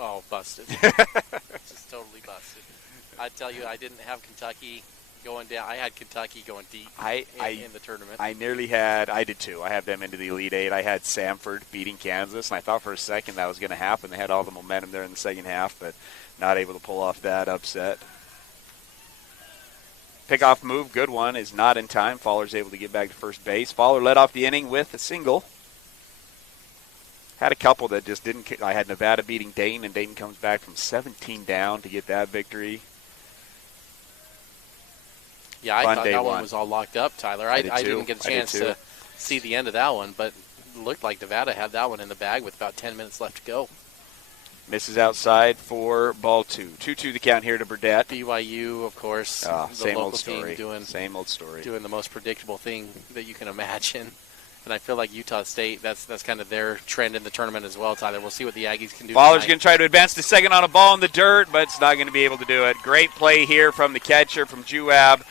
Oh, busted. Just totally busted. I tell you, I didn't have Kentucky going down. I had Kentucky going deep in the tournament. I did too. I have them into the Elite Eight. I had Samford beating Kansas, and I thought for a second that was going to happen. They had all the momentum there in the second half, but not able to pull off that upset. Pickoff move, good one, is not in time. Fowler's able to get back to first base. Fowler led off the inning with a single. Had a couple that just didn't. I had Nevada beating Dayton, and Dayton comes back from 17 down to get that victory. Yeah, I thought that one was all locked up, Tyler. I didn't get a chance to see the end of that one, but it looked like Nevada had that one in the bag with about 10 minutes left to go. Misses outside for ball 2. 2-2 the count here to Burdett. BYU, of course. Same old story. Same old story. Doing the most predictable thing that you can imagine. And I feel like Utah State, that's kind of their trend in the tournament as well, Tyler. We'll see what the Aggies can do. Fowler's going to try to advance to second on a ball in the dirt, but it's not going to be able to do it. Great play here from the catcher, from Juab,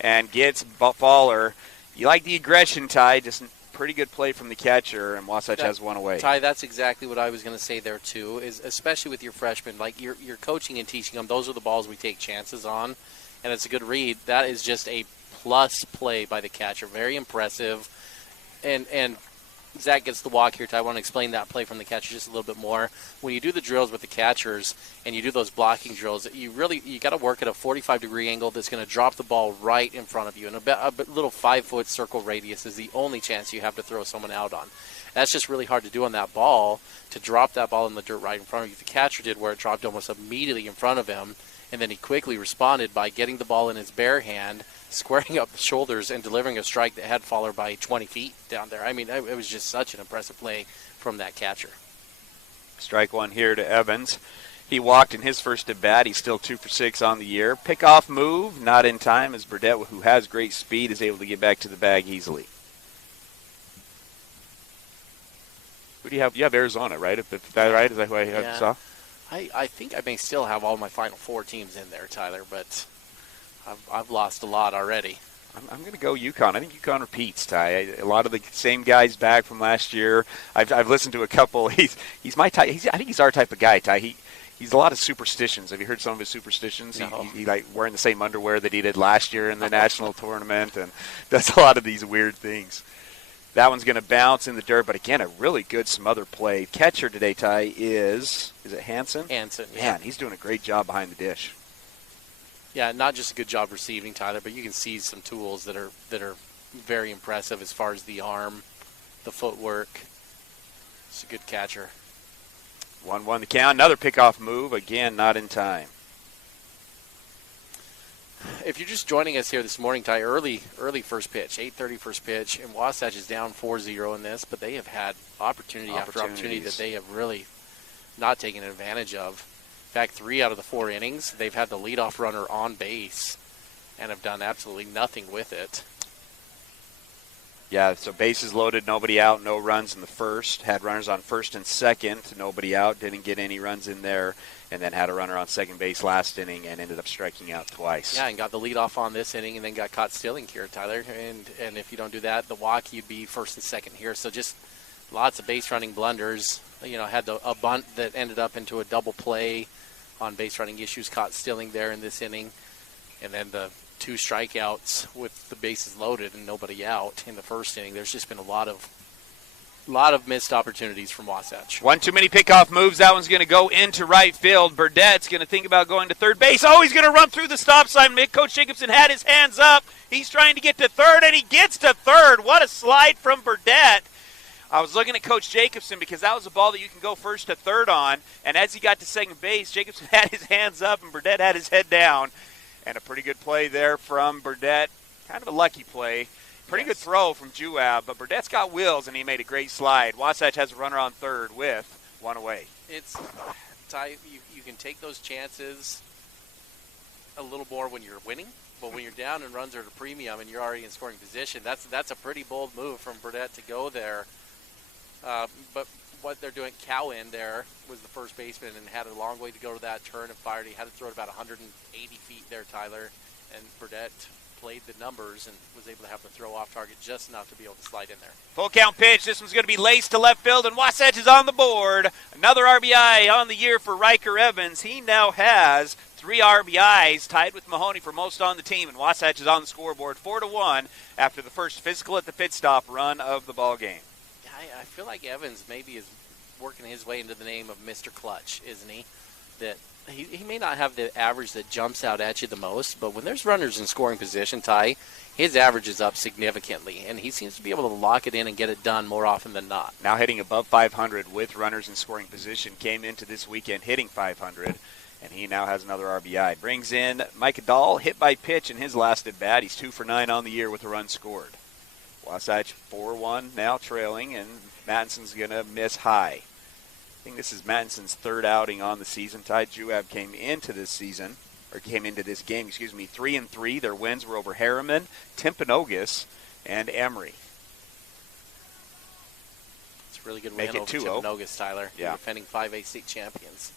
and gets Fowler. You like the aggression, Ty, just pretty good play from the catcher, and Wasatch has one away. Ty, that's exactly what I was going to say there, too, is especially with your freshmen. Like, you're coaching and teaching them, those are the balls we take chances on, and it's a good read. That is just a plus play by the catcher. Very impressive. And Zach gets the walk here, Ty. I want to explain that play from the catcher just a little bit more. When you do the drills with the catchers and you do those blocking drills, you got to work at a 45-degree angle that's going to drop the ball right in front of you. And a little 5-foot circle radius is the only chance you have to throw someone out on. That's just really hard to do on that ball, to drop that ball in the dirt right in front of you. The catcher did where it dropped almost immediately in front of him, and then he quickly responded by getting the ball in his bare hand, squaring up the shoulders, and delivering a strike that had followed by 20 feet down there. I mean, it was just such an impressive play from that catcher. Strike one here to Evans. He walked in his first at bat. He's still 2 for 6 on the year. Pickoff move, not in time, as Burdett, who has great speed, is able to get back to the bag easily. Who do you have? You have Arizona, right? If that right? Is that who I saw? I think I may still have all my Final Four teams in there, Tyler, but I've lost a lot already. I'm going to go UConn. I think UConn repeats, Ty. A lot of the same guys back from last year. I've listened to a couple. He's my type. I think he's our type of guy, Ty. He's a lot of superstitions. Have you heard some of his superstitions? No. He like wearing the same underwear that he did last year in the national tournament, and does a lot of these weird things. That one's going to bounce in the dirt, but again, a really good smother play. Catcher today, Ty, is it Hansen? Hansen, yeah. Man, he's doing a great job behind the dish. Yeah, not just a good job receiving, Tyler, but you can see some tools that are very impressive as far as the arm, the footwork. It's a good catcher. 1-1 the count. Another pickoff move. Again, not in time. If you're just joining us here this morning, Ty, early first pitch, 8:30 first pitch, and Wasatch is down 4-0 in this, but they have had opportunity after opportunity that they have really not taken advantage of. In fact, 3 out of the 4 innings, they've had the leadoff runner on base and have done absolutely nothing with it. Yeah, so bases loaded, nobody out, no runs in the first. Had runners on first and second, nobody out, didn't get any runs in there, and then had a runner on second base last inning and ended up striking out twice. Yeah, and got the leadoff on this inning and then got caught stealing here, Tyler. And if you don't do that, the walk, you'd be first and second here. So just lots of base running blunders. You know, had a bunt that ended up into a double play on base running issues, caught stealing there in this inning. And then the 2 strikeouts with the bases loaded and nobody out in the first inning. There's just been a lot of missed opportunities from Wasatch. One too many pickoff moves. That one's going to go into right field. Burdett's going to think about going to third base. Oh, he's going to run through the stop sign. Coach Jacobson had his hands up. He's trying to get to third, and he gets to third. What a slide from Burdett. I was looking at Coach Jacobson because that was a ball that you can go first to third on, and as he got to second base, Jacobson had his hands up, and Burdett had his head down. And a pretty good play there from Burdett. Kind of a lucky play. Pretty good throw from Juab, but Burdett's got wheels, and he made a great slide. Wasatch has a runner on third with 1 away. It's, Ty, you can take those chances a little more when you're winning, but when you're down and runs are at a premium and you're already in scoring position, that's a pretty bold move from Burdett to go there. But what they're doing, Cowan there was the first baseman and had a long way to go to that turn and fired. He had to throw it about 180 feet there, Tyler, and Burdett played the numbers and was able to have the throw off target just enough to be able to slide in there. Full count pitch. This one's going to be laced to left field, and Wasatch is on the board. Another RBI on the year for Riker Evans. He now has 3 RBIs, tied with Mahoney for most on the team, and Wasatch is on the scoreboard 4-1 after the first physical at the pit stop run of the ball game. I feel like Evans maybe is working his way into the name of Mr. Clutch, isn't he? That he may not have the average that jumps out at you the most, but when there's runners in scoring position, Ty, his average is up significantly, and he seems to be able to lock it in and get it done more often than not. Now hitting above 500 with runners in scoring position, came into this weekend hitting 500, and he now has another RBI. Brings in Micah Dahl, hit by pitch in his last at bat. He's 2 for 9 on the year with a run scored. Wasatch 4-1 now trailing, and Mattison's going to miss high. I think this is Mattison's 3rd outing on the season. Ty Juab came into this game, 3-3. Their wins were over Harriman, Timpanogos, and Emory. It's a really good win over Timpanogos, Tyler. Yeah. Defending 5A state champions.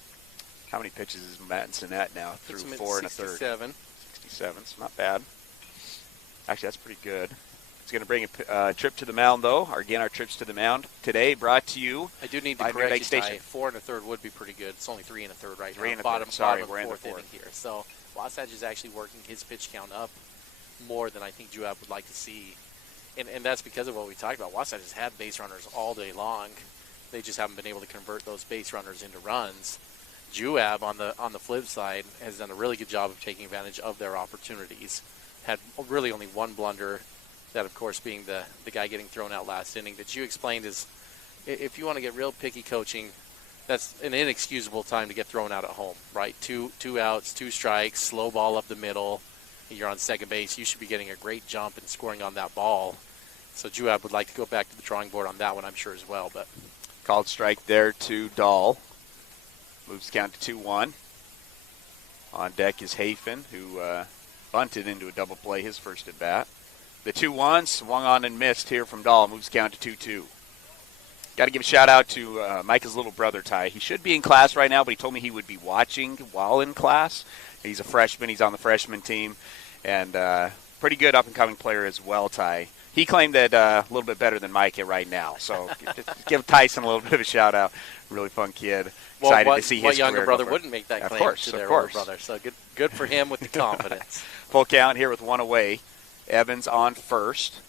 How many pitches is Mattison at now? Through 4 1/3. 67. 67. It's not bad. Actually, that's pretty good. It's going to bring a trip to the mound, though. Again, our trips to the mound today brought to you. I do need to correct you, Ty. 4 1/3 would be pretty good. It's only 3 1/3 right now. 3 1/3. Bottom We're in the 4th inning here. So Wasatch is actually working his pitch count up more than I think Juab would like to see. And that's because of what we talked about. Wasatch has had base runners all day long. They just haven't been able to convert those base runners into runs. Juab, on the flip side, has done a really good job of taking advantage of their opportunities. Had really only one blunder, that of course being the guy getting thrown out last inning that you explained is if you want to get real picky coaching, that's an inexcusable time to get thrown out at home, right? Two outs, 2 strikes, slow ball up the middle. You're on second base. You should be getting a great jump and scoring on that ball. So Juab would like to go back to the drawing board on that one, I'm sure, as well. But called strike there to Dahl. Moves the count to 2-1. On deck is Hafen, who bunted into a double play his first at bat. The 2-1 swung on and missed here from Dahl. Moves the count to 2-2. Got to give a shout out to Micah's little brother, Ty. He should be in class right now, but he told me he would be watching while in class. He's a freshman. He's on the freshman team. And pretty good up-and-coming player as well, Ty. He claimed that a little bit better than Micah right now. So give Tyson a little bit of a shout-out. Really fun kid. Excited to see his career. What younger brother wouldn't make that claim to their older brother? So good for him with the confidence. Full count here with 1 away. Evans on first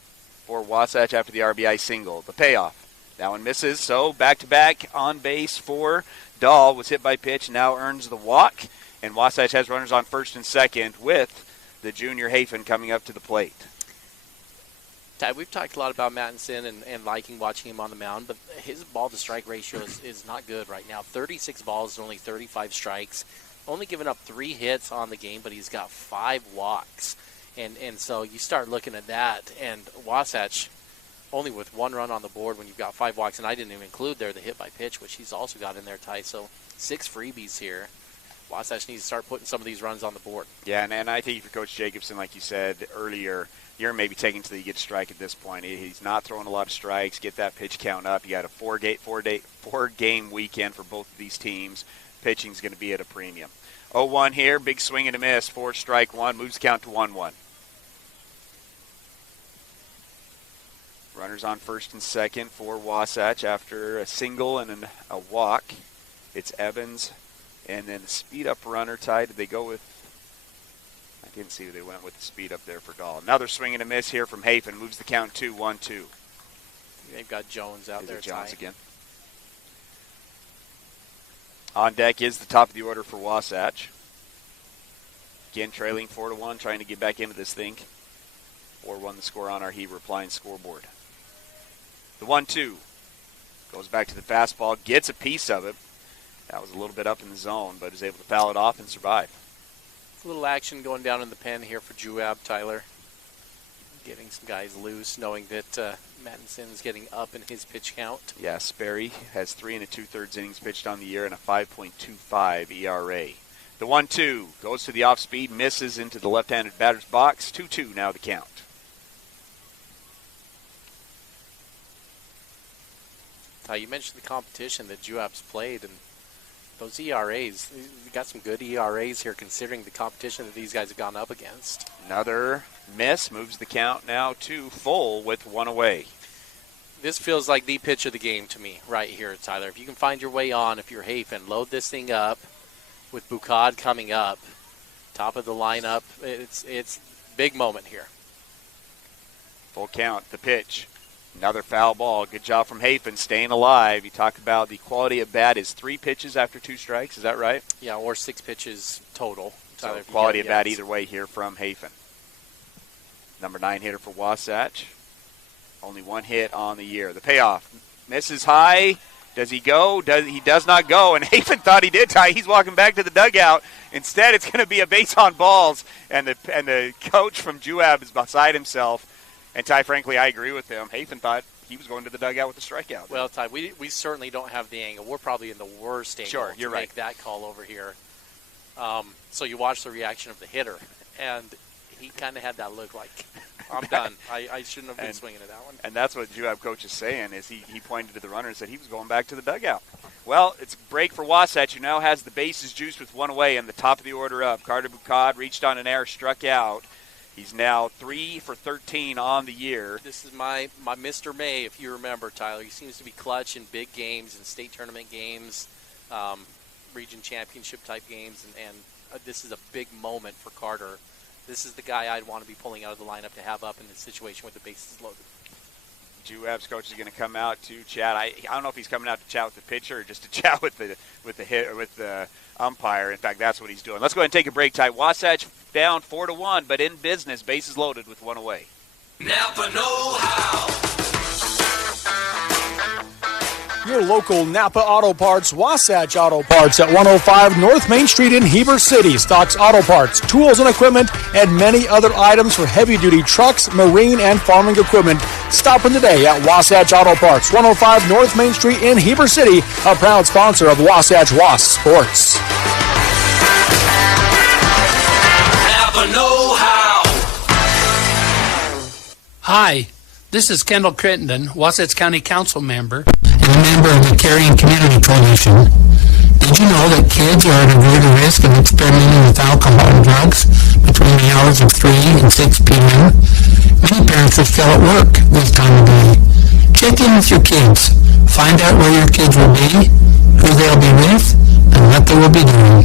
for Wasatch after the RBI single. The payoff. That one misses, so back-to-back on base for Dahl. Was hit by pitch, now earns the walk. And Wasatch has runners on first and second with the junior Hafen coming up to the plate. Ty, we've talked a lot about Mattinson and liking watching him on the mound, but his ball-to-strike ratio is not good right now. 36 balls and only 35 strikes. Only given up 3 hits on the game, but he's got 5 walks. And so you start looking at that, and Wasatch only with 1 run on the board when you've got 5 walks, and I didn't even include there the hit by pitch, which he's also got in there, Ty. So 6 freebies here. Wasatch needs to start putting some of these runs on the board. Yeah, and I think for Coach Jacobson, like you said earlier, you're maybe taking till you get a strike at this point. He's not throwing a lot of strikes. Get that pitch count up. You got a 4-game weekend for both of these teams. Pitching's going to be at a premium. 0-1 here, big swing and a miss. 4 strike 1, moves the count to 1-1. Runners on first and second for Wasatch after a single and a walk. It's Evans and then the speed-up runner, Ty. Did they go with? I didn't see who they went with the speed up there for Dahl. Another swing and a miss here from Hafen. Moves the count to 1-2. They've got Jones out there, Jones Ty. again. On deck is the top of the order for Wasatch. Again, trailing 4-1, trying to get back into this thing. 4-1 the score on our Heber Appliance scoreboard. The 1-2 goes back to the fastball, gets a piece of it. That was a little bit up in the zone, but is able to foul it off and survive. A little action going down in the pen here for Juab, Tyler. Getting some guys loose, knowing that Mattinson's getting up in his pitch count. Yeah, Sperry has 3 2/3 innings pitched on the year and a 5.25 ERA. The 1-2 goes to the off-speed, misses into the left-handed batter's box. 2-2 now the count. You mentioned the competition that Juab's played, and those ERAs, we got some good ERAs here considering the competition that these guys have gone up against. Another miss moves the count now to full with 1 away. This feels like the pitch of the game to me right here, Tyler. If you can find your way on, if you're Hafen, load this thing up with Bukad coming up, top of the lineup. It's big moment here. Full count, the pitch. Another foul ball. Good job from Hafen staying alive. You talk about the quality of bat is 3 pitches after 2 strikes. Is that right? Yeah, or 6 pitches total. So quality of bat either way here from Hafen. Number 9 hitter for Wasatch. Only 1 hit on the year. The payoff. Misses high. Does he go? He does not go. And Hafen thought he did, Ty. He's walking back to the dugout. Instead, it's going to be a base on balls. And the coach from Juab is beside himself. And, Ty, frankly, I agree with him. Hafen thought he was going to the dugout with a strikeout. Well, Ty, we certainly don't have the angle. We're probably in the worst angle to make that call over here. So you watch the reaction of the hitter, and he kind of had that look like, I'm done. I shouldn't have been swinging at that one. And that's what Juab coach is saying, is he pointed to the runner and said he was going back to the dugout. Well, it's a break for Wasatch, who now has the bases juiced with 1 away and the top of the order up. Carter Bukad reached on an error, struck out. He's now 3 for 13 on the year. This is my Mr. May, if you remember, Tyler. He seems to be clutch in big games and state tournament games, region championship type games, and this is a big moment for Carter. This is the guy I'd want to be pulling out of the lineup to have up in this situation with the bases loaded. Juab's coach is going to come out to chat. I don't know if he's coming out to chat with the pitcher or just to chat with the umpire. In fact, that's what he's doing. Let's go ahead and take a break, Ty. Wasatch down 4-1, but in business, bases loaded with 1 away. Napa know-how. Your local Napa Auto Parts, Wasatch Auto Parts at 105 North Main Street in Heber City stocks auto parts, tools and equipment, and many other items for heavy-duty trucks, marine, and farming equipment. Stop in today at Wasatch Auto Parts, 105 North Main Street in Heber City, a proud sponsor of Wasatch Wasp Sports. Napa know-how. Hi, this is Kendall Crittenden, Wasatch County Council member and a member of the Carrying Community Coalition. Did you know that kids are at a greater risk of experimenting with alcohol and drugs between the hours of 3 and 6 p.m.? Many parents are still at work this time of day. Check in with your kids. Find out where your kids will be, who they'll be with, and what they will be doing.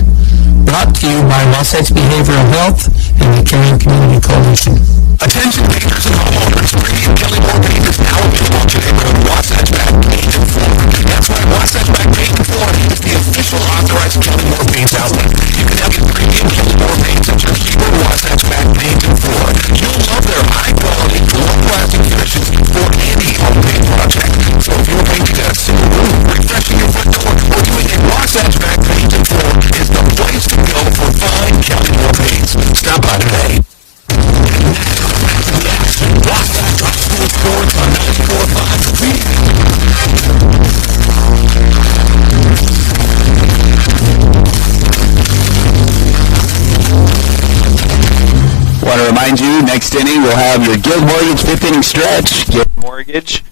Brought to you by Wasatch Behavioral Health and the Carrying Community Coalition. Attention painters and homeowners, Premium Kelly Moore Paint is now available to neighborhood Wasatch Back Paint and Floor. That's right, Wasatch Back Paint and Floor is the official authorized Kelly Moore Paint outlet. You can have your premium Kelly Moore paints at your Heber Wasatch Back Paint and Floor. You'll love their high-quality, low-plastic finishes for any home paint project. So if you're painting a single room, refreshing your front door, or doing a Wasatch Back Paint and Floor is the place to go for fine Kelly Moore paints. Stop by today. Want to remind you, next inning we'll have your Guild Mortgage 5th inning stretch. Guild Mortgage.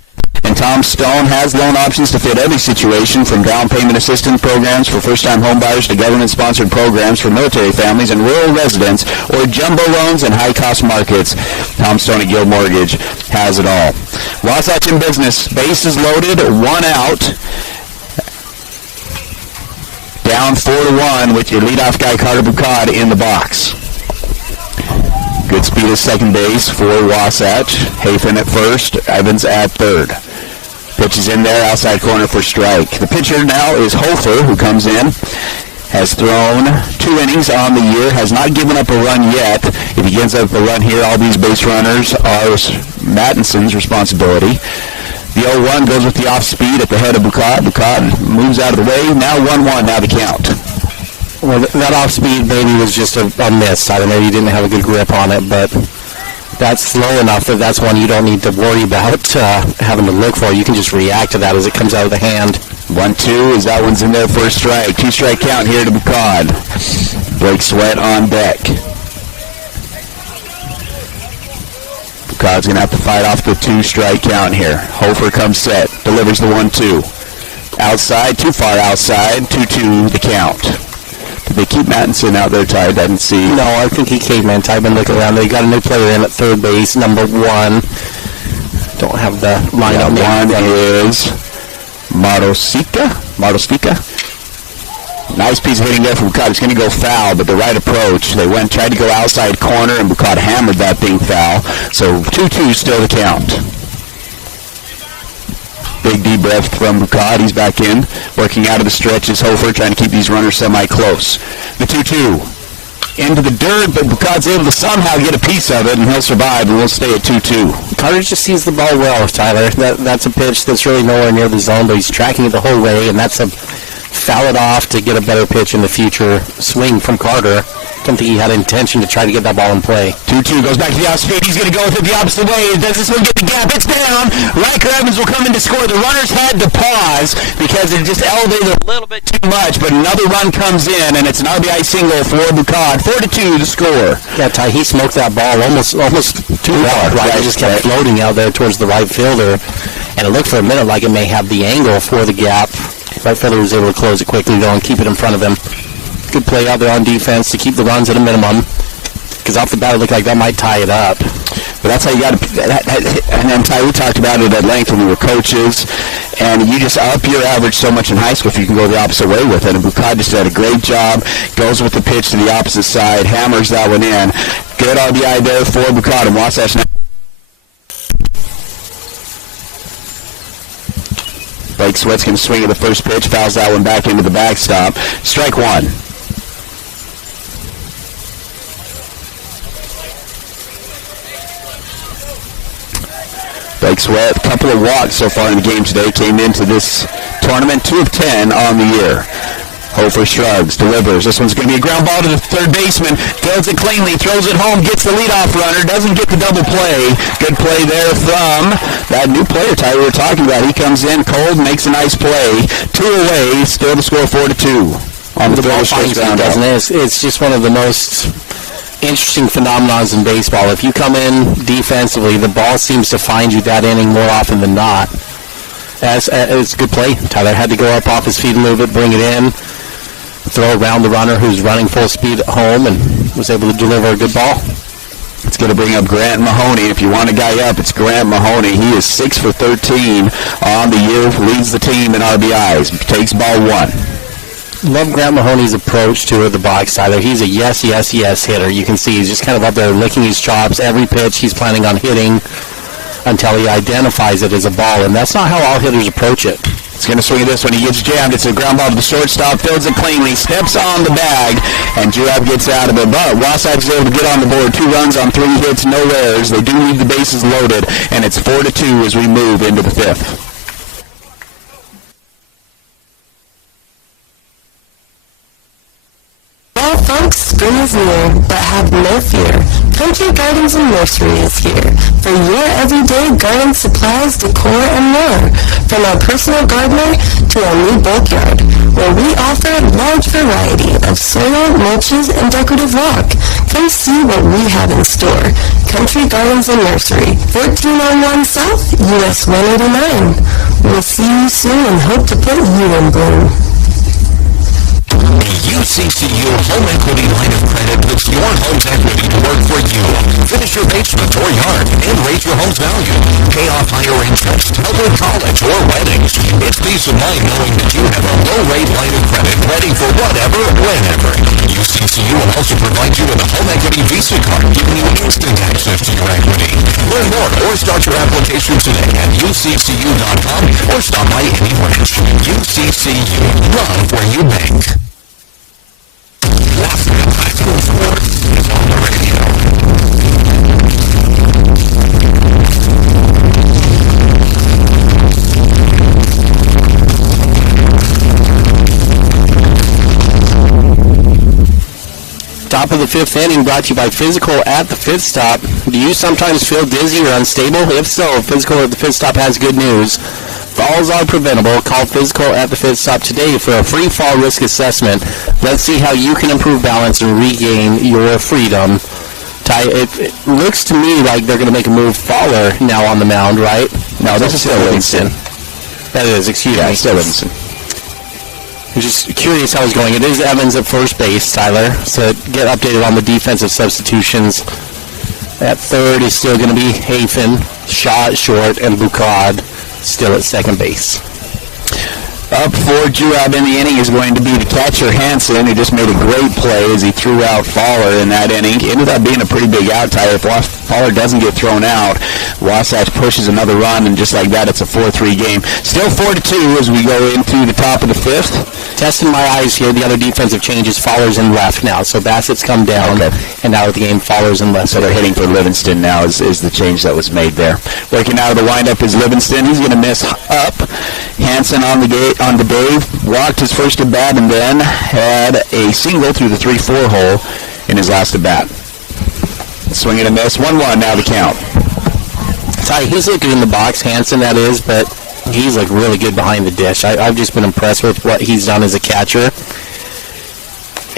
And Tom Stone has loan options to fit every situation, from down payment assistance programs for first-time homebuyers to government-sponsored programs for military families and rural residents, or jumbo loans in high-cost markets. Tom Stone at Guild Mortgage has it all. Wasatch in business. Bases loaded, 1 out. Down 4-1 with your leadoff guy Carter Bucad in the box. Good speed at second base for Wasatch. Hafen at first, Evans at third. Pitch is in there, outside corner for strike. The pitcher now is Hofer, who comes in. Has thrown 2 innings on the year, has not given up a run yet. If he gives up a run here, all these base runners are Mattinson's responsibility. The 0-1 goes with the off speed at the head of Bucad. Bucad moves out of the way. Now 1-1, now the count. Well, that off-speed maybe was just a miss. I don't know, you didn't have a good grip on it, but that's slow enough that that's one you don't need to worry about having to look for. You can just react to that as it comes out of the hand. 1-2 as that one's in there for a strike. 2-strike count here to Bucad. Blake Sweat on deck. Bucad's going to have to fight off the 2-strike count here. Hofer comes set, delivers the 1-2. Outside, too far outside, 2-2 the count. Did they keep Mattinson out there, Ty? I didn't see. No, I think he came in. I've been looking around. They got a new player in at third base, number 1. Don't have the lineup. One is Marostica. Nice piece of hitting there from Bucad. It's going to go foul, but the right approach. They tried to go outside corner, and Bucad hammered that thing foul. So 2-2 still the count. Big deep breath from Bucad. He's back in. Working out of the stretch is Hofer, trying to keep these runners semi-close. The 2-2. Into the dirt, but Bucad's able to somehow get a piece of it, and he'll survive, and we'll stay at 2-2. Carter just sees the ball well, Tyler. That's a pitch that's really nowhere near the zone, but he's tracking it the whole way, and that's a foul it off to get a better pitch in the future swing from Carter. Don't think he had intention to try to get that ball in play. 2-2 goes back to the outspeed. He's going to go with it the opposite way. Does this one get the gap? It's down. Riker Evans will come in to score. The runners had to pause because it just elevated a little bit too much, but another run comes in, and it's an RBI single for Bucad. 4-2 the score. Yeah, Ty, he smoked that ball almost too hard. Right? It just kept floating out there towards the right fielder, and it looked for a minute like it may have the angle for the gap. Right fielder was able to close it quickly, though, and keep it in front of him. Good play out there on defense to keep the runs at a minimum, because off the bat it looked like that might tie it up. But that's how you got to, and then Ty, we talked about it at length when we were coaches, and you just up your average so much in high school if you can go the opposite way with it. And Bucad just did a great job, goes with the pitch to the opposite side, hammers that one in. Good RBI there for Bucad, and Wasatch now. Blake Sweat's going to swing at the first pitch, fouls that one back into the backstop. Strike 1. Blake Sweat, a couple of walks so far in the game today, came into this tournament, 2 of 10 on the year. Hofer shrugs, delivers. This one's going to be a ground ball to the third baseman. Fields it cleanly, throws it home, gets the leadoff runner, doesn't get the double play. Good play there from that new player, Ty, we were talking about. He comes in cold, makes a nice play. 2 away, still the score 4-2. On the ball finds it, doesn't it? It's just one of the most interesting phenomenons in baseball. If you come in defensively, the ball seems to find you that inning more often than not. It's a good play. Tyler had to go up off his feet a little bit, bring it in, throw around the runner who's running full speed at home, and was able to deliver a good ball. It's going to bring up Grant Mahoney. If you want a guy up, it's Grant Mahoney. He is 6 for 13 on the year, leads the team in RBIs, takes ball 1. Love Grant Mahoney's approach to the box, Tyler. He's a yes hitter. You can see he's just kind of up there licking his chops. Every pitch he's planning on hitting until he identifies it as a ball, and that's not how all hitters approach it. He's going to swing at this one. He gets jammed. It's a ground ball to the shortstop. Fields it cleanly. Steps on the bag. And Juab gets out of it. But Wasatch is able to get on the board. 2 runs on 3 hits. No errors. They do leave the bases loaded. And it's 4-2 as we move into the 5th. Well, folks, spring is near, but have no fear. Country Gardens and Nursery is here for your everyday garden supplies, decor, and more. From our personal gardener to our new bulkyard, where we offer a large variety of soil, mulches, and decorative rock. Come see what we have in store. Country Gardens and Nursery, 1401 South, US 189. We'll see you soon and hope to put you in bloom. UCCU Home Equity Line of Credit puts your home's equity to work for you. Finish your basement or yard and raise your home's value. Pay off higher interest, help with college or weddings. It's peace of mind knowing that you have a low-rate line of credit ready for whatever, whenever. UCCU will also provide you with a home equity Visa card, giving you instant access to your equity. Learn more or start your application today at uccu.com or stop by any branch. UCCU, love where you bank. Wasatch High School Sports is on the radio. Top of the 5th inning brought to you by Physical at the 5th Stop. Do you sometimes feel dizzy or unstable? If so, Physical at the 5th Stop has good news. Falls are preventable. Call Physical at the 5th Stop today for a free fall risk assessment. Let's see how you can improve balance and regain your freedom. Ty, it looks to me like they're going to make a move. Fowler now on the mound, right? No, this is still Livingston. That is, excuse me. Still Livingston. I'm just curious how it's going. It is Evans at first base, Tyler. So get updated on the defensive substitutions. At third is still going to be Hafen, Shaw at short, and Bukad still at second base. Up for Juab in the inning is going to be the catcher Hansen, who just made a great play as he threw out Fowler in that inning. Ended up being a pretty big out, Tyler. If Fowler doesn't get thrown out, Wasatch pushes another run, and just like that, it's a 4-3 game. Still 4-2 as we go into the top of the 5th. Testing my eyes here, the other defensive change is Fowler's in left now. So Bassett's come down, and now the game Fowler's in left. So they're hitting for Livingston now is the change that was made there. Working out of the windup is Livingston. He's going to miss up. Hansen on the day, walked his first at bat and then had a single through the 3-4 hole in his last at bat. Swing and a miss. 1-1 now the count. Ty, he's looking in the box, Hansen that is, but he's like really good behind the dish. I've just been impressed with what he's done as a catcher.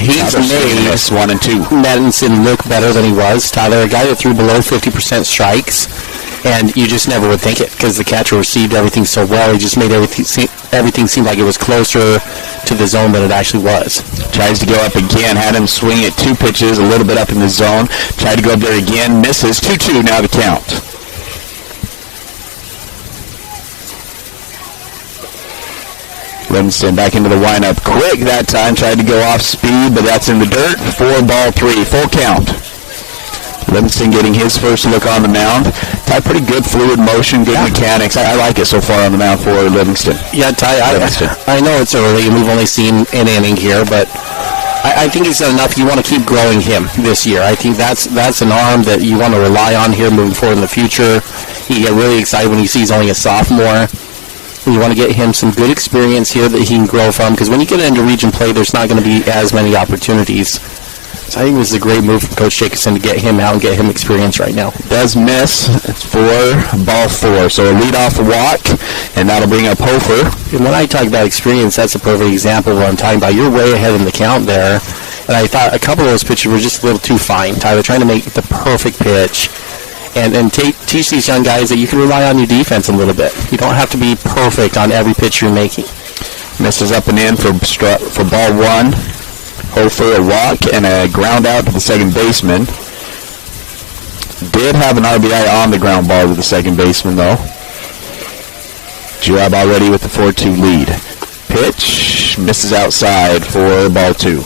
He's made 1 and 2 Madison look better than he was. Tyler, a guy that threw below 50% strikes, and you just never would think it because the catcher received everything so well. He just made everything seem like it was closer to the zone than it actually was. Tries to go up again. Had him swing at 2 pitches, a little bit up in the zone. Tried to go up there again. Misses. 2-2 now the count. Livingston back into the windup. Quick that time. Tried to go off speed, but that's in the dirt. 4-3. Full count. Livingston getting his first look on the mound. Ty, pretty good fluid motion, good mechanics. I like it so far on the mound for Livingston. Yeah, Ty, I know it's early and we've only seen an inning here, but I think he's done enough. You want to keep growing him this year. I think that's an arm that you want to rely on here moving forward in the future. You get really excited when you see he's only a sophomore. and you want to get him some good experience here that he can grow from, because when you get into region play, there's not going to be as many opportunities. So I think this is a great move from Coach Jacobson to get him out and get him experience right now. Does miss for ball 4. So a leadoff walk, and that'll bring up Hofer. And when I talk about experience, that's a perfect example of what I'm talking about. You're way ahead in the count there. And I thought a couple of those pitches were just a little too fine, Tyler, trying to make the perfect pitch. And teach these young guys that you can rely on your defense a little bit. You don't have to be perfect on every pitch you're making. Misses up and in for ball 1. Hofer a walk and a ground out to the second baseman. Did have an RBI on the ground ball to the second baseman, though. Juab already with the 4-2 lead. Pitch misses outside for ball 2.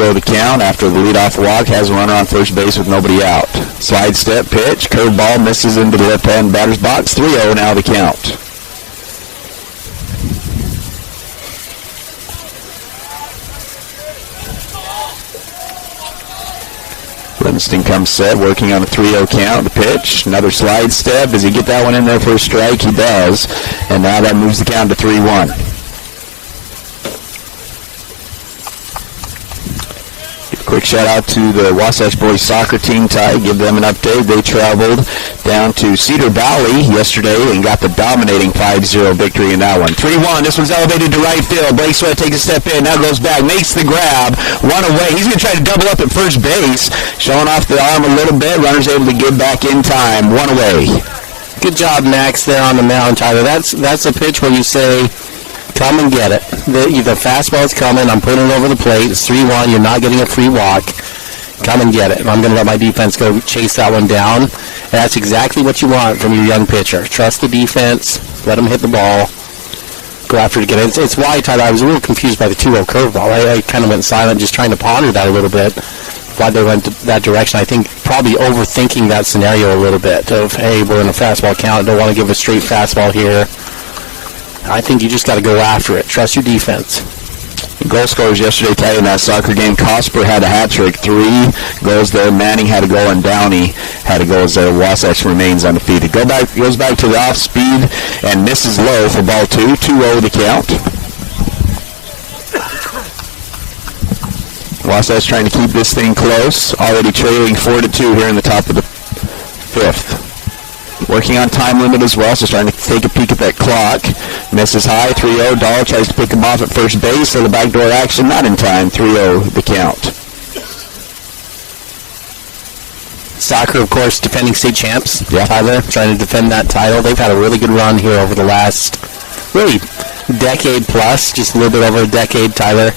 The count after the leadoff walk, has a runner on first base with nobody out. Slide step pitch, curveball misses into the left-hand batter's box. 3-0 now the count. Livingston comes set, working on a 3-0 count. The pitch, another slide step. Does he get that one in there for a strike? He does. And now that moves the count to 3-1. Quick shout out to the Wasatch boys soccer team, Ty. Give them an update. They traveled down to Cedar Valley yesterday and got the dominating 5-0 victory in that one. 3-1. This one's elevated to right field. Blake Sweat takes a step in. Now goes back. Makes the grab. One away. He's going to try to double up at first base. Showing off the arm a little bit. Runner's able to get back in time. One away. Good job, Max, there on the mound, Tyler. That's a pitch where you say, come and get it. The fastball's coming. I'm putting it over the plate. It's 3-1. You're not getting a free walk. Come and get it. And I'm going to let my defense go chase that one down. And that's exactly what you want from your young pitcher. Trust the defense. Let them hit the ball. Go after it again. It's why, Tyler, I was a little confused by the 2-0 curveball. I kind of went silent just trying to ponder that a little bit. Why they went that direction. I think probably overthinking that scenario a little bit of, hey, we're in a fastball count. Don't want to give a straight fastball here. I think you just got to go after it. Trust your defense. Goal scorers yesterday, Ty, in that soccer game. Cosper had a hat trick. 3 goals there. Manning had a goal, and Downey had a goal as there. Wasatch remains undefeated. Goes back to the off speed and misses low for ball 2. 2-0 the count. Wasatch trying to keep this thing close. Already trailing 4-2 here in the top of the 5th. Working on time limit as well, so trying to take a peek at that clock. Misses high, 3-0. Dahl tries to pick him off at first base, so the backdoor action not in time. 3-0 the count. Soccer, of course, defending state champs. Yeah. Tyler, trying to defend that title. They've had a really good run here over the last, really, decade plus, just a little bit over a decade, Tyler.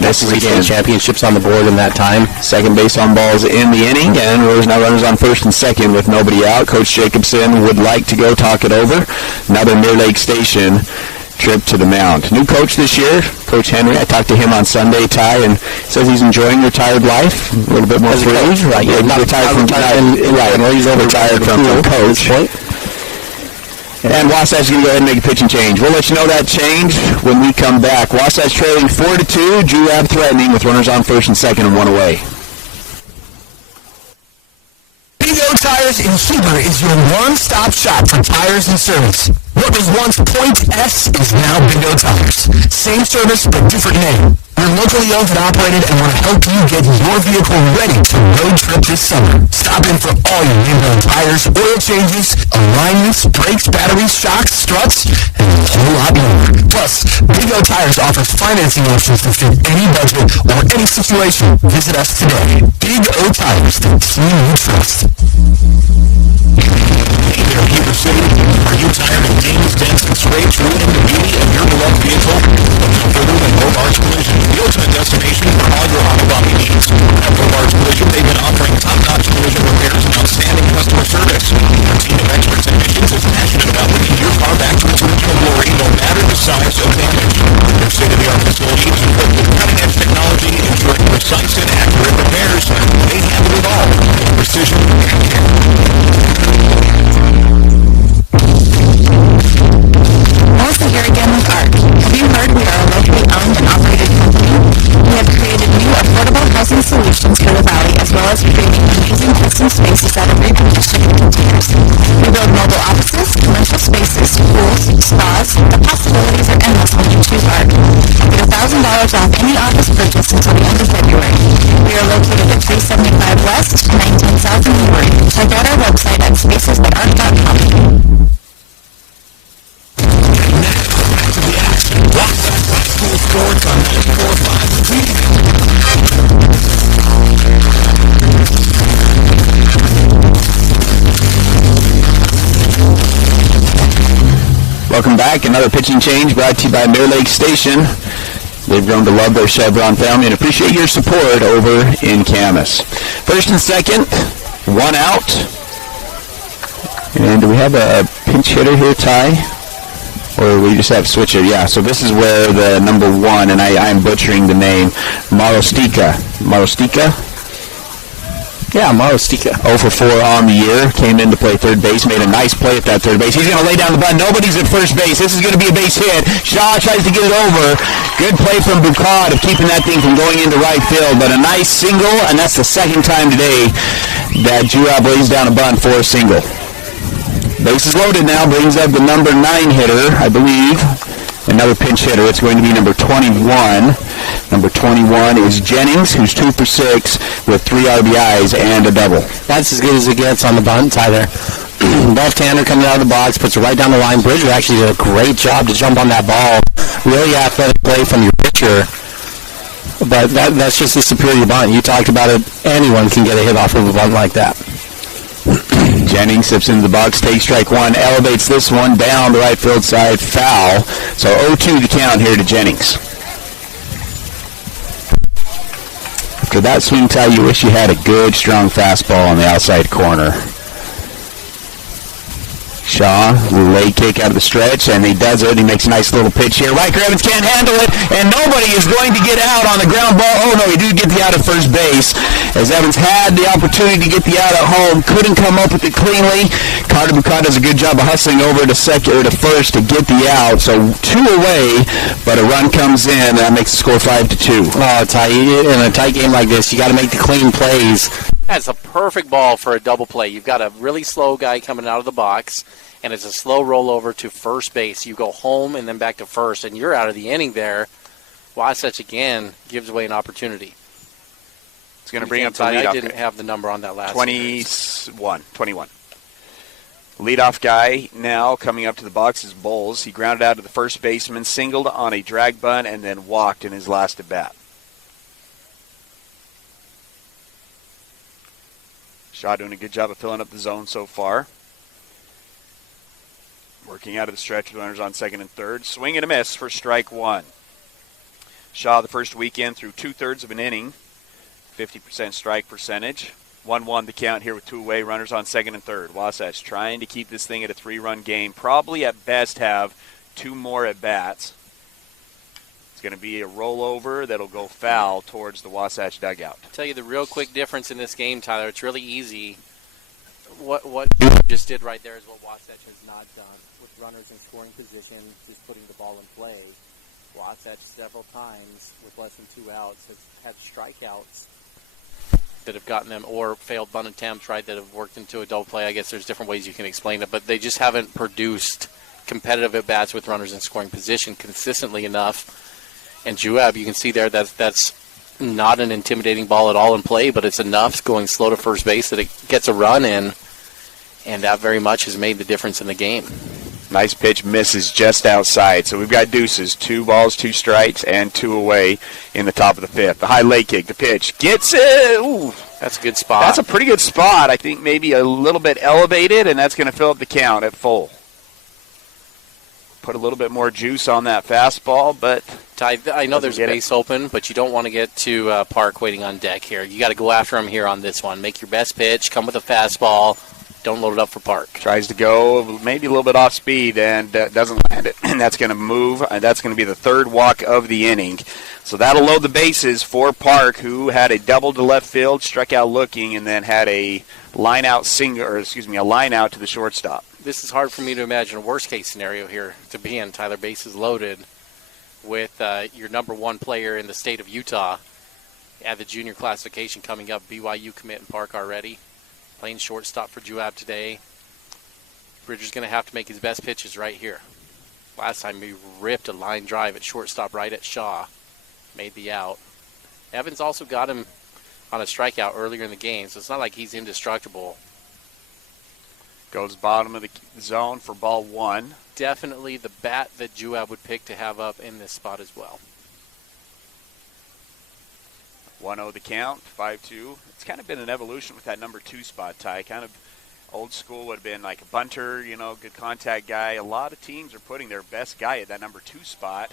This is again championships on the board in that time. Second base on balls in the inning, and there's now runners on first and second with nobody out. Coach Jacobson would like to go talk it over. Another Mirror Lake Station trip to the mound. New coach this year, Coach Henry. I talked to him on Sunday, Ty, and says he's enjoying retired life. A little bit more free. Right, yeah, not retired from he's retired from coach. And Wasatch is going to go ahead and make a pitching change. We'll let you know that change when we come back. Wasatch trailing 4-2. Juab threatening with runners on first and second and 1 away. Big O Tires in Heber is your one-stop shop for tires and service. What was once Point S is now Big O Tires. Same service but different name. We're locally owned and operated and want to help you get your vehicle ready to road trip this summer. Stop in for all your name-brand tires, oil changes, alignments, brakes, batteries, shocks, struts, and a whole lot more. Plus, Big O Tires offers financing options to fit any budget or any situation. Visit us today. Big O Tires, the team you trust. Hey there, Heber City. Are you tired of dings, dents, and scrapes ruining the beauty of your beloved vehicle? Look no further than Robards Collision, the ultimate destination for all your auto body needs. At Robards Collision, they've been offering top-notch collision repairs and outstanding customer service. Our team of experts and technicians is passionate about bringing your car back to its original glory, no matter the size of damage. Their state-of-the-art facility is equipped with cutting-edge technology, ensuring precise and accurate repairs. They handle it all with precision and care. Melissa here again with ARC. Have you heard we are a locally owned and operated company? We have created new purchase until the end of February. We are located at 375 West, 19 South in Newbury. Check out our website at spacesbyarc.com. Welcome back. Another pitching change brought to you by Mirror Lake Station. They've grown to love their Chevron family and appreciate your support over in Camas. First and second, one out. And do we have a pinch hitter here, Ty? Or we just have switcher? Yeah, so this is where the number one, and I am butchering the name, Marostica. Yeah, Marostica. 0 for 4 on the year. Came in to play third base. Made a nice play at that third base. He's going to lay down the bunt. Nobody's at first base. This is going to be a base hit. Shaw tries to get it over. Good play from Boucard of keeping that thing from going into right field. But a nice single, and that's the second time today that Juab lays down a bunt for a single. Base is loaded now. Brings up the number 9 hitter, I believe. Another pinch hitter. It's going to be number 21. Number 21 is Jennings, who's 2 for 6 with 3 RBIs and a double. That's as good as it gets on the bunt, Tyler. Left-hander coming out of the box, puts it right down the line. Bridger actually did a great job to jump on that ball. Really athletic play from your pitcher. But that's just a superior bunt. You talked about it. Anyone can get a hit off of a bunt like that. Jennings sips into the box, takes strike one, elevates this one down the right field side, foul. So 0-2 the count here to Jennings. After that swing, Ty, you wish you had a good, strong fastball on the outside corner. Shaw, late kick out of the stretch, and he does it. He makes a nice little pitch here. Riker Evans can't handle it, and nobody is going to get out on the ground ball. Oh, no, he did get the out at first base. As Evans had the opportunity to get the out at home, couldn't come up with it cleanly. Carter Bucott does a good job of hustling over to second or to first to get the out. So 2 away, but a run comes in, and that makes the score 5-2. Oh, Ty, in a tight game like this, you got to make the clean plays. That's a perfect ball for a double play. You've got a really slow guy coming out of the box, and it's a slow rollover to first base. You go home and then back to first, and you're out of the inning there. Wasatch, again, gives away an opportunity. It's going to bring up the leadoff. I didn't have the number on that last 21. Leadoff guy now coming up to the box is Bowles. He grounded out to the first baseman, singled on a drag bunt, and then walked in his last at bat. Shaw doing a good job of filling up the zone so far. Working out of the stretch with runners on second and third. Swing and a miss for strike one. Shaw the first weekend through 2/3 of an inning. 50% strike percentage. 1-1 the count here with 2 away. Runners on second and third. Wasatch trying to keep this thing at a 3-run game. Probably at best have 2 more at bats. It's going to be a rollover that'll go foul towards the Wasatch dugout. I'll tell you the real quick difference in this game, Tyler. It's really easy. What you just did right there is what Wasatch has not done. With runners in scoring position, just putting the ball in play. Wasatch several times with less than 2 outs has had strikeouts that have gotten them, or failed bunt attempts, right, that have worked into a double play. I guess there's different ways you can explain it, but they just haven't produced competitive at-bats with runners in scoring position consistently enough. And Juab, you can see there that's not an intimidating ball at all in play, but it's enough going slow to first base that it gets a run in, and that very much has made the difference in the game. Nice pitch, misses just outside. So we've got deuces, 2 balls, 2 strikes, and 2 away in the top of the 5th. The high leg kick, the pitch, gets it. Ooh, that's a good spot. That's a pretty good spot. I think maybe a little bit elevated, and that's going to fill up the count at full. Put a little bit more juice on that fastball, but Ty, I know there's a base open, but you don't want to get to Park waiting on deck here. You got to go after him here on this one. Make your best pitch, come with a fastball. Don't load it up for Park. Tries to go maybe a little bit off speed and doesn't land it. And that's going to move. And that's going to be the 3rd walk of the inning. So that'll load the bases for Park, who had a double to left field, struck out looking, and then had a line out a line out to the shortstop. This is hard for me to imagine a worst-case scenario here to be in. Tyler, bases loaded with your number 1 player in the state of Utah at the junior classification coming up. BYU commit in Park already. Playing shortstop for Juab today. Bridger's going to have to make his best pitches right here. Last time he ripped a line drive at shortstop right at Shaw. Made the out. Evans also got him on a strikeout earlier in the game, so it's not like he's indestructible. Goes bottom of the zone for ball 1. Definitely the bat that Juab would pick to have up in this spot as well. 1-0 the count, 5-2. It's kind of been an evolution with that number 2 spot, Ty. Kind of old school would have been like a bunter, good contact guy. A lot of teams are putting their best guy at that number 2 spot.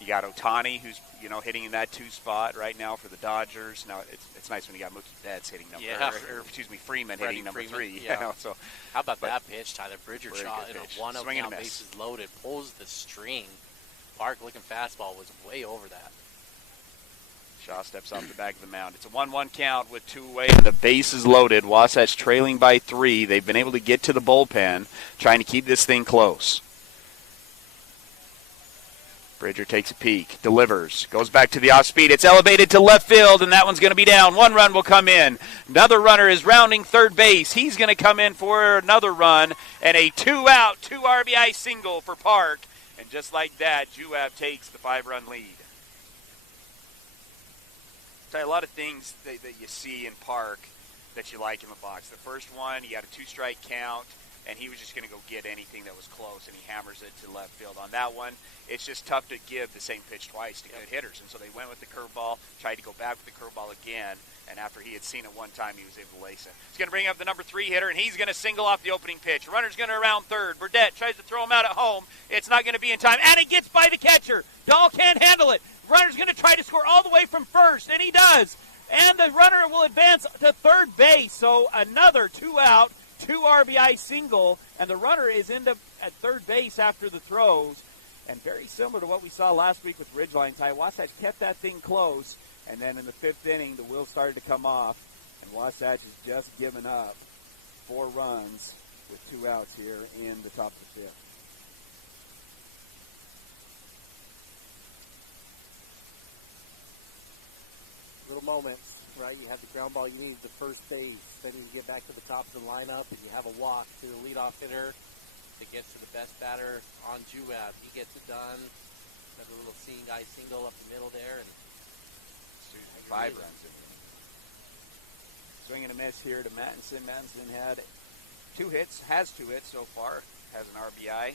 You got Ohtani, who's hitting in that 2 spot right now for the Dodgers. Now it's nice when you got Mookie Betts hitting Freeman hitting number 3. Yeah. So how about that pitch, Tyler? Bridger shot in a 1-0 Swing and count, a miss. bases loaded, pulls the string. Park looking fastball was way over that. Shaw steps off the back of the mound. It's a 1-1 count with 2 away and the bases loaded. Wasatch trailing by 3. They've been able to get to the bullpen, trying to keep this thing close. Bridger takes a peek, delivers, goes back to the off-speed. It's elevated to left field, and that one's going to be down. 1 run will come in. Another runner is rounding third base. He's going to come in for another run, and a 2-out, 2 RBI single for Park. And just like that, Juab takes the 5-run lead. A lot of things that you see in Park that you like in the box. The first one, you got a 2-strike count, and he was just going to go get anything that was close, and he hammers it to left field. On that one, it's just tough to give the same pitch twice to good hitters, and so they went with the curveball, tried to go back with the curveball again, and after he had seen it one time, he was able to lace it. He's going to bring up the number 3 hitter, and he's going to single off the opening pitch. Runner's going to around third. Burdette tries to throw him out at home. It's not going to be in time, and it gets by the catcher. Dahl can't handle it. Runner's going to try to score all the way from first, and he does. And the runner will advance to third base, so another 2-out, 2 RBI single, and the runner is at third base after the throws. And very similar to what we saw last week with Ridgeline, Ty Wasatch kept that thing close, and then in the 5th inning, the wheels started to come off, and Wasatch has just given up 4 runs with 2 outs here in the top of the 5th. Little moments, right? You have the ground ball, you need the first base, then you get back to the top of the lineup, and you have a walk to the leadoff hitter. It gets to the best batter on Juab. He gets it done. Another little seeing guy single up the middle there, and 5 runs in. Swing and a miss here to Mattinson. Mattinson had 2 hits, has 2 hits so far, has an RBI,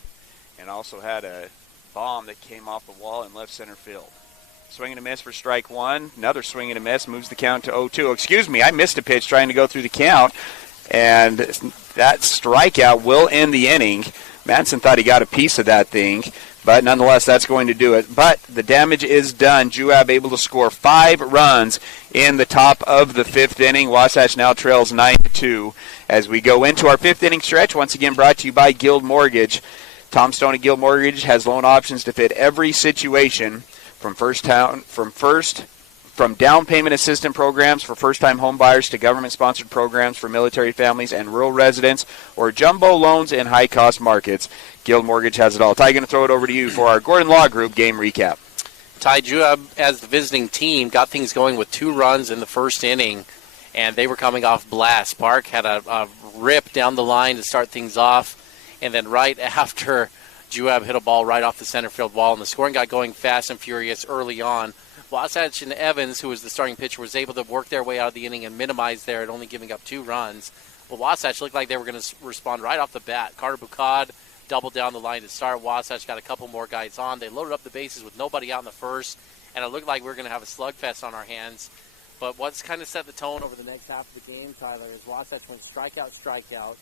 and also had a bomb that came off the wall in left center field. Swing and a miss for strike 1. Another swing and a miss moves the count to 0-2. Excuse me, I missed a pitch trying to go through the count, and that strikeout will end the inning. Mattinson thought he got a piece of that thing, but nonetheless, that's going to do it. But the damage is done. Juab able to score 5 runs in the top of the 5th inning. Wasatch now trails 9-2 as we go into our 5th inning stretch. Once again, brought to you by Guild Mortgage. Tom Stone at Guild Mortgage has loan options to fit every situation. From down payment assistance programs for first-time home buyers to government-sponsored programs for military families and rural residents, or jumbo loans in high-cost markets, Guild Mortgage has it all. Ty, going to throw it over to you for our Gordon Law Group game recap. Ty, Juab, as the visiting team, got things going with 2 runs in the 1st inning, and they were coming off blast. Park had a rip down the line to start things off, and then right after Juab hit a ball right off the center field wall, and the scoring got going fast and furious early on. Wasatch and Evans, who was the starting pitcher, was able to work their way out of the inning and minimize there at only giving up 2 runs. But Wasatch looked like they were going to respond right off the bat. Carter Bucad doubled down the line to start. Wasatch got a couple more guys on. They loaded up the bases with nobody out in the 1st, and it looked like we were going to have a slugfest on our hands. But what's kind of set the tone over the next half of the game, Tyler, is Wasatch went strikeout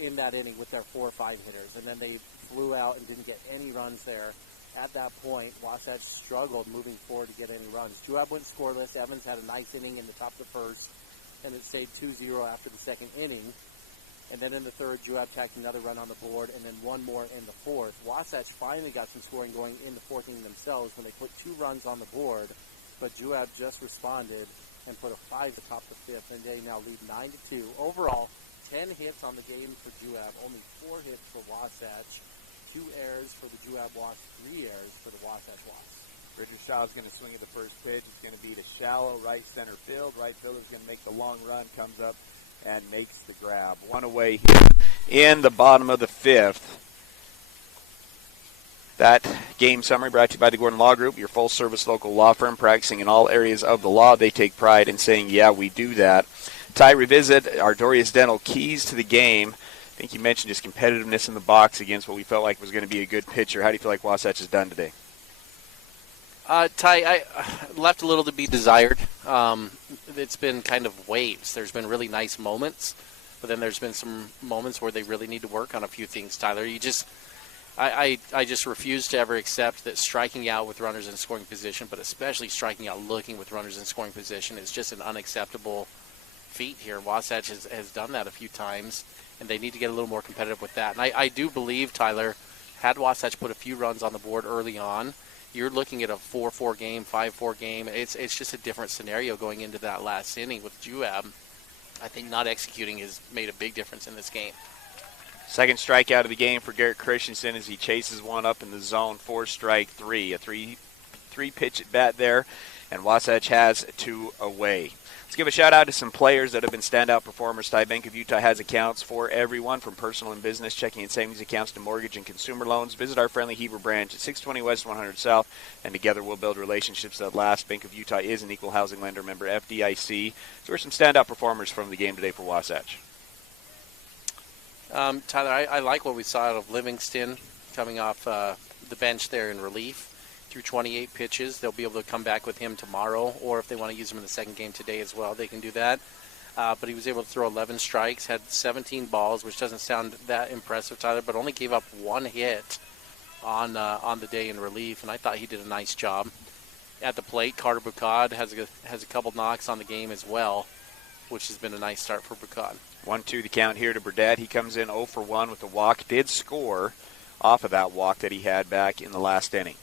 in that inning with their 4 or 5 hitters, and then they flew out and didn't get any runs there. At that point, Wasatch struggled moving forward to get any runs. Juab went scoreless. Evans had a nice inning in the top of the 1st, and it stayed 2-0 after the 2nd inning. And then in the 3rd, Juab tacked another run on the board, and then 1 more in the 4th. Wasatch finally got some scoring going in the 4th inning themselves when they put 2 runs on the board, but Juab just responded and put a 5 atop the 5th, and they now lead 9-2. Overall, 10 hits on the game for Juab, only 4 hits for Wasatch. 2 errors for the Juab Wasp, 3 errors for the Wasatch Wasps. Richard Shaw is going to swing at the first pitch. It's going to be to shallow right center field. Right fielder is going to make the long run, comes up and makes the grab. 1 away here in the bottom of the 5th. That game summary brought to you by the Gordon Law Group, your full-service local law firm practicing in all areas of the law. They take pride in saying, yeah, we do that. Ty, revisit our Dorius Dental keys to the game. I think you mentioned just competitiveness in the box against what we felt like was going to be a good pitcher. How do you feel like Wasatch has done today? Ty, I left a little to be desired. It's been kind of waves. There's been really nice moments, but then there's been some moments where they really need to work on a few things, Tyler. I just refuse to ever accept that striking out with runners in scoring position, but especially striking out looking with runners in scoring position, is just an unacceptable feat here. Wasatch has done that a few times, and they need to get a little more competitive with that. And I do believe, Tyler, had Wasatch put a few runs on the board early on, you're looking at a 4-4 game, 5-4 game. It's just a different scenario going into that last inning with Juab. I think not executing has made a big difference in this game. Second strikeout of the game for Garrett Christensen as he chases one up in the zone. 4-3. A three-pitch at bat there, and Wasatch has 2 away. Let's give a shout-out to some players that have been standout performers. Ty, Bank of Utah has accounts for everyone from personal and business, checking and savings accounts to mortgage and consumer loans. Visit our friendly Heber branch at 620 West 100 South, and together we'll build relationships that last. Bank of Utah is an equal housing lender, member FDIC. So we're some standout performers from the game today for Wasatch. Tyler, I like what we saw out of Livingston coming off the bench there in relief. Through 28 pitches. They'll be able to come back with him tomorrow, or if they want to use him in the second game today as well, they can do that. But he was able to throw 11 strikes, had 17 balls, which doesn't sound that impressive, Tyler, but only gave up 1 hit on the day in relief, and I thought he did a nice job. At the plate, Carter Bucad has a couple knocks on the game as well, which has been a nice start for Bucad. 1-2 the count here to Burdett. He comes in 0 for 1 with a walk. Did score off of that walk that he had back in the last inning.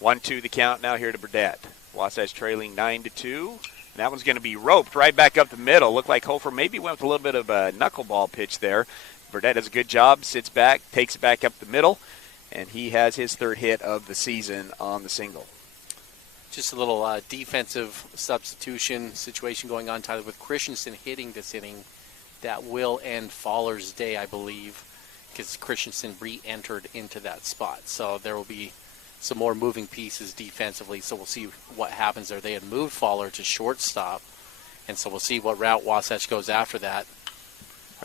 1-2 the count now here to Burdett. Wasatch trailing 9-2. And that one's going to be roped right back up the middle. Looked like Hofer maybe went with a little bit of a knuckleball pitch there. Burdett does a good job, sits back, takes it back up the middle, and he has his 3rd hit of the season on the single. Just a little defensive substitution situation going on, Tyler, with Christensen hitting this inning. That will end Faller's day, I believe, because Christensen re-entered into that spot. So there will be some more moving pieces defensively, so we'll see what happens there. They had moved Faller to shortstop, and so we'll see what route Wasatch goes after that.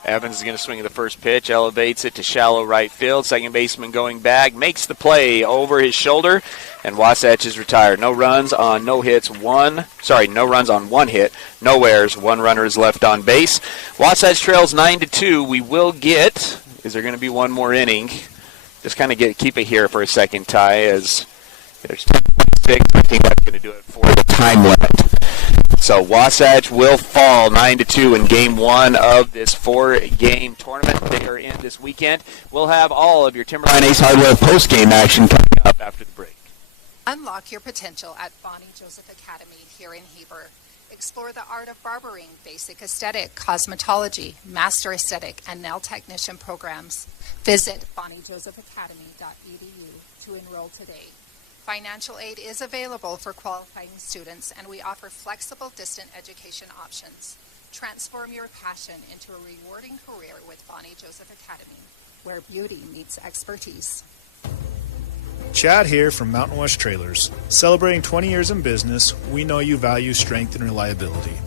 Evans is going to swing at the first pitch, elevates it to shallow right field. Second baseman going back, makes the play over his shoulder, and Wasatch is retired. No runs on 1 hit, no errors, 1 runner is left on base. Wasatch trails 9-2. We will get, is there going to be one more inning? Just kind of keep it here for a second, Ty, as there's 2:26. I think that's going to do it for the time limit. So Wasatch will fall 9-2 in Game 1 of this 4-game tournament they are in this weekend. We'll have all of your Timberline Ace Hardware post-game action coming up after the break. Unlock your potential at Bonnie Joseph Academy here in Heber. Explore the art of barbering, basic aesthetic, cosmetology, master aesthetic, and nail technician programs. Visit bonniejosephacademy.edu to enroll today. Financial aid is available for qualifying students, and we offer flexible distant education options. Transform your passion into a rewarding career with Bonnie Joseph Academy, where beauty meets expertise. Chad here from Mountain West Trailers. Celebrating 20 years in business, we know you value strength and reliability.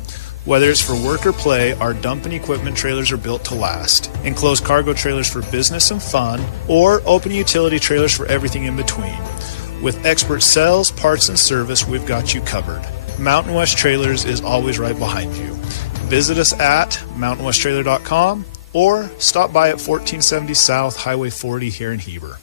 Whether it's for work or play, our dump and equipment trailers are built to last. Enclosed cargo trailers for business and fun, or open utility trailers for everything in between. With expert sales, parts, and service, we've got you covered. Mountain West Trailers is always right behind you. Visit us at mountainwesttrailer.com or stop by at 1470 South Highway 40 here in Heber.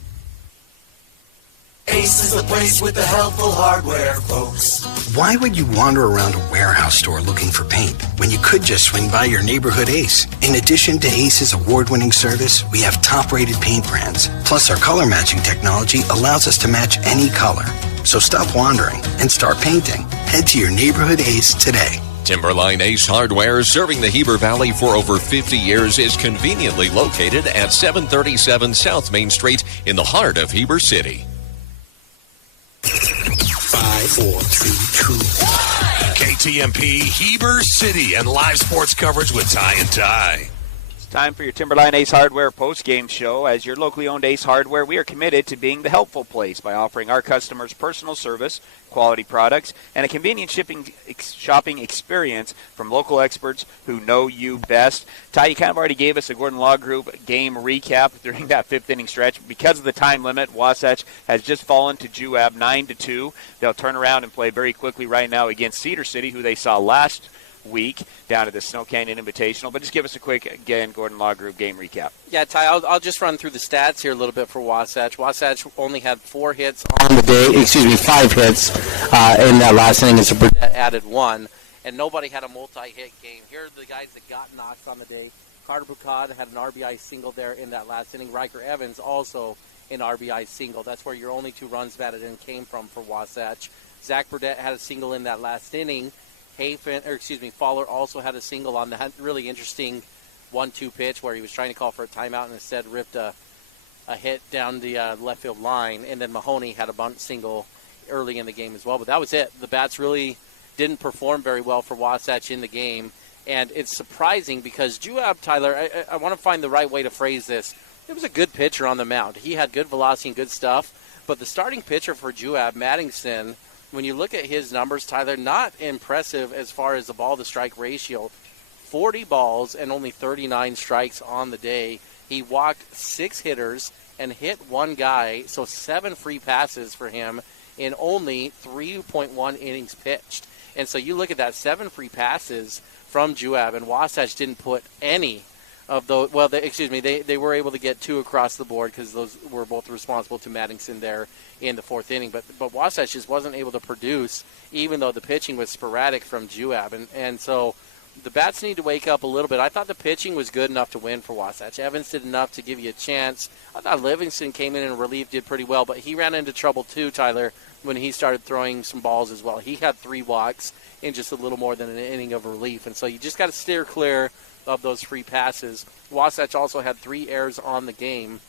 Ace is the place with the helpful hardware, folks. Why would you wander around a warehouse store looking for paint when you could just swing by your neighborhood Ace? In addition to Ace's award-winning service, we have top-rated paint brands. Plus, our color matching technology allows us to match any color. So stop wandering and start painting. Head to your neighborhood Ace today. Timberline Ace Hardware, serving the Heber Valley for over 50 years, is conveniently located at 737 South Main Street in the heart of Heber City. 5, 4, 3, 2, 1. KTMP Heber City and live sports coverage with Ty and Ty. Time for your Timberline Ace Hardware post-game show. As your locally owned Ace Hardware, we are committed to being the helpful place by offering our customers personal service, quality products, and a convenient shopping experience from local experts who know you best. Ty, you kind of already gave us a Gordon Law Group game recap during that fifth-inning stretch. Because of the time limit, Wasatch has just fallen to Juab 9-2. They'll turn around and play very quickly right now against Cedar City, who they saw last week down at the Snow Canyon Invitational. But just give us a quick, again, Gordon Law Group game recap. Yeah, Ty, I'll just run through the stats here a little bit for Wasatch. Wasatch only had 4 hits on the day, 5 hits in that last inning, and so Burdett added 1. And nobody had a multi-hit game. Here are the guys that got knocks on the day. Carter Bucad had an RBI single there in that last inning. Riker Evans also an RBI single. That's where your only 2 runs batted in came from for Wasatch. Zach Burdett had a single in that last inning. Fowler also had a single on that really interesting 1-2 pitch where he was trying to call for a timeout and instead ripped a hit down the left field line. And then Mahoney had a bunt single early in the game as well. But that was it. The bats really didn't perform very well for Wasatch in the game. And it's surprising because Juab, Tyler, I want to find the right way to phrase this. It was a good pitcher on the mound. He had good velocity and good stuff. But the starting pitcher for Juab, Maddington, when you look at his numbers, Tyler, not impressive as far as the ball-to-strike ratio. 40 balls and only 39 strikes on the day. He walked 6 hitters and hit 1 guy, so 7 free passes for him in only 3.1 innings pitched. And so you look at that, 7 free passes from Juab, and Wasatch didn't put any of those. Well, they were able to get 2 across the board because those were both responsible to Maddington there in the 4th inning. But Wasatch just wasn't able to produce, even though the pitching was sporadic from Juab. And so the bats need to wake up a little bit. I thought the pitching was good enough to win for Wasatch. Evans did enough to give you a chance. I thought Livingston came in and relief did pretty well, but he ran into trouble too, Tyler, when he started throwing some balls as well. He had 3 walks in just a little more than an inning of relief. And so you just got to steer clear of those free passes. Wasatch also had 3 errors on the game.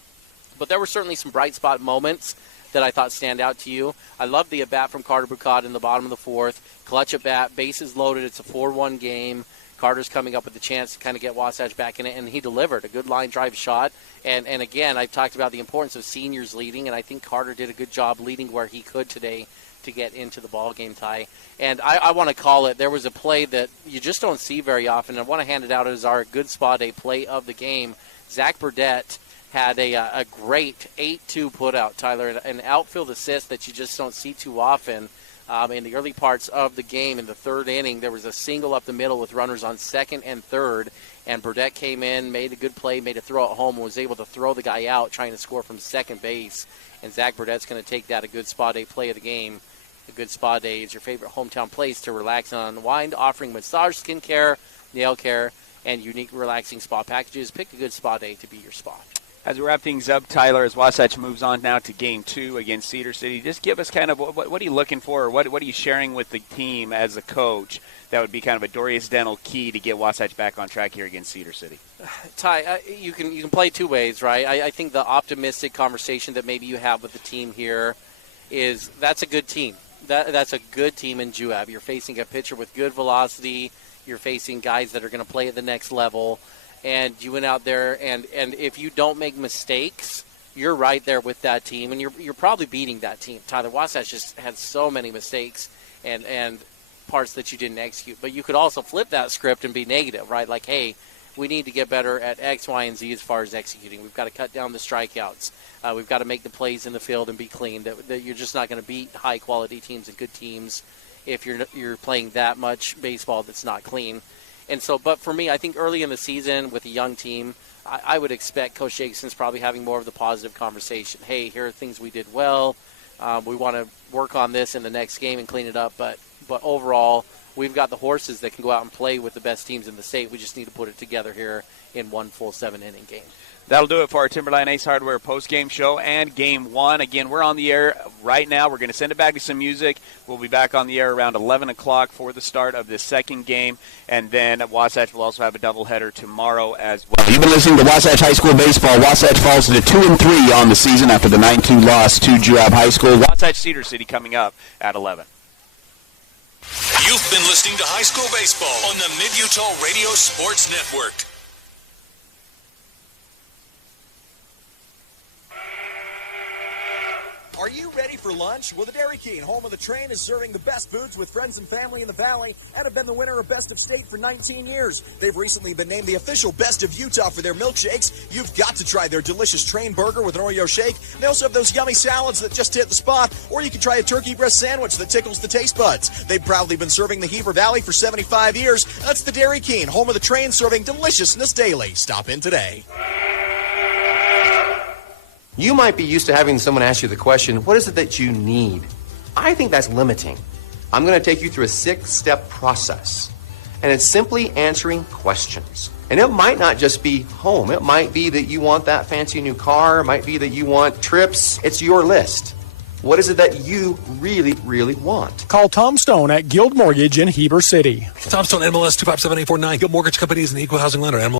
But there were certainly some bright spot moments that I thought stand out to you. I love the at-bat from Carter Bucad in the bottom of the 4th. Clutch at-bat, bases loaded. It's a 4-1 game. Carter's coming up with the chance to kind of get Wasatch back in it, and he delivered a good line drive shot. And again, I've talked about the importance of seniors leading, and I think Carter did a good job leading where he could today to get into the ball game, Ty. And I want to call it, there was a play that you just don't see very often. I want to hand it out as our good spot day play of the game. Zach Burdett had a great 8-2 put-out, Tyler, an outfield assist that you just don't see too often. In the early parts of the game, in the 3rd inning, there was a single up the middle with runners on 2nd and 3rd, and Burdett came in, made a good play, made a throw at home, and was able to throw the guy out trying to score from second base. And Zach Burdett's going to take that, a good spot day play of the game. A good spa day is your favorite hometown place to relax and unwind, offering massage, skin care, nail care, and unique relaxing spa packages. Pick a good spa day to be your spa. As we wrap things up, Tyler, as Wasatch moves on now to Game 2 against Cedar City, just give us kind of what are you looking for, or what are you sharing with the team as a coach that would be kind of a Dorius Dental key to get Wasatch back on track here against Cedar City? Ty, you can play 2 ways, right? I think the optimistic conversation that maybe you have with the team here is that's a good team. That's a good team in Juab. You're facing a pitcher with good velocity. You're facing guys that are going to play at the next level. And you went out there, and if you don't make mistakes, you're right there with that team, and you're probably beating that team. Tyler, Wasatch just had so many mistakes and parts that you didn't execute. But you could also flip that script and be negative, right? Like, hey, we need to get better at X, Y, and Z as far as executing. We've got to cut down the strikeouts. We've got to make the plays in the field and be clean. That you're just not going to beat high-quality teams and good teams if you're playing that much baseball that's not clean. And so, but for me, I think early in the season with a young team, I would expect Coach Jakeson's probably having more of the positive conversation. Hey, here are things we did well. We want to work on this in the next game and clean it up. But overall, we've got the horses that can go out and play with the best teams in the state. We just need to put it together here in one full 7-inning game. That'll do it for our Timberline Ace Hardware post-game show and Game 1. Again, we're on the air right now. We're going to send it back to some music. We'll be back on the air around 11 o'clock for the start of this second game. And then Wasatch will also have a doubleheader tomorrow as well. You've been listening to Wasatch High School Baseball. Wasatch falls to 2-3 on the season after the 9-2 loss to Juab High School. Wasatch Cedar City coming up at 11. You've been listening to High School Baseball on the Mid-Utah Radio Sports Network. Are you ready for lunch? Well, the Dairy King, home of the train, is serving the best foods with friends and family in the Valley and have been the winner of Best of State for 19 years. They've recently been named the official Best of Utah for their milkshakes. You've got to try their delicious train burger with an Oreo shake. They also have those yummy salads that just hit the spot, or you can try a turkey breast sandwich that tickles the taste buds. They've proudly been serving the Heber Valley for 75 years. That's the Dairy King, home of the train, serving deliciousness daily. Stop in today. You might be used to having someone ask you the question, what is it that you need? I think that's limiting. I'm going to take you through a 6-step process. And it's simply answering questions. And it might not just be home. It might be that you want that fancy new car. It might be that you want trips. It's your list. What is it that you really, really want? Call Tom Stone at Guild Mortgage in Heber City. Tom Stone, MLS 257-849. Guild Mortgage Company is an equal housing lender.